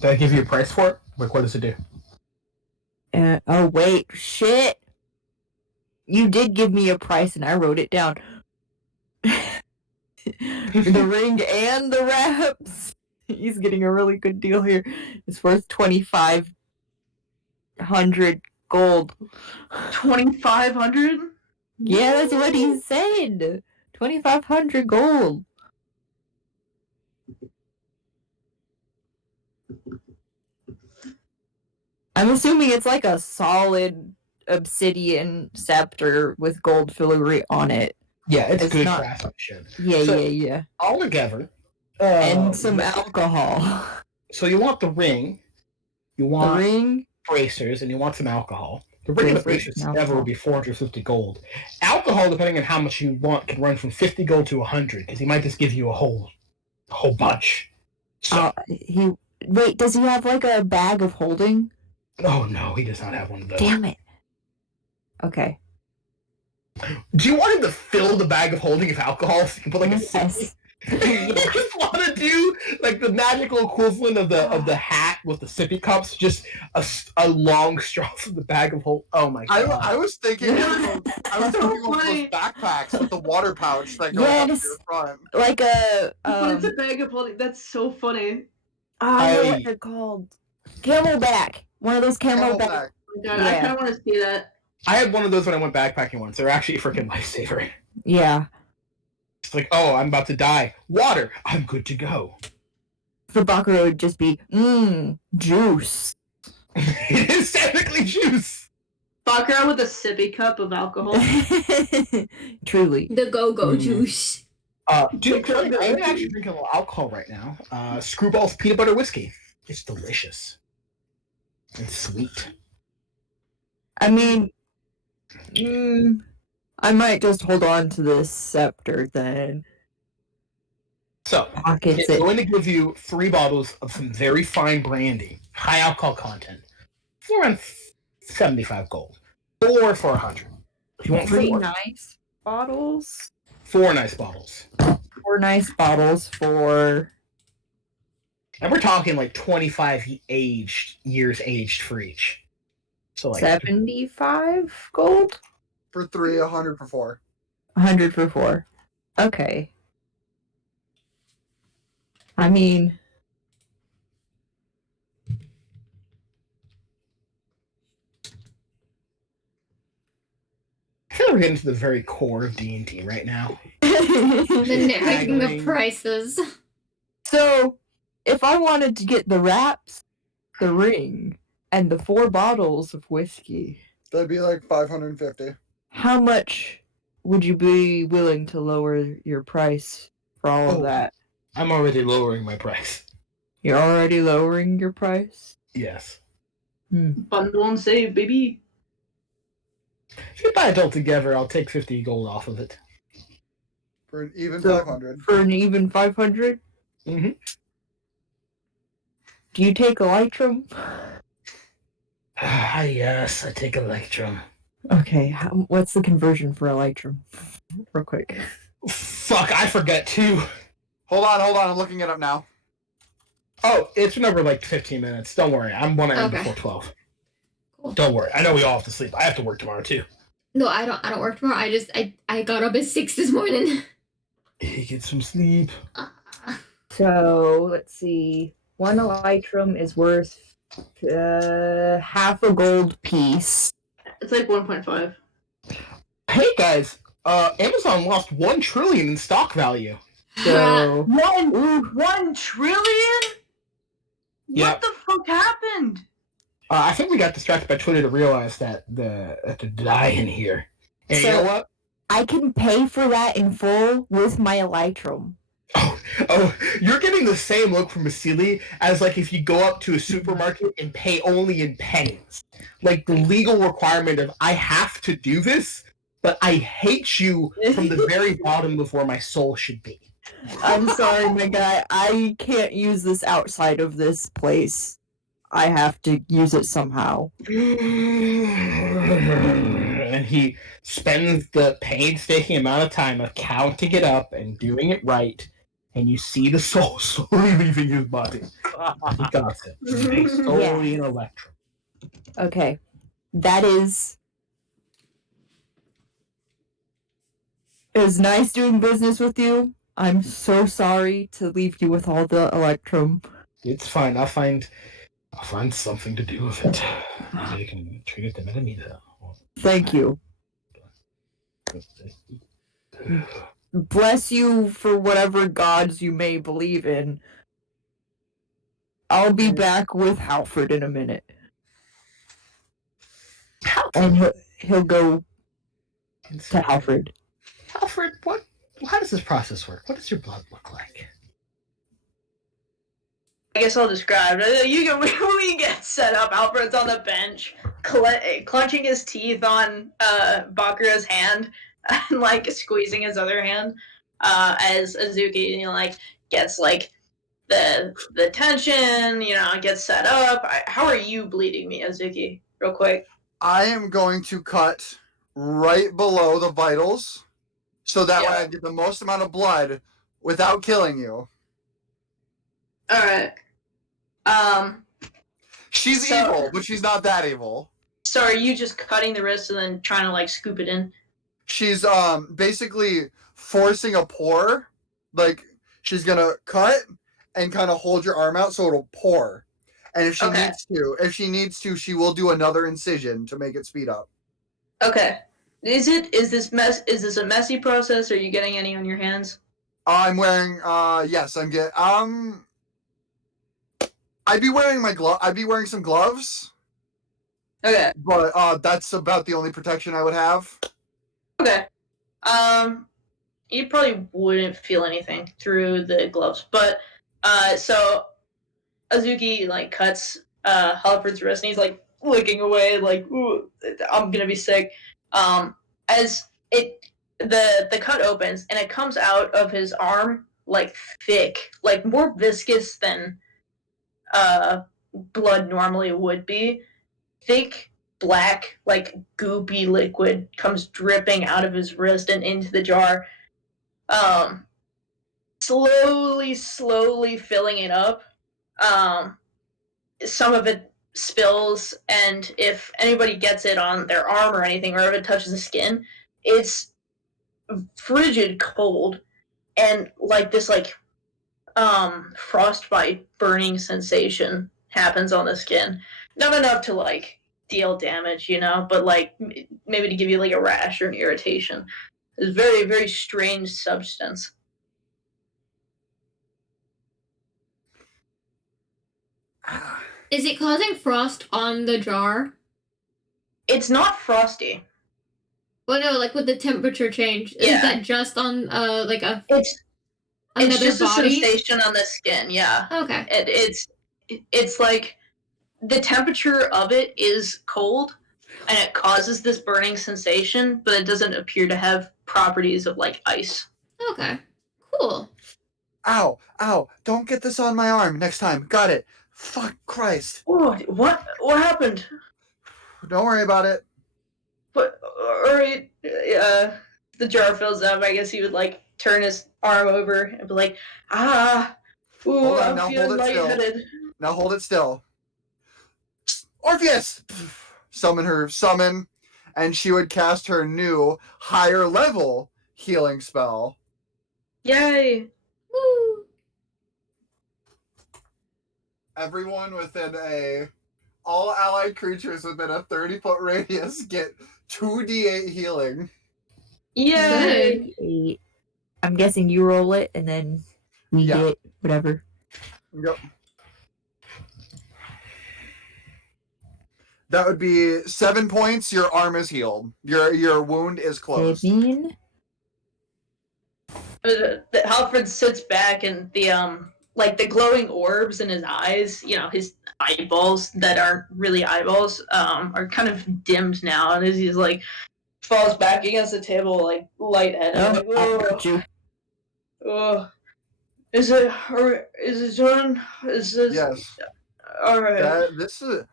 Did I give you a price for it? Like, what does it do? Oh, wait. Shit. You did give me a price and I wrote it down. The ring and the wraps. He's getting a really good deal here. It's worth 2,500 gold. 2,500? Yeah, that's what he said. 2,500 gold. I'm assuming it's like a solid obsidian scepter with gold filigree on it. Yeah, it's good not- craftsmanship. Yeah, So- yeah. All together. And some alcohol. So you want the ring, you The want ring. bracers, and you want some alcohol. The ring and the Bracers bracers and together will alcohol. be 450 gold. Alcohol, depending on how much you want, can run from 50 gold to 100, because he might just give you a whole bunch. So Wait, does he have like a bag of holding? Oh no, he does not have one of those. Damn it. Okay. Do you want him to fill the bag of holding with alcohol so you can put like a Yes. You just want to do like the magical equivalent of the hat with the sippy cups, just a long straw from the bag of hold. Oh my god! I was thinking, I was So thinking of funny. those backpacks with the water pouch that goes up to Yes. your front. Like a But it's a bag of holding. That's so funny. I know I- what they're called. Camelback. One of those camelback. Camelback. Oh my God, I Yeah. kind of want to see that. I had one of those when I went backpacking once. They're actually a freaking lifesaver. Yeah. It's like, oh, I'm about to die. Water. I'm good to go. For Bakura, it would just be, juice. It is technically juice. Bakura with a sippy cup of alcohol. Truly. The go-go Mm. juice. Dude, I'm actually drinking a little alcohol right now. Screwball's peanut butter whiskey. It's delicious. It's sweet. I mean, I might just hold on to this scepter then. So, Pockets it's it. going to give you 3 bottles of some very fine brandy, high alcohol content, for around 75 gold, 4 for 100. If you want 3 4, nice bottles. 4 nice bottles. 4 nice bottles for. And we're talking like 25 years aged for each. So like 75 gold? For 3, 100 for 4. 100 for 4. Okay. I mean, I feel like we're getting to the very core of D&D right now. The nitpicking Haggling. of prices. so if I wanted to get the wraps, the ring, and the 4 bottles of whiskey, That'd be like 550. how much would you be willing to lower your price for all of Oh. that? I'm already lowering my price. You're already lowering your price? Yes. Bundle and save, baby. If you buy it all together, I'll take 50 gold off of it. For an even So- 500. For an even 500? Mm-hmm. Do you take Elytrum? Ah, yes, I take Electrum. Okay, what's the conversion for Elytrum? Real quick. Fuck, I forget too. Hold on, I'm looking it up now. Oh, it's been over like 15 minutes. Don't worry, I'm gonna end Okay. before 12. Cool. Don't worry, I know we all have to sleep. I have to work tomorrow too. No, I don't work tomorrow. I got up at 6 this morning. Get some sleep. So, let's see. 1 Elytrum is worth half a gold piece. It's like 1.5. Hey guys, Amazon lost 1 trillion in stock value. So, 1 trillion? Yep. What the fuck happened? I think we got distracted by Twitter to realize that the dying here. And you So- know what? I can pay for that in full with my Elytrum. Oh, you're getting the same look from Vasily as like if you go up to a supermarket and pay only in pennies. Like the legal requirement of I have to do this, but I hate you from the very bottom of where my soul should be. I'm sorry, my guy. I can't use this outside of this place. I have to use it somehow. And he spends the painstaking amount of time of counting it up and doing it right, and you see the soul slowly leaving his body. He got it. Based solely in Electrum. Okay. That is. It was nice doing business with you. I'm so sorry to leave you with all the Electrum. It's fine. I'll find something to do with it. You can treat it to enemy though. Thank you. Bless you for whatever gods you may believe in. I'll be back with Halford in a minute. And he'll go to Halford. Alfred, how does this process work? What does your blood look like? I guess I'll describe it. We get set up. Alfred's on the bench, clenching his teeth on Bakura's hand, and like squeezing his other hand. As Azuki, gets like the tension, gets set up. How are you bleeding me, Azuki? Real quick. I am going to cut right below the vitals, so that way I get the most amount of blood without killing you. All right. She's evil, but she's not that evil. So are you just cutting the wrist and then trying to like scoop it in? She's basically forcing a pour. Like she's gonna cut and kind of hold your arm out so it'll pour. And if she needs to, she will do another incision to make it speed up. Okay. Is this a messy process? Are you getting any on your hands? I'm wearing yes, I'd be wearing some gloves. Okay. But that's about the only protection I would have. Okay. You probably wouldn't feel anything through the gloves, but so Azuki like cuts Halford's wrist and he's like looking away, like, ooh, I'm gonna be sick. As the cut opens and it comes out of his arm like thick, like more viscous than blood normally would be. Thick, black, like goopy liquid comes dripping out of his wrist and into the jar. Slowly filling it up. Some of it spills, and if anybody gets it on their arm or anything, or if it touches the skin, it's frigid cold, and like this frostbite burning sensation happens on the skin. Not enough to like deal damage, but like maybe to give you like a rash or an irritation. It's a very, very strange substance. Is it causing frost on the jar? It's not frosty. Well, no, like with the temperature change. Yeah. Is that just on like a It's just body? A sensation on the skin, yeah. Okay. It's like the temperature of it is cold and it causes this burning sensation, but it doesn't appear to have properties of like ice. Okay. Cool. Ow, don't get this on my arm next time. Got it. Fuck Christ. Oh, what happened? Don't worry about it. But alright, the jar fills up. I guess he would like turn his arm over and be like, Hold on, I'm feeling lightheaded. Now hold it still. Orpheus! Summon, and she would cast her new, higher level healing spell. Yay! Woo! Everyone all allied creatures within a 30-foot radius get 2d8 healing. Yay! Good. I'm guessing you roll it and then we get whatever. Yep. That would be 7 points. Your arm is healed. Your wound is closed. 7. Halford sits back and the glowing orbs in his eyes, his eyeballs that aren't really eyeballs, are kind of dimmed now, and as he's like falls back against the table, like lightheaded. Is it done? Is this? Yes. All right. This is,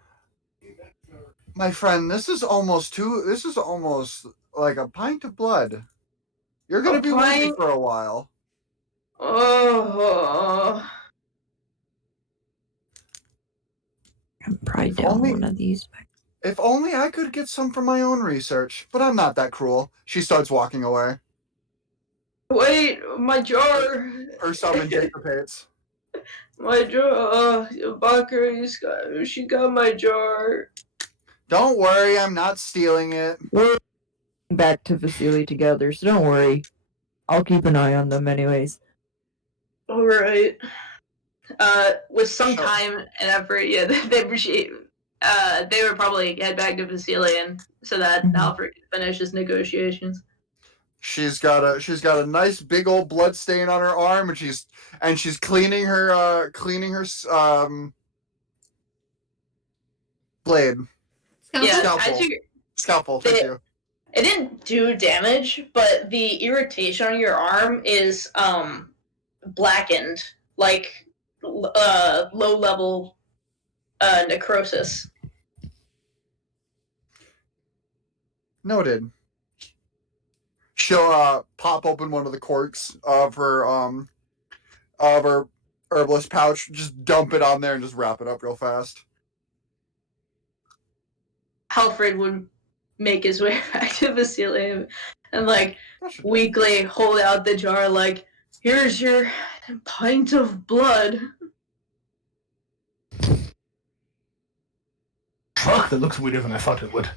my friend. This is almost like a pint of blood. You're gonna be waiting for a while. Oh. I'm probably down one of these. If only I could get some for my own research, but I'm not that cruel. She starts walking away. Wait, my jar. Her summon dissipates. My jar. Bakura, she got my jar. Don't worry, I'm not stealing it. We're back to Vasily together, so don't worry. I'll keep an eye on them anyways. All right. With some time and effort, they would probably head back to Vasily and so that Alfred can finish his negotiations. She's got a nice big old blood stain on her arm, and she's cleaning her blade. Scalpel. Thank you. It didn't do damage, but the irritation on your arm is blackened, like low level necrosis. Noted. She'll pop open one of the corks of her herbalist pouch, just dump it on there, and just wrap it up real fast. Alfred would make his way back to Vasily and like weakly hold out the jar, like, here's your pint of blood. Fuck, that looks weirder than I thought it would.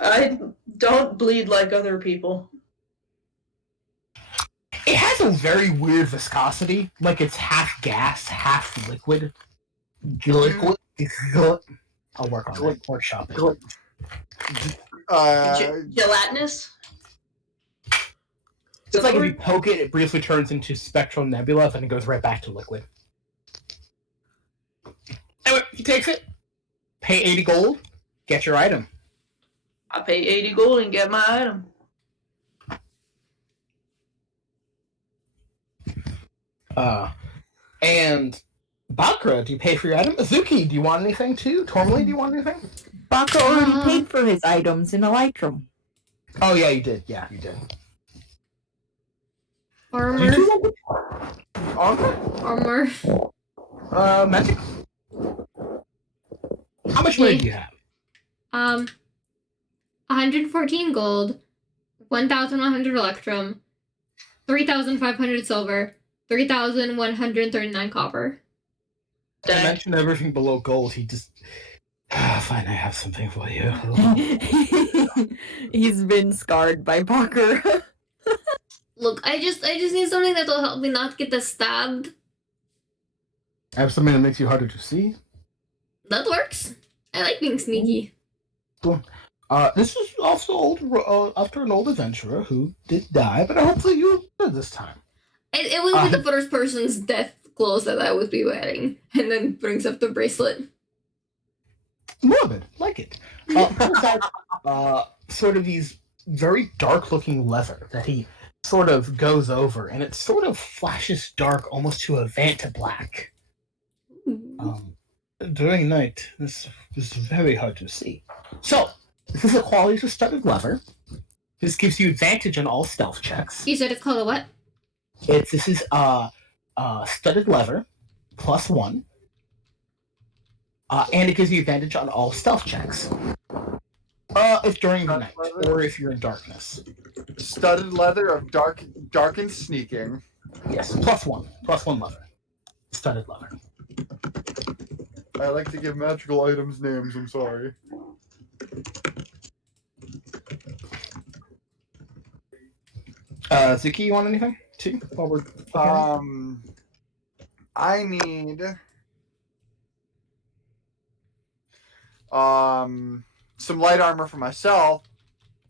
I don't bleed like other people. It has a very weird viscosity, like it's half gas, half liquid. Liquid. I'll work on it. Workshop it. Gelatinous? It's like if you poke it, it briefly turns into spectral nebula, and it goes right back to liquid. Anyway, he takes it, pay 80 gold, get your item. I pay 80 gold and get my item. And Bakra, do you pay for your item? Azuki, do you want anything too? Tormely, do you want anything? Baka already paid for his items in Elytrum. Oh yeah, you did. Yeah, you did. Armor. Armor? Armor. Magic? How much money do you have? 114 gold, 1,100 electrum, 3,500 silver, 3,139 copper. I mentioned everything below gold. He just. Fine, I have something for you. He's been scarred by Baka. Look, I just need something that will help me not get stabbed. I have something that makes you harder to see. That works. I like being sneaky. Cool. This is also old, after an old adventurer who did die, but hopefully you'll good this time. It will be the first person's death clothes that I would be wearing, and then brings up the bracelet. Morbid, like it. Sort of these very dark-looking leather that he sort of goes over, and it sort of flashes dark almost to a Vanta black. During night, this is very hard to see. So, this is a quality of studded leather. This gives you advantage on all stealth checks. You said it's called a what? This is studded leather, +1. And it gives you advantage on all stealth checks. If during the night, or if you're in darkness. Studded leather of dark and sneaking. Yes, +1. +1 leather. Studded leather. I like to give magical items names, I'm sorry. Zuki, you want anything too? While we're I need some light armor for myself,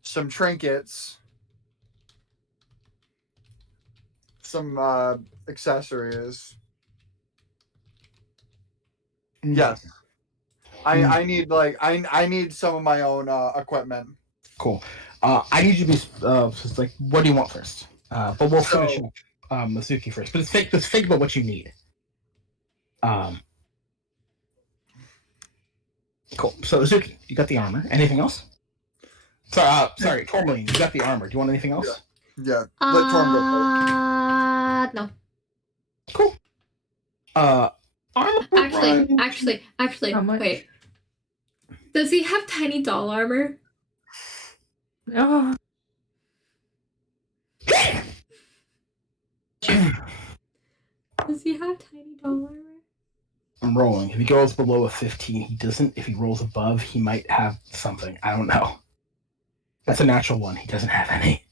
some trinkets, some accessories. Yes. I need I need some of my own equipment. Cool. I need you to be just like, what do you want first? But we'll finish Masuki first. But let's think about what you need. Cool. So Azuki, you got the armor. Anything else? Sorry, Tourmaline, you got the armor. Do you want anything else? Yeah. Let Torm go. No. Cool. Armor. Actually, How much? wait. Does he have tiny doll armor? Oh. Does he have tiny doll armor? I'm rolling. If he goes below a 15, he doesn't. If he rolls above, he might have something. I don't know. That's a natural one. He doesn't have any.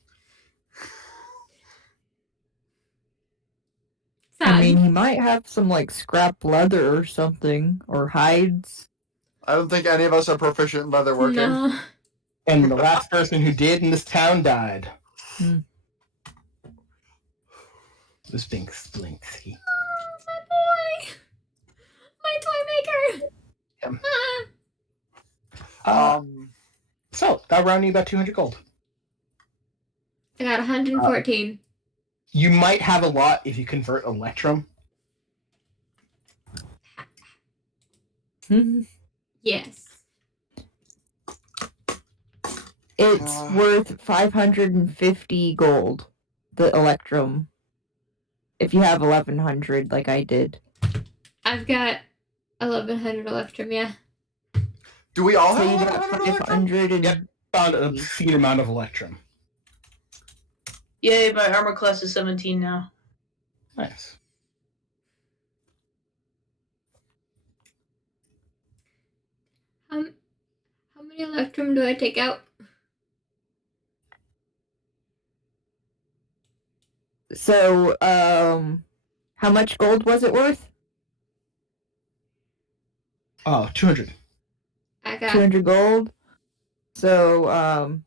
Sad. I mean, he might have some like scrap leather or something, or hides. I don't think any of us are proficient in leather working. No. And the last person who did in this town died. This Binks Blinksy. Oh, my boy. My toy maker. Yep. So that round you about 200 gold. I got 114. You might have a lot if you convert Electrum. Yes. It's worth 550 gold. The Electrum. If you have 1100, like I did. I've got 1100 Electrum, yeah. Do we all So have you got 500 and... Yep. Found a obscene amount of Electrum. Yay, my armor class is 17 now. Nice. How many Electrum do I take out? So, how much gold was it worth? Oh, 200. I got 200 gold. So,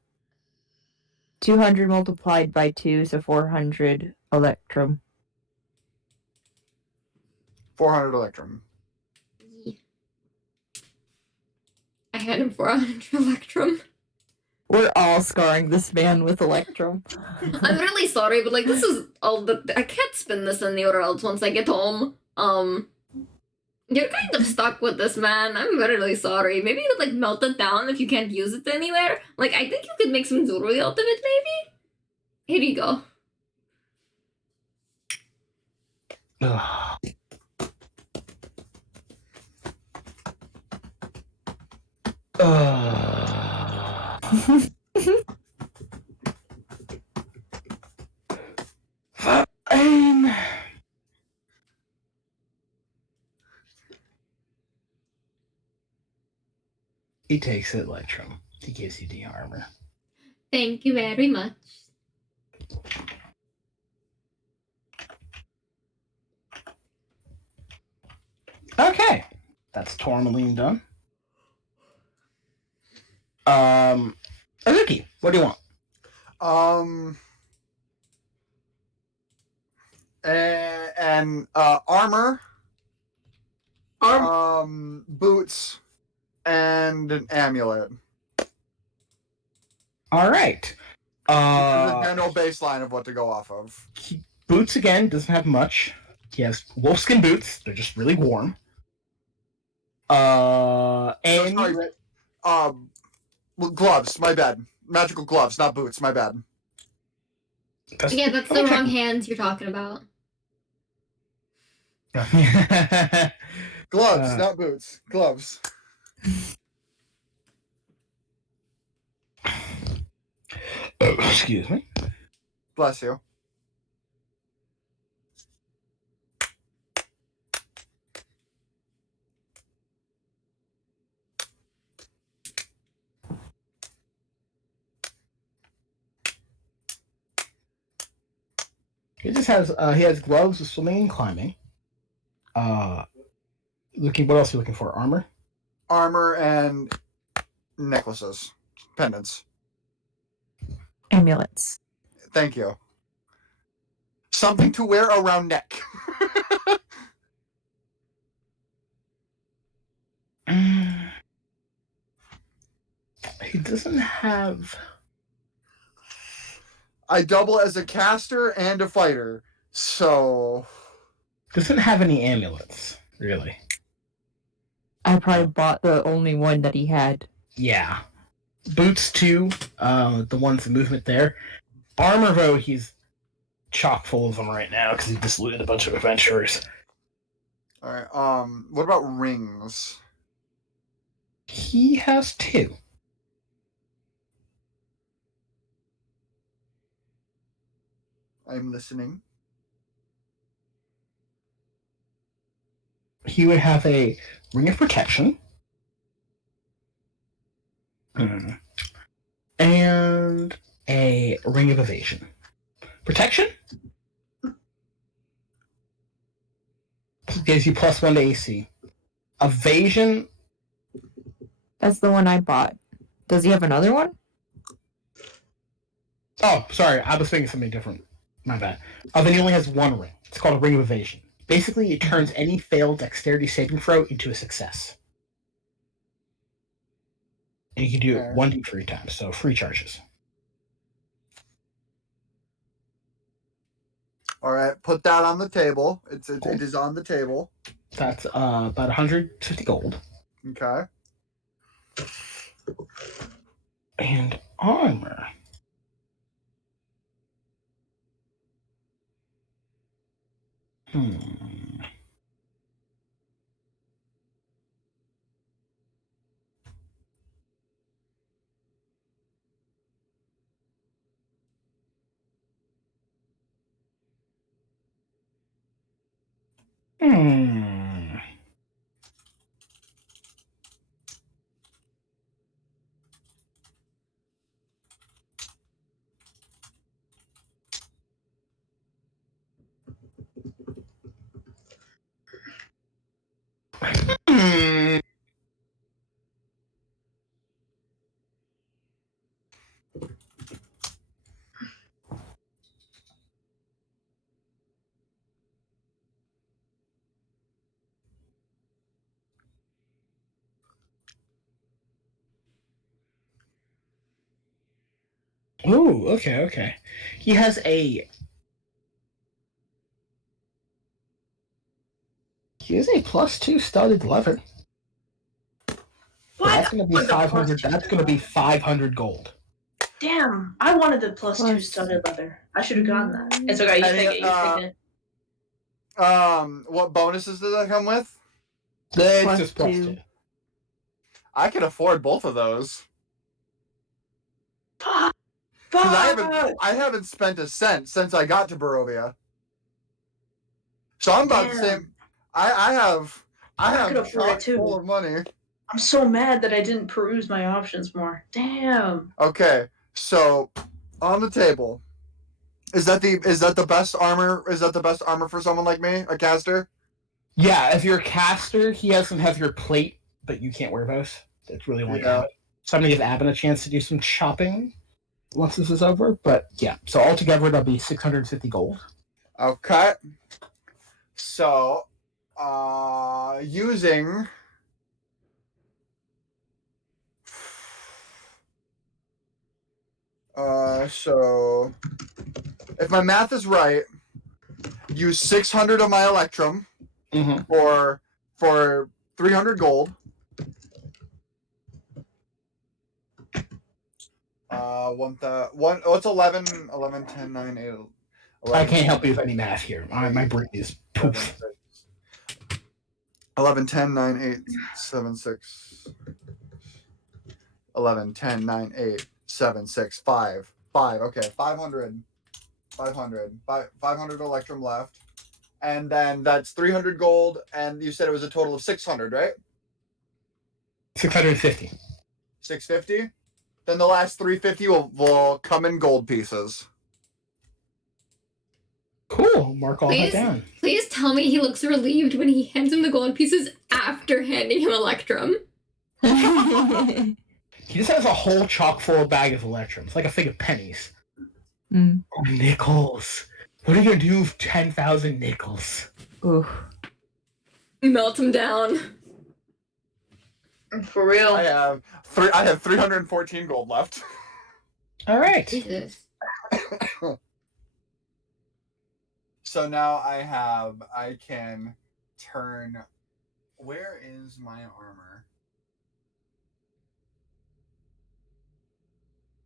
200 multiplied by 2, so 400 Electrum. 400 Electrum. I had him 400 Electrum. We're all scarring this man with Electrum. I'm really sorry, but like this is all the I can't spin this anywhere else once I get home. You're kind of stuck with this, man. I'm really sorry. Maybe you could like melt it down if you can't use it anywhere. Like I think you could make some jewelry out of it, maybe? Here you go. Ugh. Fine. He takes it, Electrum. He gives you the armor. Thank you very much. Okay. That's Tourmaline done. Azuki, what do you want? Armor, boots, and an amulet. All right. The general baseline of what to go off of. Boots again doesn't have much. He has wolfskin boots. They're just really warm. And Gloves. My bad. Magical gloves, not boots. My bad. Yeah, that's the wrong hands you're talking about. Gloves, not boots. Gloves. Excuse me. Bless you. He just has he has gloves with swimming and climbing. Looking, what else are you looking for? Armor? Armor and necklaces. Pendants. Amulets. Thank you. Something to wear around neck. He doesn't have. I double as a caster and a fighter, so Doesn't have any amulets, really. I probably bought the only one that he had. Yeah. Boots too. The ones in movement there. Armor though, he's chock full of them right now because he just looted a bunch of adventurers. all right. What about rings? He has 2. I'm listening. He would have a ring of protection. And a ring of evasion. Protection gives you +1 to AC. Evasion. That's the one I bought. Does he have another one? Oh, sorry, I was thinking something different. My bad. Then he only has 1 ring. It's called a ring of evasion. Basically, it turns any failed dexterity saving throw into a success. And you can do it 1d3 times, so 3 charges. All right, put that on the table. Cool. It is on the table. That's about 150 gold. Okay. And armor. Hmm. Hmm. Hmm. Ooh, okay. He has a +2 studded leather. What? That's gonna be What the 500. plus That's two? gonna be 500 gold. Damn, I wanted the +2 Plus- studded leather. I should have gotten that. It's okay. You Any, take it. You take it. What bonuses does that come with? It's Plus just +2. 2. I can afford both of those. Fuck. Because Fuck. I haven't spent a cent since I got to Barovia. So I'm about the Damn. same. I I could have afford it chock too. full of money. I'm so mad that I didn't peruse my options more. Damn. Okay, so on the table, is that the best armor? Is that the best armor for someone like me, a caster? Yeah, if you're a caster, he has some heavier plate, but you can't wear both. That's really only Yeah. Abbott. So I'm gonna give Abbott a chance to do some shopping once this is over. But yeah, so altogether that'll be 650 gold. Okay. So, using so if my math is right, use 600 of my Electrum Mm-hmm. for 300 gold. What's 11, 10, 9, 8, 11, I can't help you with any math here. My brain is 7, poof. 11, 10, 9, 8, 7, 6. 11, 10, 9, 8, 7, 6, 5. 5. Okay, 500. 500 Electrum left. And then that's 300 gold, and you said it was a total of 600, right? 650. 650? Then the last 350 will come in gold pieces. Cool. Mark all that Please, down. please tell me he looks relieved when he hands him the gold pieces after handing him Electrum. He just has a whole chock full bag of Electrums, like a thing of pennies. Mm. Oh, nickels. What are you gonna do with 10,000 nickels? Oof. Melt him down. For real. I have 314 gold left. All right. Jesus. So now I can turn. Where is my armor?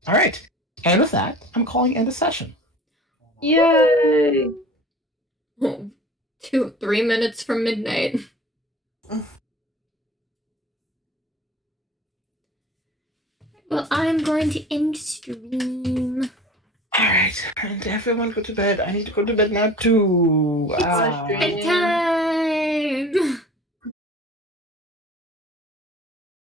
All right. And with that, I'm calling end a session. Yay. Oh, 3 minutes from midnight. Well, I'm going to end stream. All right. And everyone go to bed. I need to go to bed now too. It's bedtime.